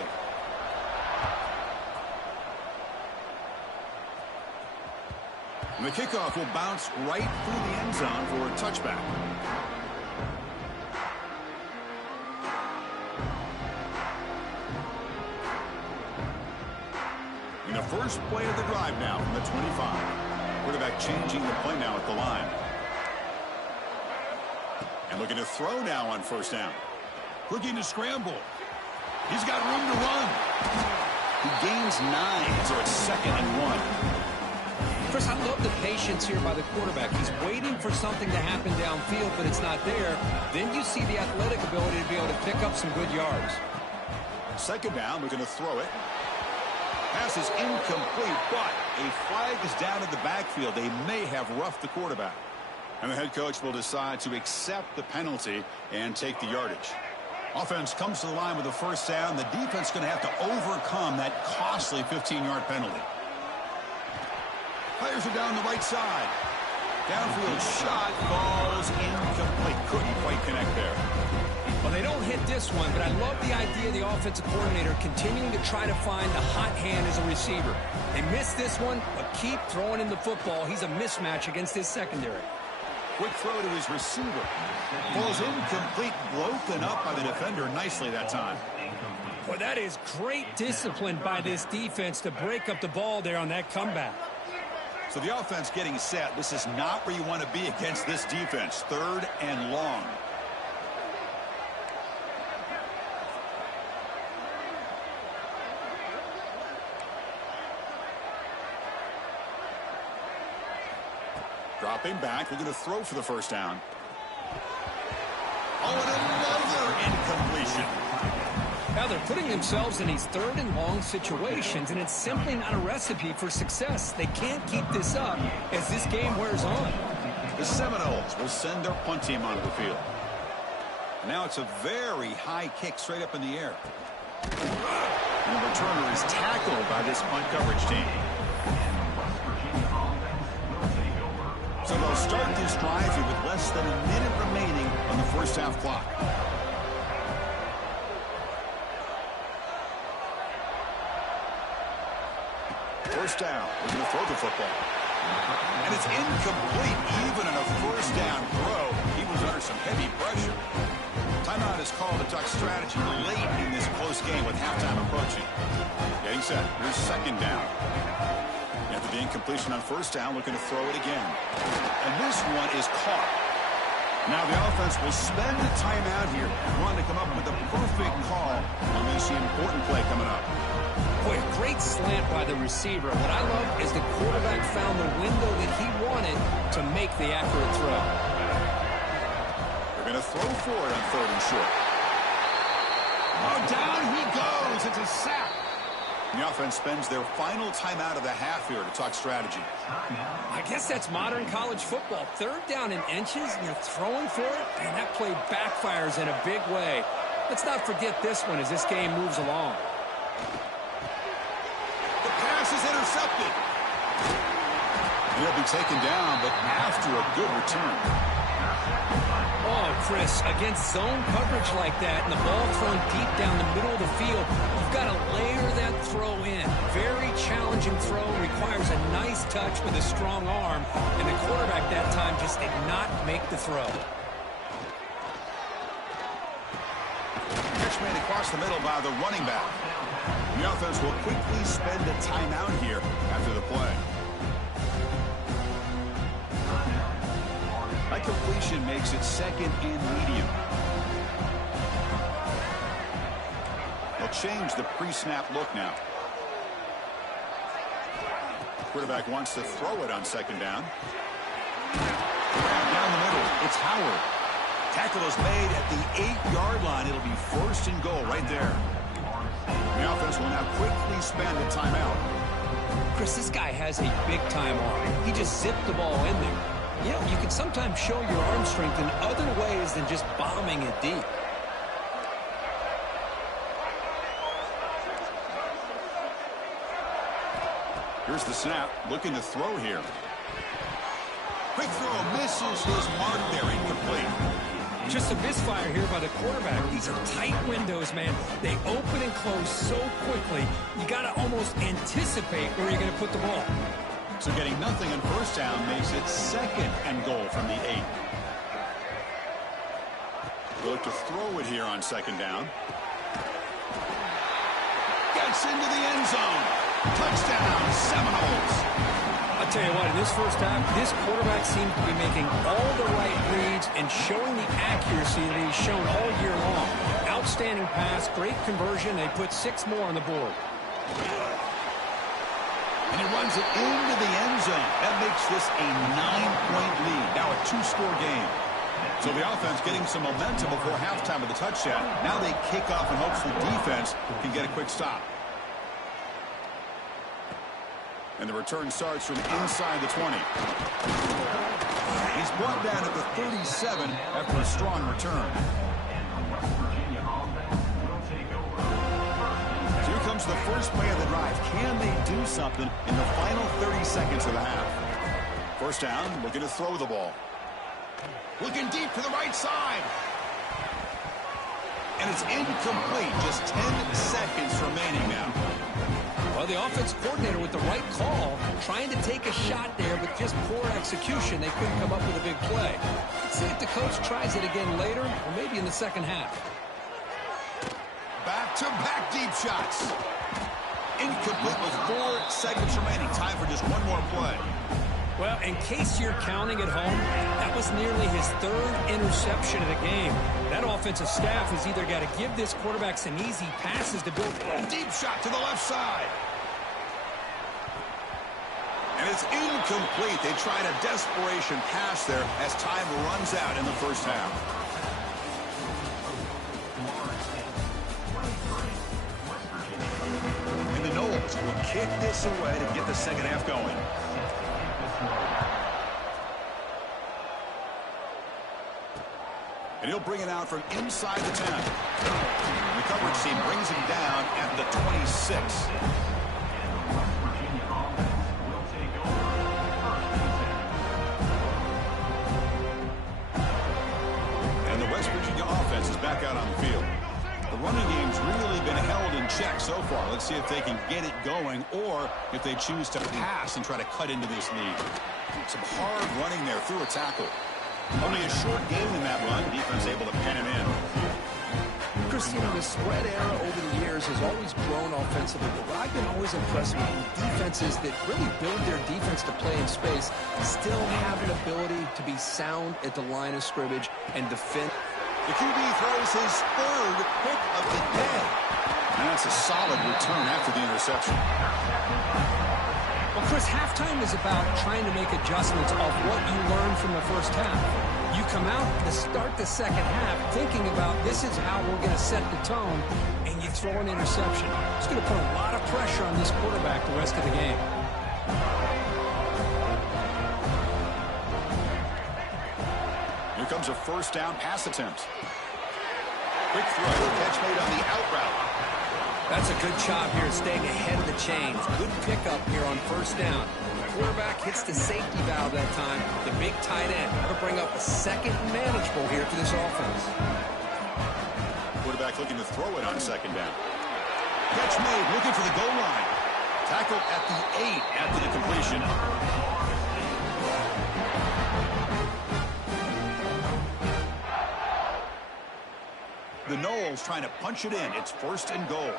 And the kickoff will bounce right through the end zone for a touchback. In the first play of the drive now from the 25. Quarterback changing the play now at the line. And looking to throw now on first down. Looking to scramble. He's got room to run. He gains 9, so it's 2nd and 1. Chris, I love the patience here by the quarterback. He's waiting for something to happen downfield, but it's not there. Then you see the athletic ability to be able to pick up some good yards. 2nd down, we're going to throw it. Pass is incomplete, but a flag is down in the backfield. They may have roughed the quarterback. And the head coach will decide to accept the penalty and take the yardage. Offense comes to the line with the first down. The defense is going to have to overcome that costly 15-yard penalty. Players are down the right side. Downfield shot falls incomplete. Couldn't quite connect there. Well, they don't hit this one, but I love the idea of the offensive coordinator continuing to try to find the hot hand as a receiver. They missed this one, but keep throwing him the football. He's a mismatch against his secondary. Quick throw to his receiver. Falls incomplete, broken up by the defender nicely that time. Boy, that is great discipline by this defense to break up the ball there on that comeback. So the offense getting set. This is not where you want to be against this defense. 3rd and long. Dropping back, looking to throw for the first down. Oh, and another incompletion. Now they're putting themselves in these 3rd and long situations, and it's simply not a recipe for success. They can't keep this up as this game wears on. The Seminoles will send their punt team onto the field. Now it's a very high kick straight up in the air. And the returner is tackled by this punt coverage team. So they'll start this drive here with less than a minute remaining on the first half clock. First down. We're going to throw the football. And it's incomplete. Even in a first down throw, he was under some heavy pressure. Timeout is called to talk strategy late in this close game with halftime approaching. Getting set. Here's second down. After the incompletion on first down, looking to throw it again. And this one is caught. Now the offense will spend the timeout here, wanting to come up with the perfect call on this important play coming up. Boy, a great slant by the receiver. What I love is the quarterback found the window that he wanted to make the accurate throw. They're going to throw for it on 3rd and short. Oh, down he goes. It's a sack. The offense spends their final timeout of the half here to talk strategy. I guess that's modern college football. 3rd down in inches, and you're throwing for it, and that play backfires in a big way. Let's not forget this one as this game moves along. The pass is intercepted. He'll be taken down, but after a good return. Oh, Chris, against zone coverage like that and the ball thrown deep down the middle of the field, you've got to layer that throw in. Very challenging throw, requires a nice touch with a strong arm, and the quarterback that time just did not make the throw. Catch made across the middle by the running back. The offense will quickly spend a timeout here after the play. That completion makes it 2nd and medium. They'll change the pre-snap look now. Quarterback wants to throw it on 2nd down. Down the middle, it's Howard. Tackle is made at the 8-yard line. It'll be 1st and goal right there. The offense will now quickly spend a timeout. Chris, this guy has a big-time arm. He just zipped the ball in there. You know, you can sometimes show your arm strength in other ways than just bombing it deep. Here's the snap, looking to throw here. Quick throw, misses his mark there, incomplete. Just a misfire here by the quarterback. These are tight windows, man. They open and close so quickly, you got to almost anticipate where you're going to put the ball. So getting nothing on first down makes it 2nd and goal from the 8. We'll look to throw it here on 2nd down. Gets into the end zone. Touchdown, Seminoles. I'll tell you what, in this first half, this quarterback seems to be making all the right reads and showing the accuracy that he's shown all year long. Outstanding pass, great conversion. They put 6 more on the board. And he runs it into the end zone. That makes this a 9-point lead. Now a 2-score game. So the offense getting some momentum before halftime with the touchdown. Now they kick off in hopes the defense can get a quick stop. And the return starts from inside the 20. He's brought down at the 37 after a strong return. So here comes the first play of the drive. Can they do something in the final 30 seconds of the half? First down, looking to throw the ball. Looking deep to the right side. And it's incomplete. Just 10 seconds remaining now. Well, the offense coordinator with the right call, trying to take a shot there, but just poor execution. They couldn't come up with a big play. Let's see if the coach tries it again later, or maybe in the second half. Back-to-back deep shots. Incomplete with 4 seconds remaining. Time for just one more play. Well, in case you're counting at home, that was nearly his 3rd interception of the game. That offensive staff has either got to give this quarterback some easy passes to build. Deep shot to the left side. And it's incomplete. They tried a desperation pass there as time runs out in the first half. And the Noles will kick this away to get the second half going. And he'll bring it out from inside the 10. The coverage team brings him down at the 26. And the West Virginia offense is back out on the field. The running game's really been held in check so far. Let's see if they can get it going or if they choose to pass and try to cut into this lead. Some hard running there through a tackle. Only a short gain in that run. Defense able to pen him in. Chris, you know, the spread era over the years has always grown offensively, but what I've been always impressed with defenses that really build their defense to play in space still have an ability to be sound at the line of scrimmage and defend. The QB throws his 3rd pick of the day. And that's a solid return after the interception. Well, Chris, halftime is about trying to make adjustments off what you learned from the first half. You come out to start the second half thinking about this is how we're going to set the tone, and you throw an interception. It's going to put a lot of pressure on this quarterback the rest of the game. Here comes a first down pass attempt. Quick throw, catch made on the out route. That's a good job here staying ahead of the chains. Good pickup here on first down. The quarterback hits the safety valve that time. The big tight end. That'll bring up a second manageable here for this offense. Quarterback looking to throw it on second down. Catch made, looking for the goal line. Tackle at the 8 after the completion. The Noles trying to punch it in. It's 1st and goal.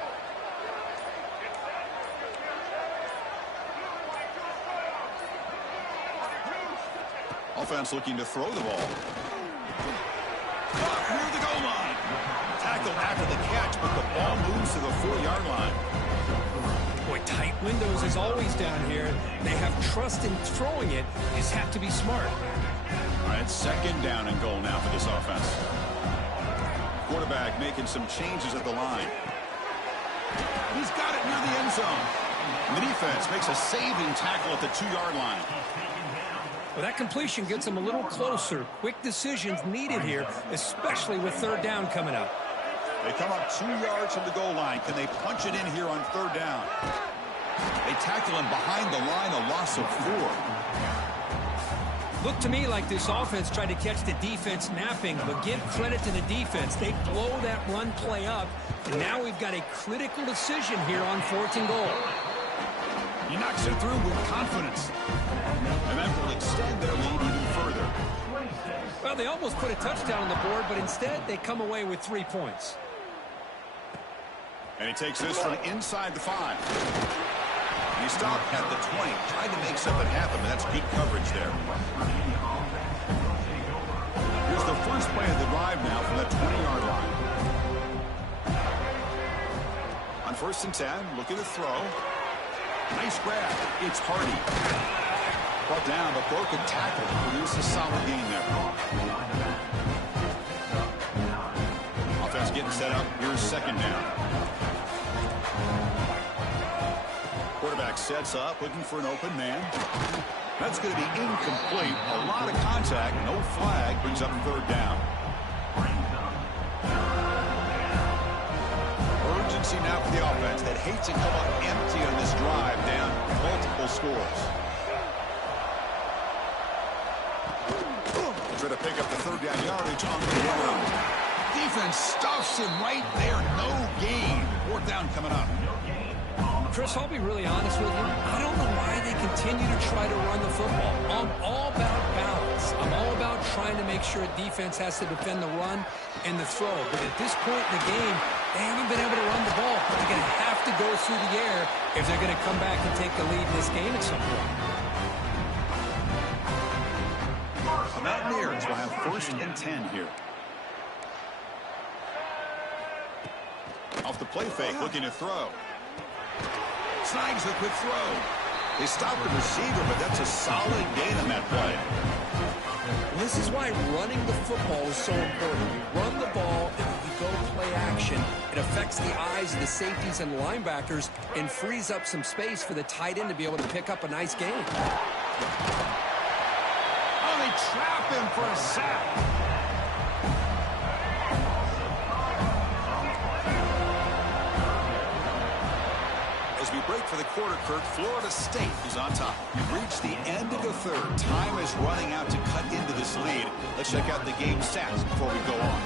Offense looking to throw the ball. Caught near the goal line. Tackled after the catch, but the ball moves to the 4-yard line. Boy, tight windows is always down here. They have trust in throwing it. Just have to be smart. All right, 2nd down and goal now for this offense. Quarterback making some changes at the line. He's got it near the end zone. And the defense makes a saving tackle at the 2-yard line. Well, that completion gets them a little closer. Quick decisions needed here, especially with 3rd down coming up. They come up 2 yards from the goal line. Can they punch it in here on 3rd down? They tackle him behind the line, a loss of 4. Looked to me like this offense tried to catch the defense napping, but give credit to the defense. They blow that run play up, and now we've got a critical decision here on 4th and goal. He knocks it through with confidence. And that will extend their lead even further. Well, they almost put a touchdown on the board, but instead they come away with 3 points. And he takes this from inside the 5. He stopped at the 20, trying to make something happen, but that's good coverage there. Here's the first play of the drive now from the 20-yard line. On 1st and 10, looking to throw. Nice grab. It's Hardy. Brought down, but broken tackle to produce a solid gain there. Offense getting set up. Here's 2nd down. Quarterback sets up, looking for an open man. That's going to be incomplete. A lot of contact, no flag, brings up 3rd down. Urgency now for the offense that hates to come up empty on this drive, down multiple scores. Try to pick up the 3rd down yardage on the ground. Defense stuffs him right there. No gain. 4th down coming up. Chris, I'll be really honest with you. I don't know why they continue to try to run the football. I'm all about balance. I'm all about trying to make sure a defense has to defend the run and the throw. But at this point in the game, they haven't been able to run the ball. They're going to have to go through the air if they're going to come back and take the lead in this game at some point. The Mountaineers will have 1st and 10 here. Off the play fake, looking to throw. Snags the quick throw. They stopped the receiver, but that's a solid gain on that play. This is why running the football is so important. You run the ball, and if you go play action, it affects the eyes of the safeties and linebackers and frees up some space for the tight end to be able to pick up a nice gain. Oh, they trap him for a sack. As we break for the quarter, Kirk, Florida State is on top. We've reached the end of the third. Time is running out to cut into this lead. Let's check out the game stats before we go on.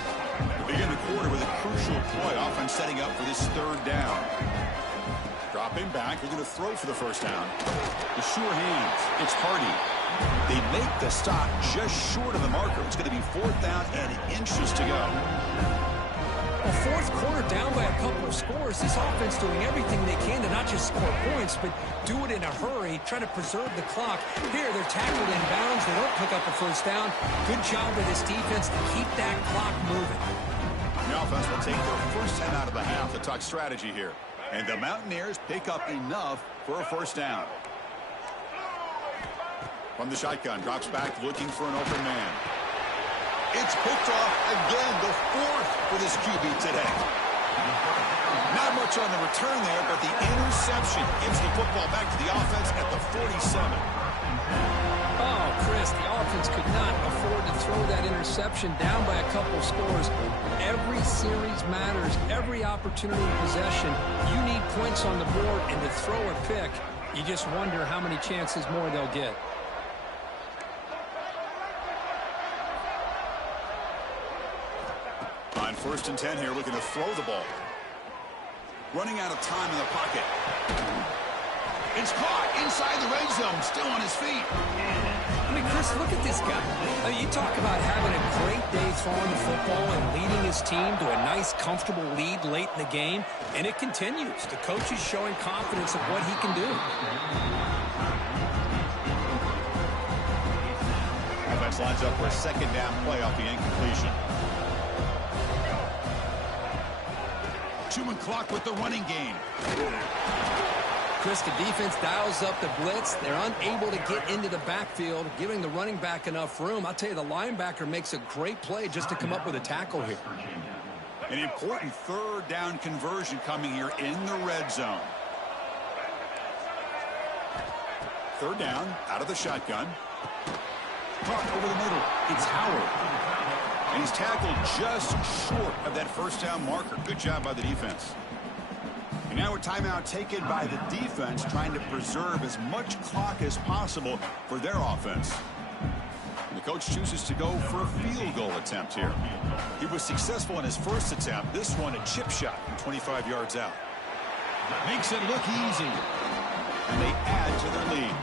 We begin the quarter with a crucial play, offense setting up for this 3rd down. Dropping back, they're going to throw for the 1st down. The sure hands, it's Hardy. They make the stop just short of the marker. It's going to be 4th down and inches to go. Well, 4th quarter down by a couple of scores. This offense doing everything they can to not just score points, but do it in a hurry, try to preserve the clock. Here, they're tackled in bounds. They don't pick up a 1st down. Good job by this defense to keep that clock moving. The offense will take their 1st 10 out of the half to talk strategy here. And the Mountaineers pick up enough for a 1st down. From the shotgun, drops back looking for an open man. It's picked off again, the 4th for this QB today. Not much on the return there, but the interception gives the football back to the offense at the 47. Oh, Chris, the offense could not afford to throw that interception down by a couple of scores. Every series matters. Every opportunity of possession, you need points on the board, and to throw a pick, you just wonder how many chances more they'll get. On 1st and 10 here, looking to throw the ball. Running out of time in the pocket. It's caught inside the red zone, still on his feet. I mean, Chris, look at this guy. I mean, you talk about having a great day throwing the football and leading his team to a nice, comfortable lead late in the game, and it continues. The coach is showing confidence of what he can do. Offense lines up for a 2nd down play off the incompletion. 2-man clock with the running game. Chris, the defense dials up the blitz. They're unable to get into the backfield, giving the running back enough room. I'll tell you, the linebacker makes a great play just to come up with a tackle here. An important 3rd down conversion coming here in the red zone. 3rd down, out of the shotgun. Caught over the middle. It's Howard. And he's tackled just short of that 1st down marker. Good job by the defense. And now a timeout taken by the defense, trying to preserve as much clock as possible for their offense. And the coach chooses to go for a field goal attempt here. He was successful in his 1st attempt. This one, a chip shot from 25 yards out. Makes it look easy. And they add to their lead.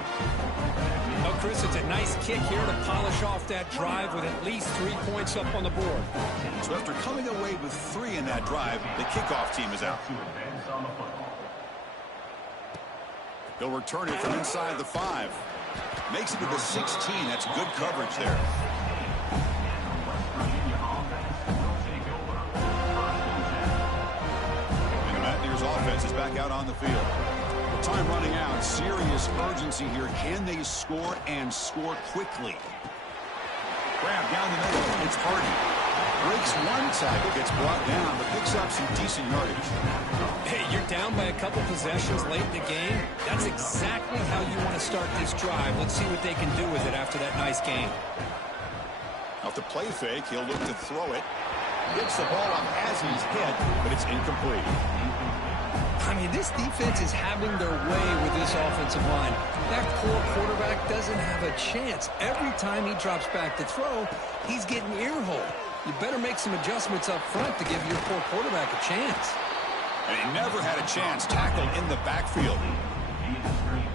Oh, Chris, it's a nice kick here to polish off that drive with at least 3 points up on the board. So after coming away with 3 in that drive, the kickoff team is out. He'll return it from inside the 5. Makes it to the 16. That's good coverage there. And the Mountaineers offense is back out on the field. Time running out. Serious urgency here. Can they score and score quickly? Grab down the middle. It's Hardy. Breaks one tackle, gets brought down, but picks up some decent yardage. Hey, you're down by a couple possessions late in the game. That's exactly how you want to start this drive. Let's see what they can do with it after that nice game. Off the play fake, he'll look to throw it. Gets the ball off as he's hit, but it's incomplete. I mean, this defense is having their way with this offensive line. That poor quarterback doesn't have a chance. Every time he drops back to throw, he's getting ear-hole. You better make some adjustments up front to give your poor quarterback a chance. And he never had a chance tackled in the backfield.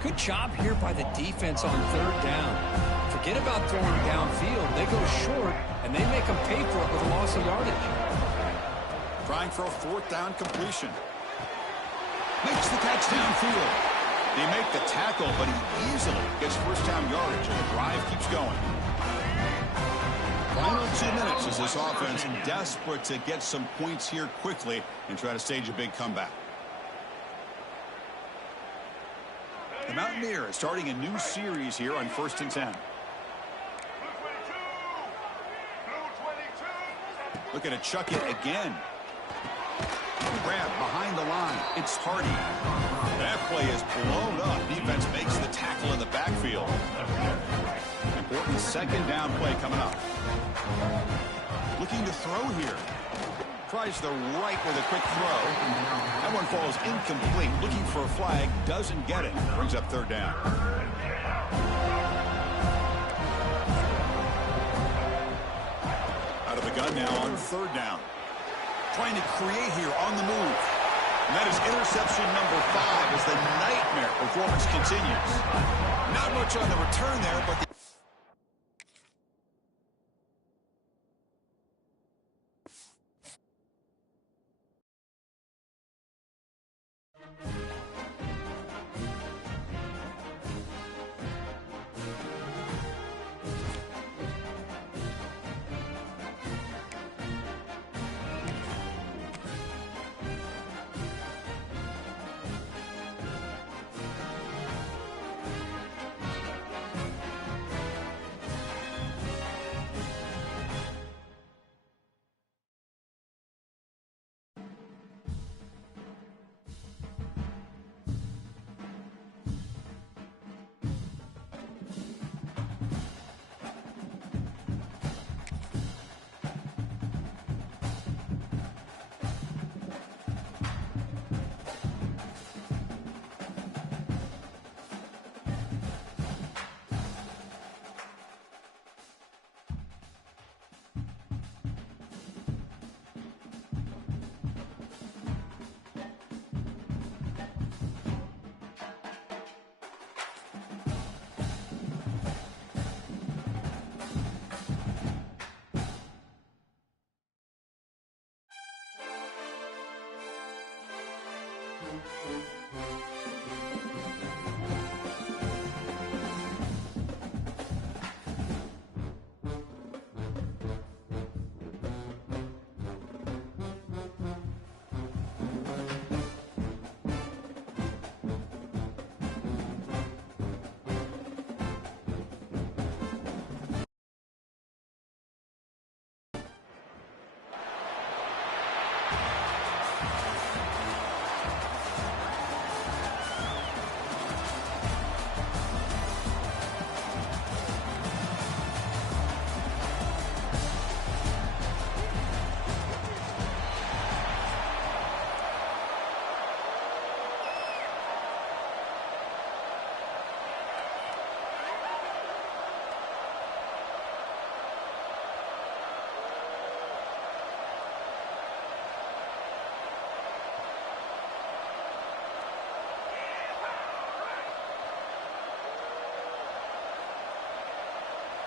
Good job here by the defense on third down. Forget about throwing downfield. They go short, and they make them pay for it with a loss of yardage. Trying for a fourth down completion. Makes the catch downfield. They make the tackle, but he easily gets first down yardage, and the drive keeps going. Final 2 minutes as this offense desperate to get some points here quickly and try to stage a big comeback. The Mountaineers starting a new series here on 1st and 10. Looking to chuck it again. Grab behind the line. It's Hardy. That play is blown up. Defense makes the tackle in the backfield. Important second down play coming up. Looking to throw here. Tries the right with a quick throw. That one falls incomplete. Looking for a flag. Doesn't get it. Brings up third down. Out of the gun now on third down. Trying to create here on the move. And that is interception number 5 as the nightmare performance continues. Not much on the return there, but the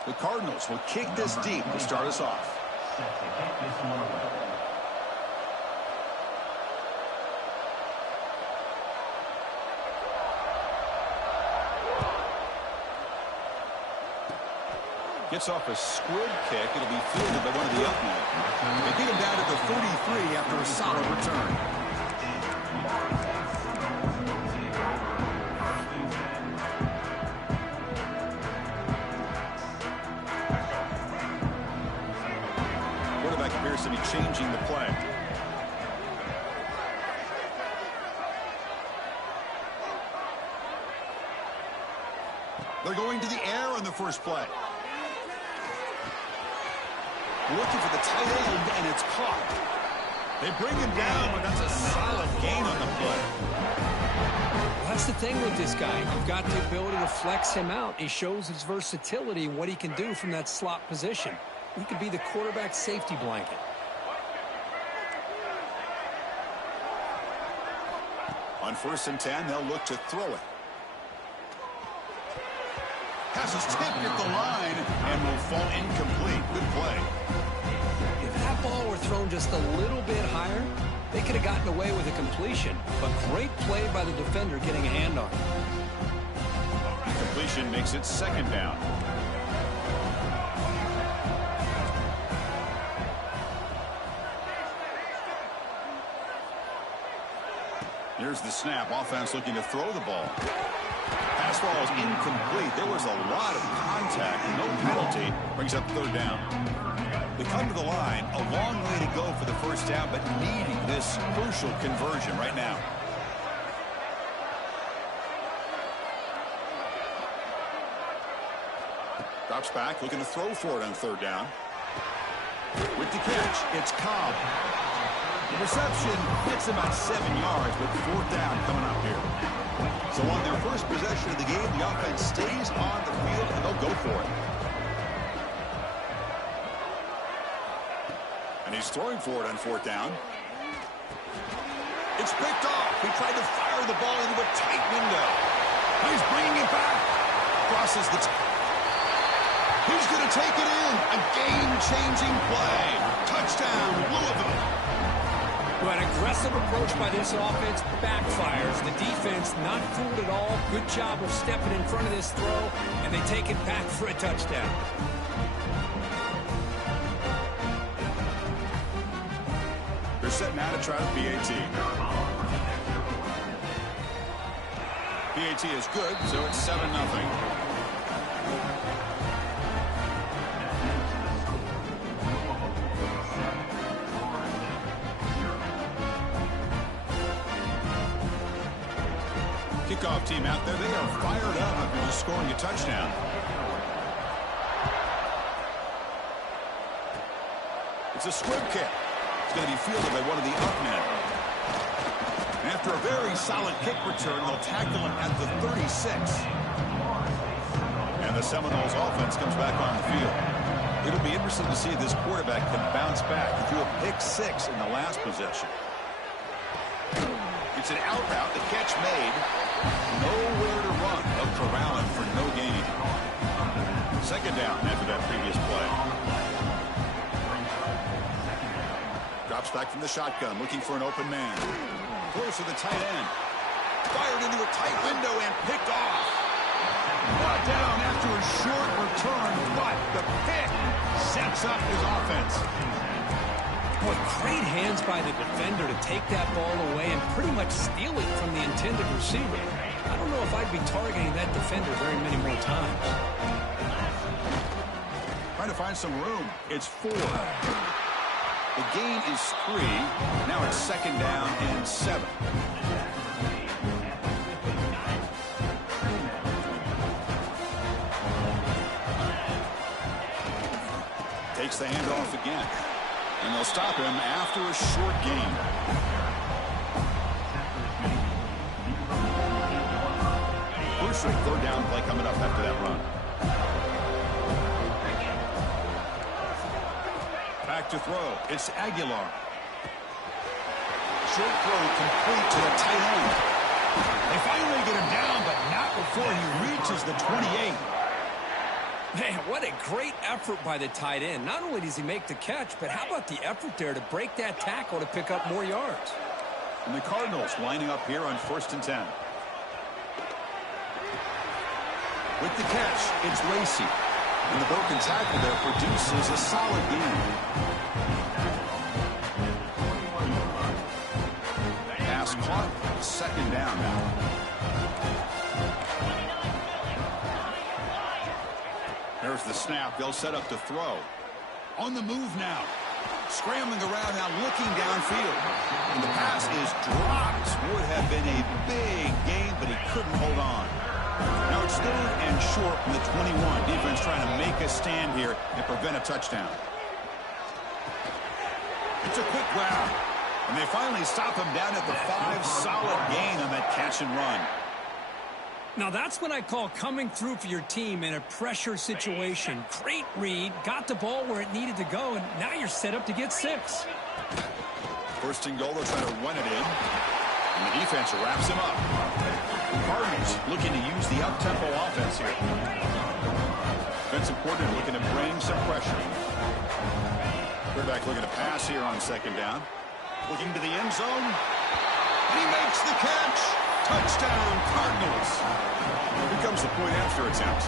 The Cardinals will kick this deep to start us off. Gets off a squib kick. It'll be fielded by one of the up men. They get him down to the 43 after a solid return. Quarterback appears to be changing the play. They're going to the air on the first play. Looking for the tight end, and it's caught. They bring him down, but that's a solid gain on the play. Well, that's the thing with this guy. You've got the ability to flex him out. He shows his versatility and what he can do from that slot position. He could be the quarterback safety blanket. On 1st and 10, they'll look to throw it. Passes tipped at the line and will fall incomplete. Good play. If that ball were thrown just a little bit higher, they could have gotten away with a completion. But great play by the defender getting a hand on it. Completion makes it 2nd down. Here's the snap. Offense looking to throw the ball. Pass ball is incomplete. There was a lot of contact. No penalty. Brings up 3rd down. They come to the line. A long way to go for the 1st down, but needing this crucial conversion right now. Drops back, looking to throw for it on 3rd down. With the catch, it's Cobb. The reception hits him at 7 yards, with 4th down coming up here. So on their first possession of the game, the offense stays on the field, and they'll go for it. And he's throwing for it on 4th down. It's picked off. He tried to fire the ball into a tight window. He's bringing it back. Crosses the He's going to take it in. A game-changing play. Touchdown, Louisville. Well, an aggressive approach by this offense backfires. The defense not fooled at all. Good job of stepping in front of this throw, and they take it back for a touchdown. They're set now to try the PAT. PAT is good, so it's 7-0. Kickoff team out there. They are fired up after just scoring a touchdown. It's a squib kick. It's going to be fielded by one of the up men. And after a very solid kick return, they'll tackle him at the 36. And the Seminoles offense comes back on the field. It'll be interesting to see if this quarterback can bounce back. He threw a pick-6 in the last possession. It's an out route. The catch made. Nowhere to run. They'll corral him for no gain. 2nd down after that previous play. Drops back from the shotgun, looking for an open man. Close to the tight end. Fired into a tight window and picked off. Brought down after a short return, but the pick sets up his offense. Boy, great hands by the defender to take that ball away and pretty much steal it from the intended receiver. I don't know if I'd be targeting that defender very many more times. Trying to find some room. It's 4. The gain is 3. Now it's 2nd down and 7. Takes the handoff again. And they'll stop him after a short gain. Crucial 3rd down play coming up after that run. Back to throw. It's Aguilar. Short throw complete to the tight end. They finally get him down, but not before he reaches the 28. Man, what a great effort by the tight end. Not only does he make the catch, but how about the effort there to break that tackle to pick up more yards? And the Cardinals lining up here on 1st and 10. With the catch, it's Lacey. And the broken tackle there produces a solid gain. Pass caught, 2nd down now. There's the snap. They'll set up to throw. On the move now. Scrambling around now, looking downfield. And the pass is dropped. Would have been a big gain, but he couldn't hold on. Now it's 3rd and short from the 21. Defense trying to make a stand here and prevent a touchdown. It's a quick grab. And they finally stop him down at the 5. Solid gain on that catch and run. Now that's what I call coming through for your team in a pressure situation. Great read, got the ball where it needed to go, and now you're set up to get 6. 1st and goal, they'll try to run it in. And the defense wraps him up. Cardinals looking to use the up-tempo offense here. Defensive coordinator looking to bring some pressure. Quarterback looking to pass here on second down. Looking to the end zone. And he makes the catch. Touchdown, Cardinals. Here comes the point after attempt.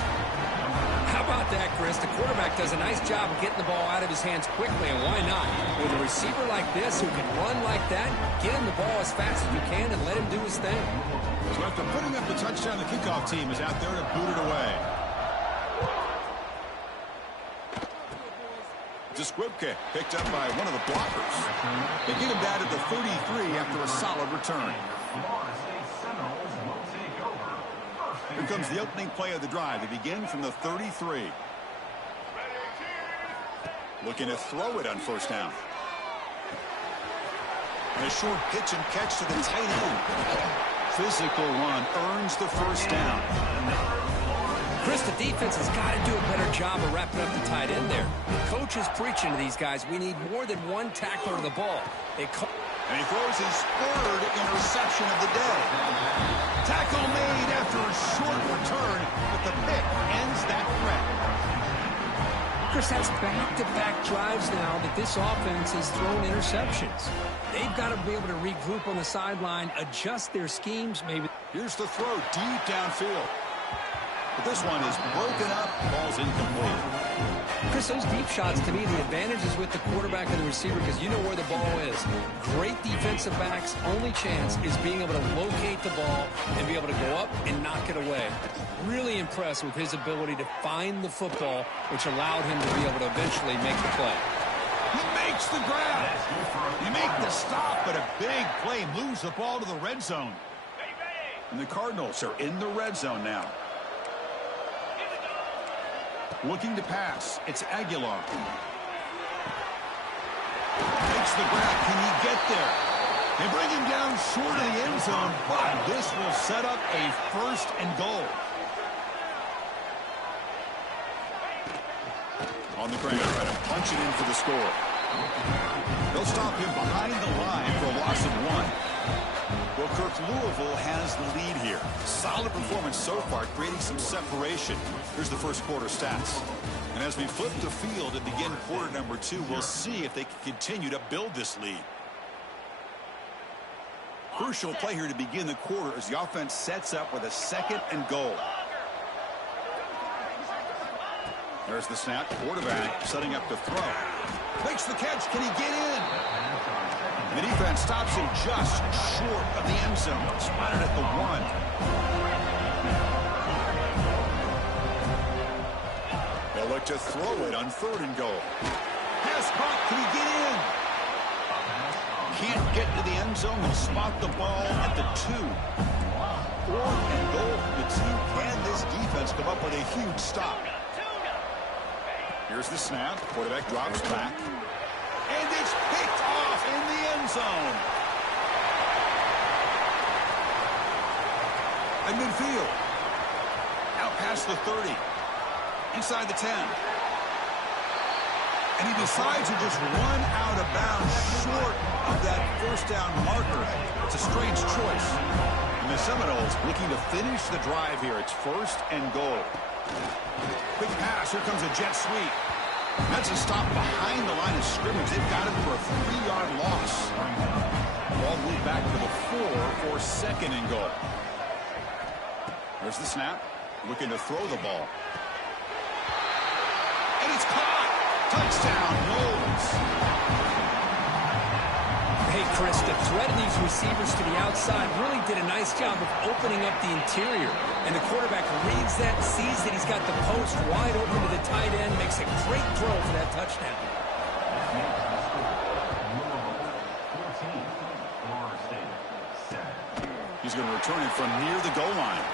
How about that, Chris? The quarterback does a nice job of getting the ball out of his hands quickly, and why not? With a receiver like this who can run like that, get him the ball as fast as you can and let him do his thing. So after putting up the touchdown, the kickoff team is out there to boot it away. Zasquibka picked up by one of the blockers. They get him down at the 33 after a solid return. Here comes the opening play of the drive. They begin from the 33. Looking to throw it on first down. And a short pitch and catch to the tight end. Physical run earns the first down. Chris, the defense has got to do a better job of wrapping up the tight end there. The coach is preaching to these guys. We need more than one tackler to the ball. And he throws his third interception of the day. Tackle made after a short return, but the pick ends that threat. Chris, that's back-to-back drives now that this offense has thrown interceptions. They've got to be able to regroup on the sideline, adjust their schemes, maybe. Here's the throw deep downfield. But this one is broken up, ball's incomplete. Chris, those deep shots, to me, the advantage is with the quarterback and the receiver because you know where the ball is. Great defensive backs, only chance is being able to locate the ball and be able to go up and knock it away. Really impressed with his ability to find the football, which allowed him to be able to eventually make the play. He makes the grab. You make the stop, but a big play moves the ball to the red zone. And the Cardinals are in the red zone now. Looking to pass. It's Aguilar. Makes the grab. Can he get there? They bring him down short of the end zone, but this will set up a first and goal. On the ground, trying to punch it in for the score. They'll stop him behind the line for a loss of 1. Well, Kirk, Louisville has the lead here. Solid performance so far, creating some separation. Here's the first quarter stats. And as we flip the field and begin quarter number 2, we'll see if they can continue to build this lead. Crucial play here to begin the quarter as the offense sets up with a second and goal. There's the snap. Quarterback setting up to throw. Makes the catch. Can he get in? The defense stops him just short of the end zone. Spotted at the 1. They'll look to throw it on third and goal. Pass caught. Can he get in? Can't get to the end zone. They'll spot the ball at the 2. 4th and goal from the 2. Can this defense come up with a huge stop? Here's the snap. Quarterback drops back. And it's picked off in the end zone. At midfield. Out past the 30. Inside the 10. And he decides to just run out of bounds short of that first down marker. It's a strange choice. And the Seminoles looking to finish the drive here. It's first and goal. Quick pass. Here comes a jet sweep. That's a stop behind the line of scrimmage. They've got him for a 3-yard loss. Ball moved back to the 4 for second and goal. There's the snap. Looking to throw the ball. And it's caught. Touchdown, Noles. Hey, Chris, the threat of these receivers to the outside really did a nice job of opening up the interior. And the quarterback reads that, sees that he's got the post wide open to the tight end, makes a great throw for that touchdown. He's going to return it from near the goal line.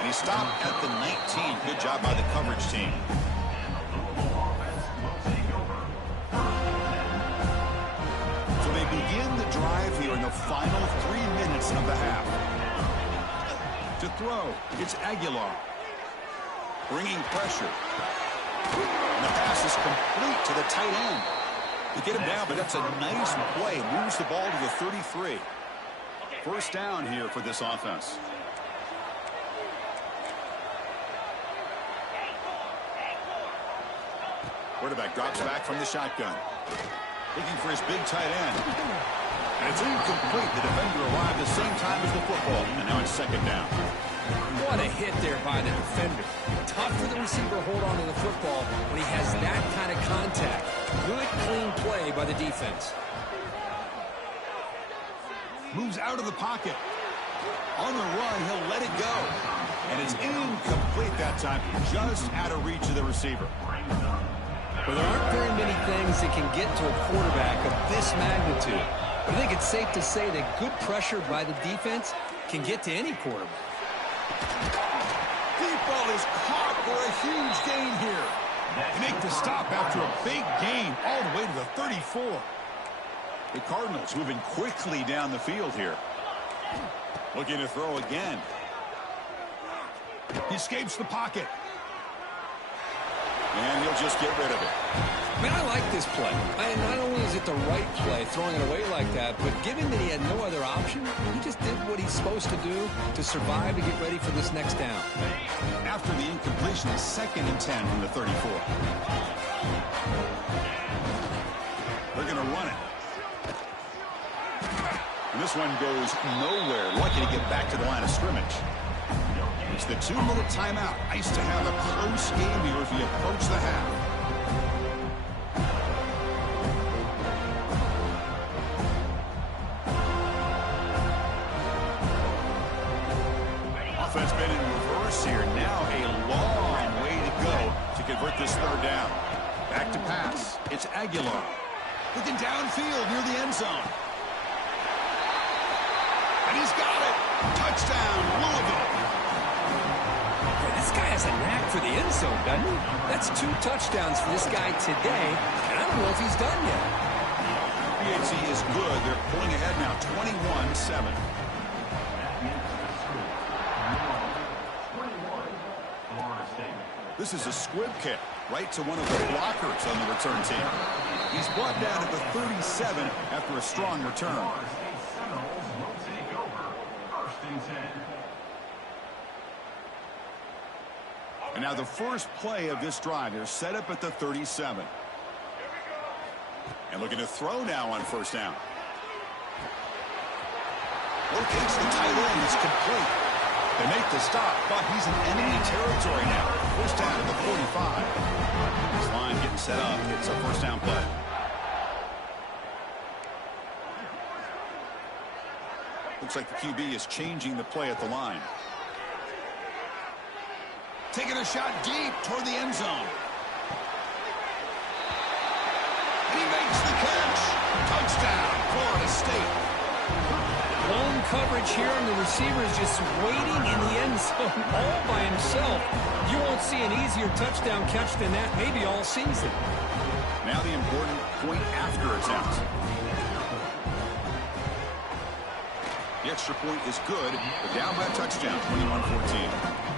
And he stopped at the 19. Good job by the coverage team. So they begin the drive here in the final 3 minutes of the half. To throw, it's Aguilar. Bringing pressure. And the pass is complete to the tight end. to get him down, but that's a nice play. Moves the ball to the 33. First down here for this offense. Quarterback drops back from the shotgun. Looking for his big tight end. And it's incomplete. The defender arrived the same time as the football. And now it's second down. What a hit there by the defender. Tough for the receiver to hold on to the football when he has that kind of contact. Good, clean play by the defense. Moves out of the pocket. On the run, he'll let it go. And it's incomplete that time. Just out of reach of the receiver. Well, there aren't very many things that can get to a quarterback of this magnitude. But I think it's safe to say that good pressure by the defense can get to any quarterback. Deep ball is caught for a huge gain here. They make the stop after a big gain all the way to the 34. The Cardinals moving quickly down the field here. Looking to throw again. He escapes the pocket. And he'll just get rid of it. Man, I like this play. Not only is it the right play, throwing it away like that, but given that he had no other option, he just did what he's supposed to do to survive and get ready for this next down. After the incompletion, it's 2nd and 10 from the 34. They're going to run it. And this one goes nowhere. Lucky to get back to the line of scrimmage. It's the 2-minute timeout. Nice to have a close game here as we approach the half. Offense been in reverse here. Now a long way to go to convert this third down. Back to pass. It's Aguilar. Looking downfield near the end zone. And he's got it. Touchdown, Louisville. This guy has a knack for the end zone, doesn't he? That's 2 touchdowns for this guy today, and I don't know if he's done yet. PHC is good. They're pulling ahead now, 21-7. This is a squib kick right to one of the blockers on the return team. He's brought down at the 37 after a strong return. And now the first play of this drive. They're set up at the 37. And looking to throw now on first down. Locates the tight end. It's complete. They make the stop, but he's in enemy territory now. First down at the 45. This line getting set up. It's a first down play. Looks like the QB is changing the play at the line. Taking a shot deep toward the end zone. And he makes the catch. Touchdown, Florida State. Long coverage here, and the receiver is just waiting in the end zone all by himself. You won't see an easier touchdown catch than that maybe all season. Now the important point after attempt. The extra point is good, but down by a touchdown, 21-14.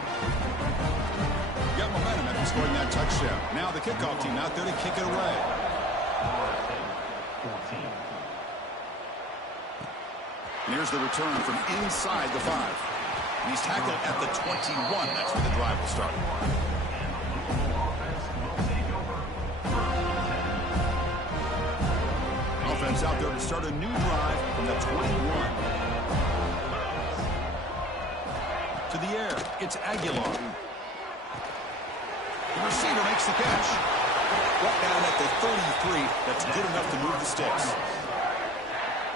Got momentum after scoring that touchdown. Now the kickoff team out there to kick it away. And here's the return from inside the 5. And he's tackled at the 21. That's where the drive will start. Offense out there to start a new drive from the 21. To the air, it's Aguilar. The receiver makes the catch. Brought down at the 33. That's good enough to move the sticks.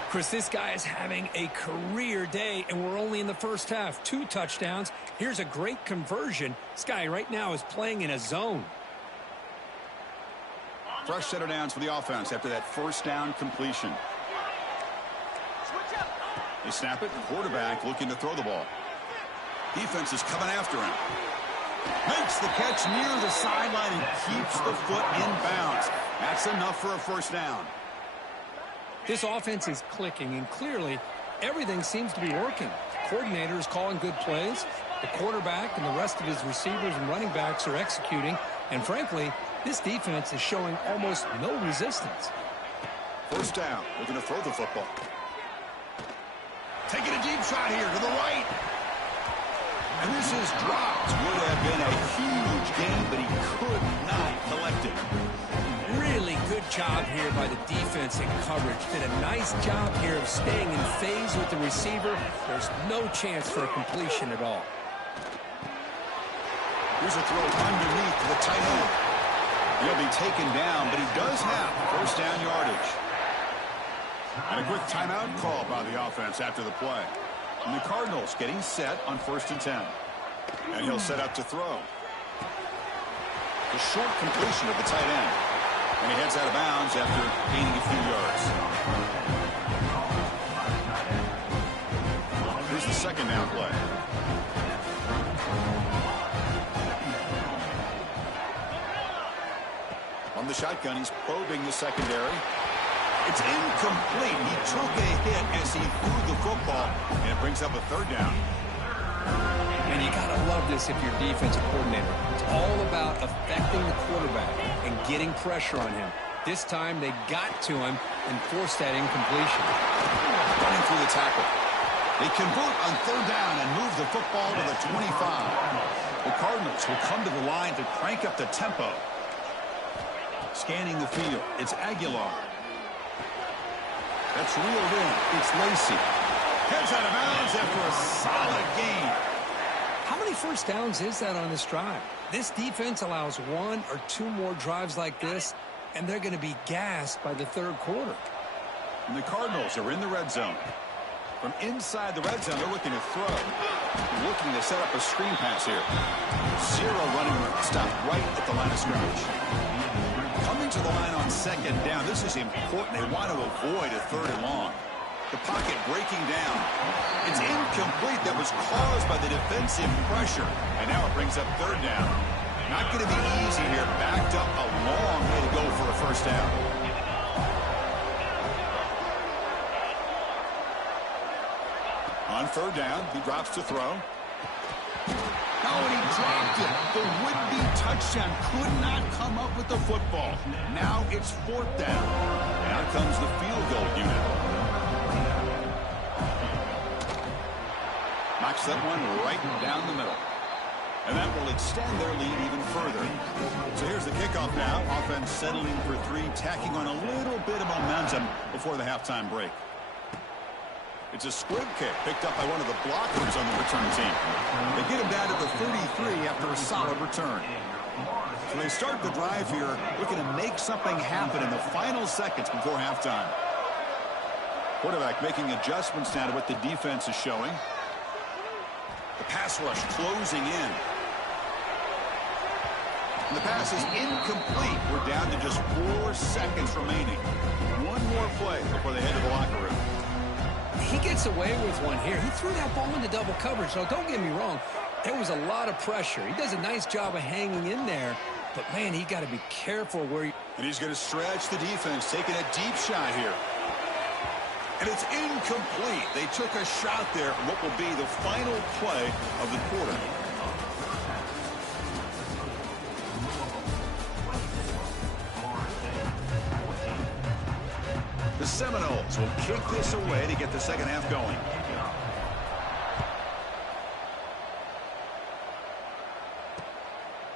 Chris, this guy is having a career day, and we're only in the first half. 2 touchdowns. Here's a great conversion. This guy right now is playing in a zone. Fresh set of downs for the offense after that first down completion. They snap it. The quarterback looking to throw the ball. Defense is coming after him. Makes the catch near the sideline and keeps the foot in bounds. That's enough for a first down. This offense is clicking, and clearly everything seems to be working. The coordinator is calling good plays. The quarterback and the rest of his receivers and running backs are executing. And frankly, this defense is showing almost no resistance. First down. Looking to throw the football. Taking a deep shot here to the right. And this is dropped. Would have been a huge gain, but he could not collect it. Really good job here by the defense in coverage. Did a nice job here of staying in phase with the receiver. There's no chance for a completion at all. Here's a throw underneath to the tight end. He'll be taken down, but he does have first down yardage. And a quick timeout call by the offense after the play. And the Cardinals getting set on 1st and 10. And he'll set up to throw. The short completion of the tight end. And he heads out of bounds after gaining a few yards. Here's the second down play. On the shotgun, he's probing the secondary. It's incomplete. He took a hit as he threw the football, and it brings up a third down. And you got to love this if you're defensive coordinator. It's all about affecting the quarterback and getting pressure on him. This time they got to him and forced that incompletion. Running through the tackle. They convert on third down and move the football to the 25. The Cardinals will come to the line to crank up the tempo. Scanning the field. It's Aguilar. That's reeled in. It's Lacy. Heads out of bounds after a solid gain. How many first downs is that on this drive? This defense allows 1 or 2 more drives like this, and they're going to be gassed by the third quarter. And the Cardinals are in the red zone. From inside the red zone, they're looking to throw. Looking to set up a screen pass here. Zero running room. Stopped right at the line of scrimmage. Coming to the line on second down. This is important. They want to avoid a third and long. The pocket breaking down. It's incomplete. That was caused by the defensive pressure. And now it brings up third down. Not going to be easy here. Backed up a long way to go for a first down. On third down, he drops to throw. Oh, and he dropped it. The would-be touchdown could not come up with the football. Now it's 4th down. And out comes the field goal unit. Knocks that one right down the middle. And that will extend their lead even further. So here's the kickoff now. Offense settling for 3, tacking on a little bit of momentum before the halftime break. It's a squib kick picked up by one of the blockers on the return team. They get him down to the 33 after a solid return. So they start the drive here looking to make something happen in the final seconds before halftime. Quarterback making adjustments now to what the defense is showing. The pass rush closing in. And the pass is incomplete. We're down to just 4 seconds remaining. One more play before they head to the locker room. He gets away with one here. He threw that ball into double coverage. So don't get me wrong. There was a lot of pressure. He does a nice job of hanging in there. But, man, he got to be careful where he... And he's going to stretch the defense, taking a deep shot here. And it's incomplete. They took a shot there on what will be the final play of the quarter. The Seminoles will kick this away to get the second half going.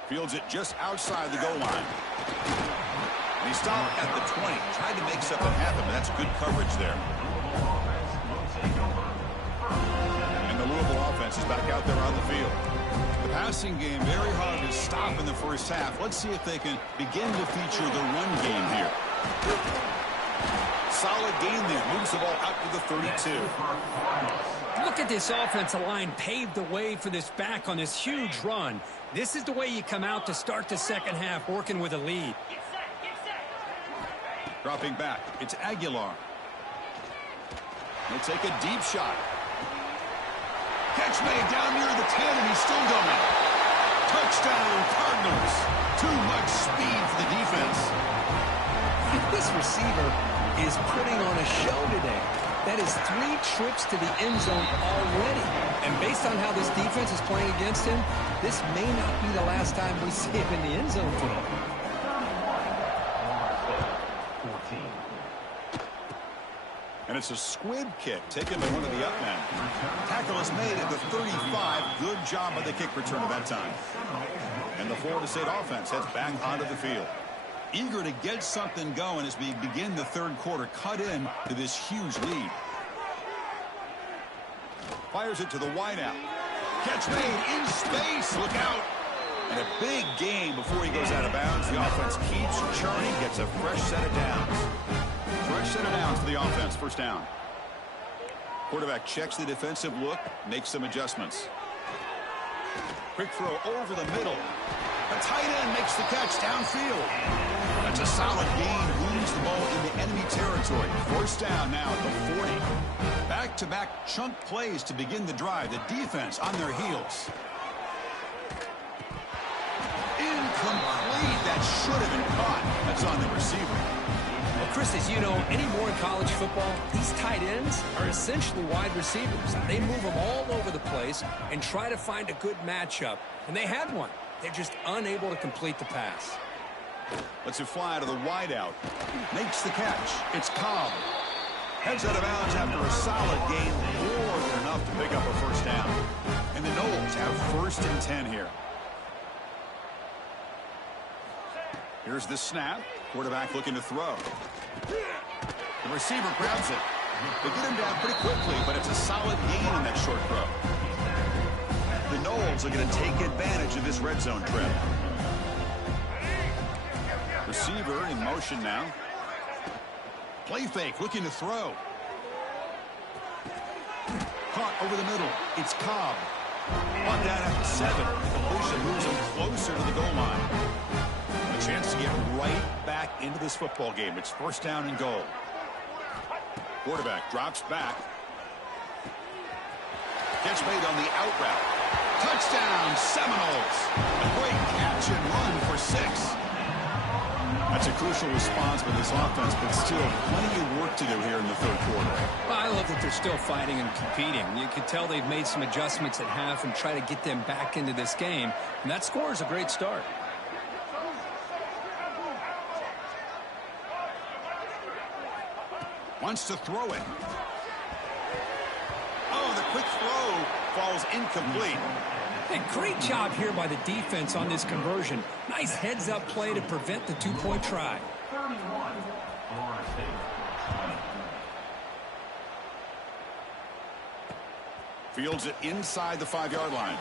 Fields it just outside the goal line. And he stopped at the 20. Tried to make something happen, but that's good coverage there. And the Louisville offense is back out there on the field. The passing game very hard to stop in the first half. Let's see if they can begin to feature the run game here. Solid gain there. Moves the ball out to the 32. Look at this offensive line paved the way for this back on this huge run. This is the way you come out to start the second half, working with a lead. Dropping back. It's Aguilar. He'll take a deep shot. Catch made down near the 10, and he's still going. Touchdown, Cardinals. Too much speed for the defense. This receiver is putting on a show today. That is 3 trips to the end zone already. And based on how this defense is playing against him, this may not be the last time we see him in the end zone today. it's a squib kick taken by one of the up men. Tackle is made at the 35. Good job by the kick return at that time. And the Florida State offense heads back onto the field. Eager to get something going as we begin the third quarter. Cut in to this huge lead. Fires it to the wideout. Catch made in space. Look out. And a big gain before he goes out of bounds. The offense keeps churning, gets a fresh set of downs. Fresh set of downs for the offense. First down. Quarterback checks the defensive look, makes some adjustments. Quick throw over the middle. A tight end makes the catch downfield. That's a solid gain. Moves the ball into enemy territory. First down now at the 40. Back-to-back chunk plays to begin the drive. The defense on their heels. Incomplete. That should have been caught. That's on the receiver. Well, Chris, as you know, anymore in college football, these tight ends are essentially wide receivers. They move them all over the place and try to find a good matchup. And they had one. They're just unable to complete the pass. Lets it fly to the wideout. Makes the catch. It's Cobb. Heads out of bounds after a solid gain. More than enough to pick up a first down. And the Noles have first and 10 here. Here's the snap. Quarterback looking to throw. The receiver grabs it. They get him down pretty quickly, but it's a solid gain on that short throw. The Noles are going to take advantage of this red zone trip. Receiver in motion now. Play fake, looking to throw. Caught over the middle. It's Cobb. Brought down at the 7. The completion moves him closer to the goal line. A chance to get right back into this football game. It's first down and goal. Quarterback drops back. Catch made on the out route. Touchdown, Seminoles. A great catch and run for 6. That's a crucial response by this offense, but still plenty of work to do here in the third quarter. Well, I love that they're still fighting and competing. You can tell they've made some adjustments at half and try to get them back into this game. And that score is a great start. Wants to throw it. Oh, the quick throw falls incomplete. Hey, great job here by the defense on this conversion. Nice heads-up play to prevent the two-point try. 31, Florida State. Fields it inside the 5-yard line.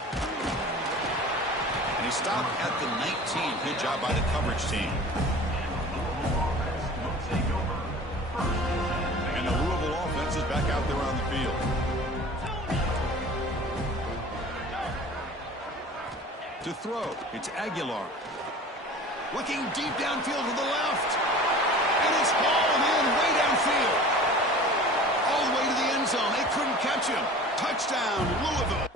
And he stopped at the 19. Good job by the coverage team. And the Louisville offense is back out there on the field. To throw, it's Aguilar. Looking deep downfield to the left. And it's hauled in way downfield. All the way to the end zone. They couldn't catch him. Touchdown, Louisville.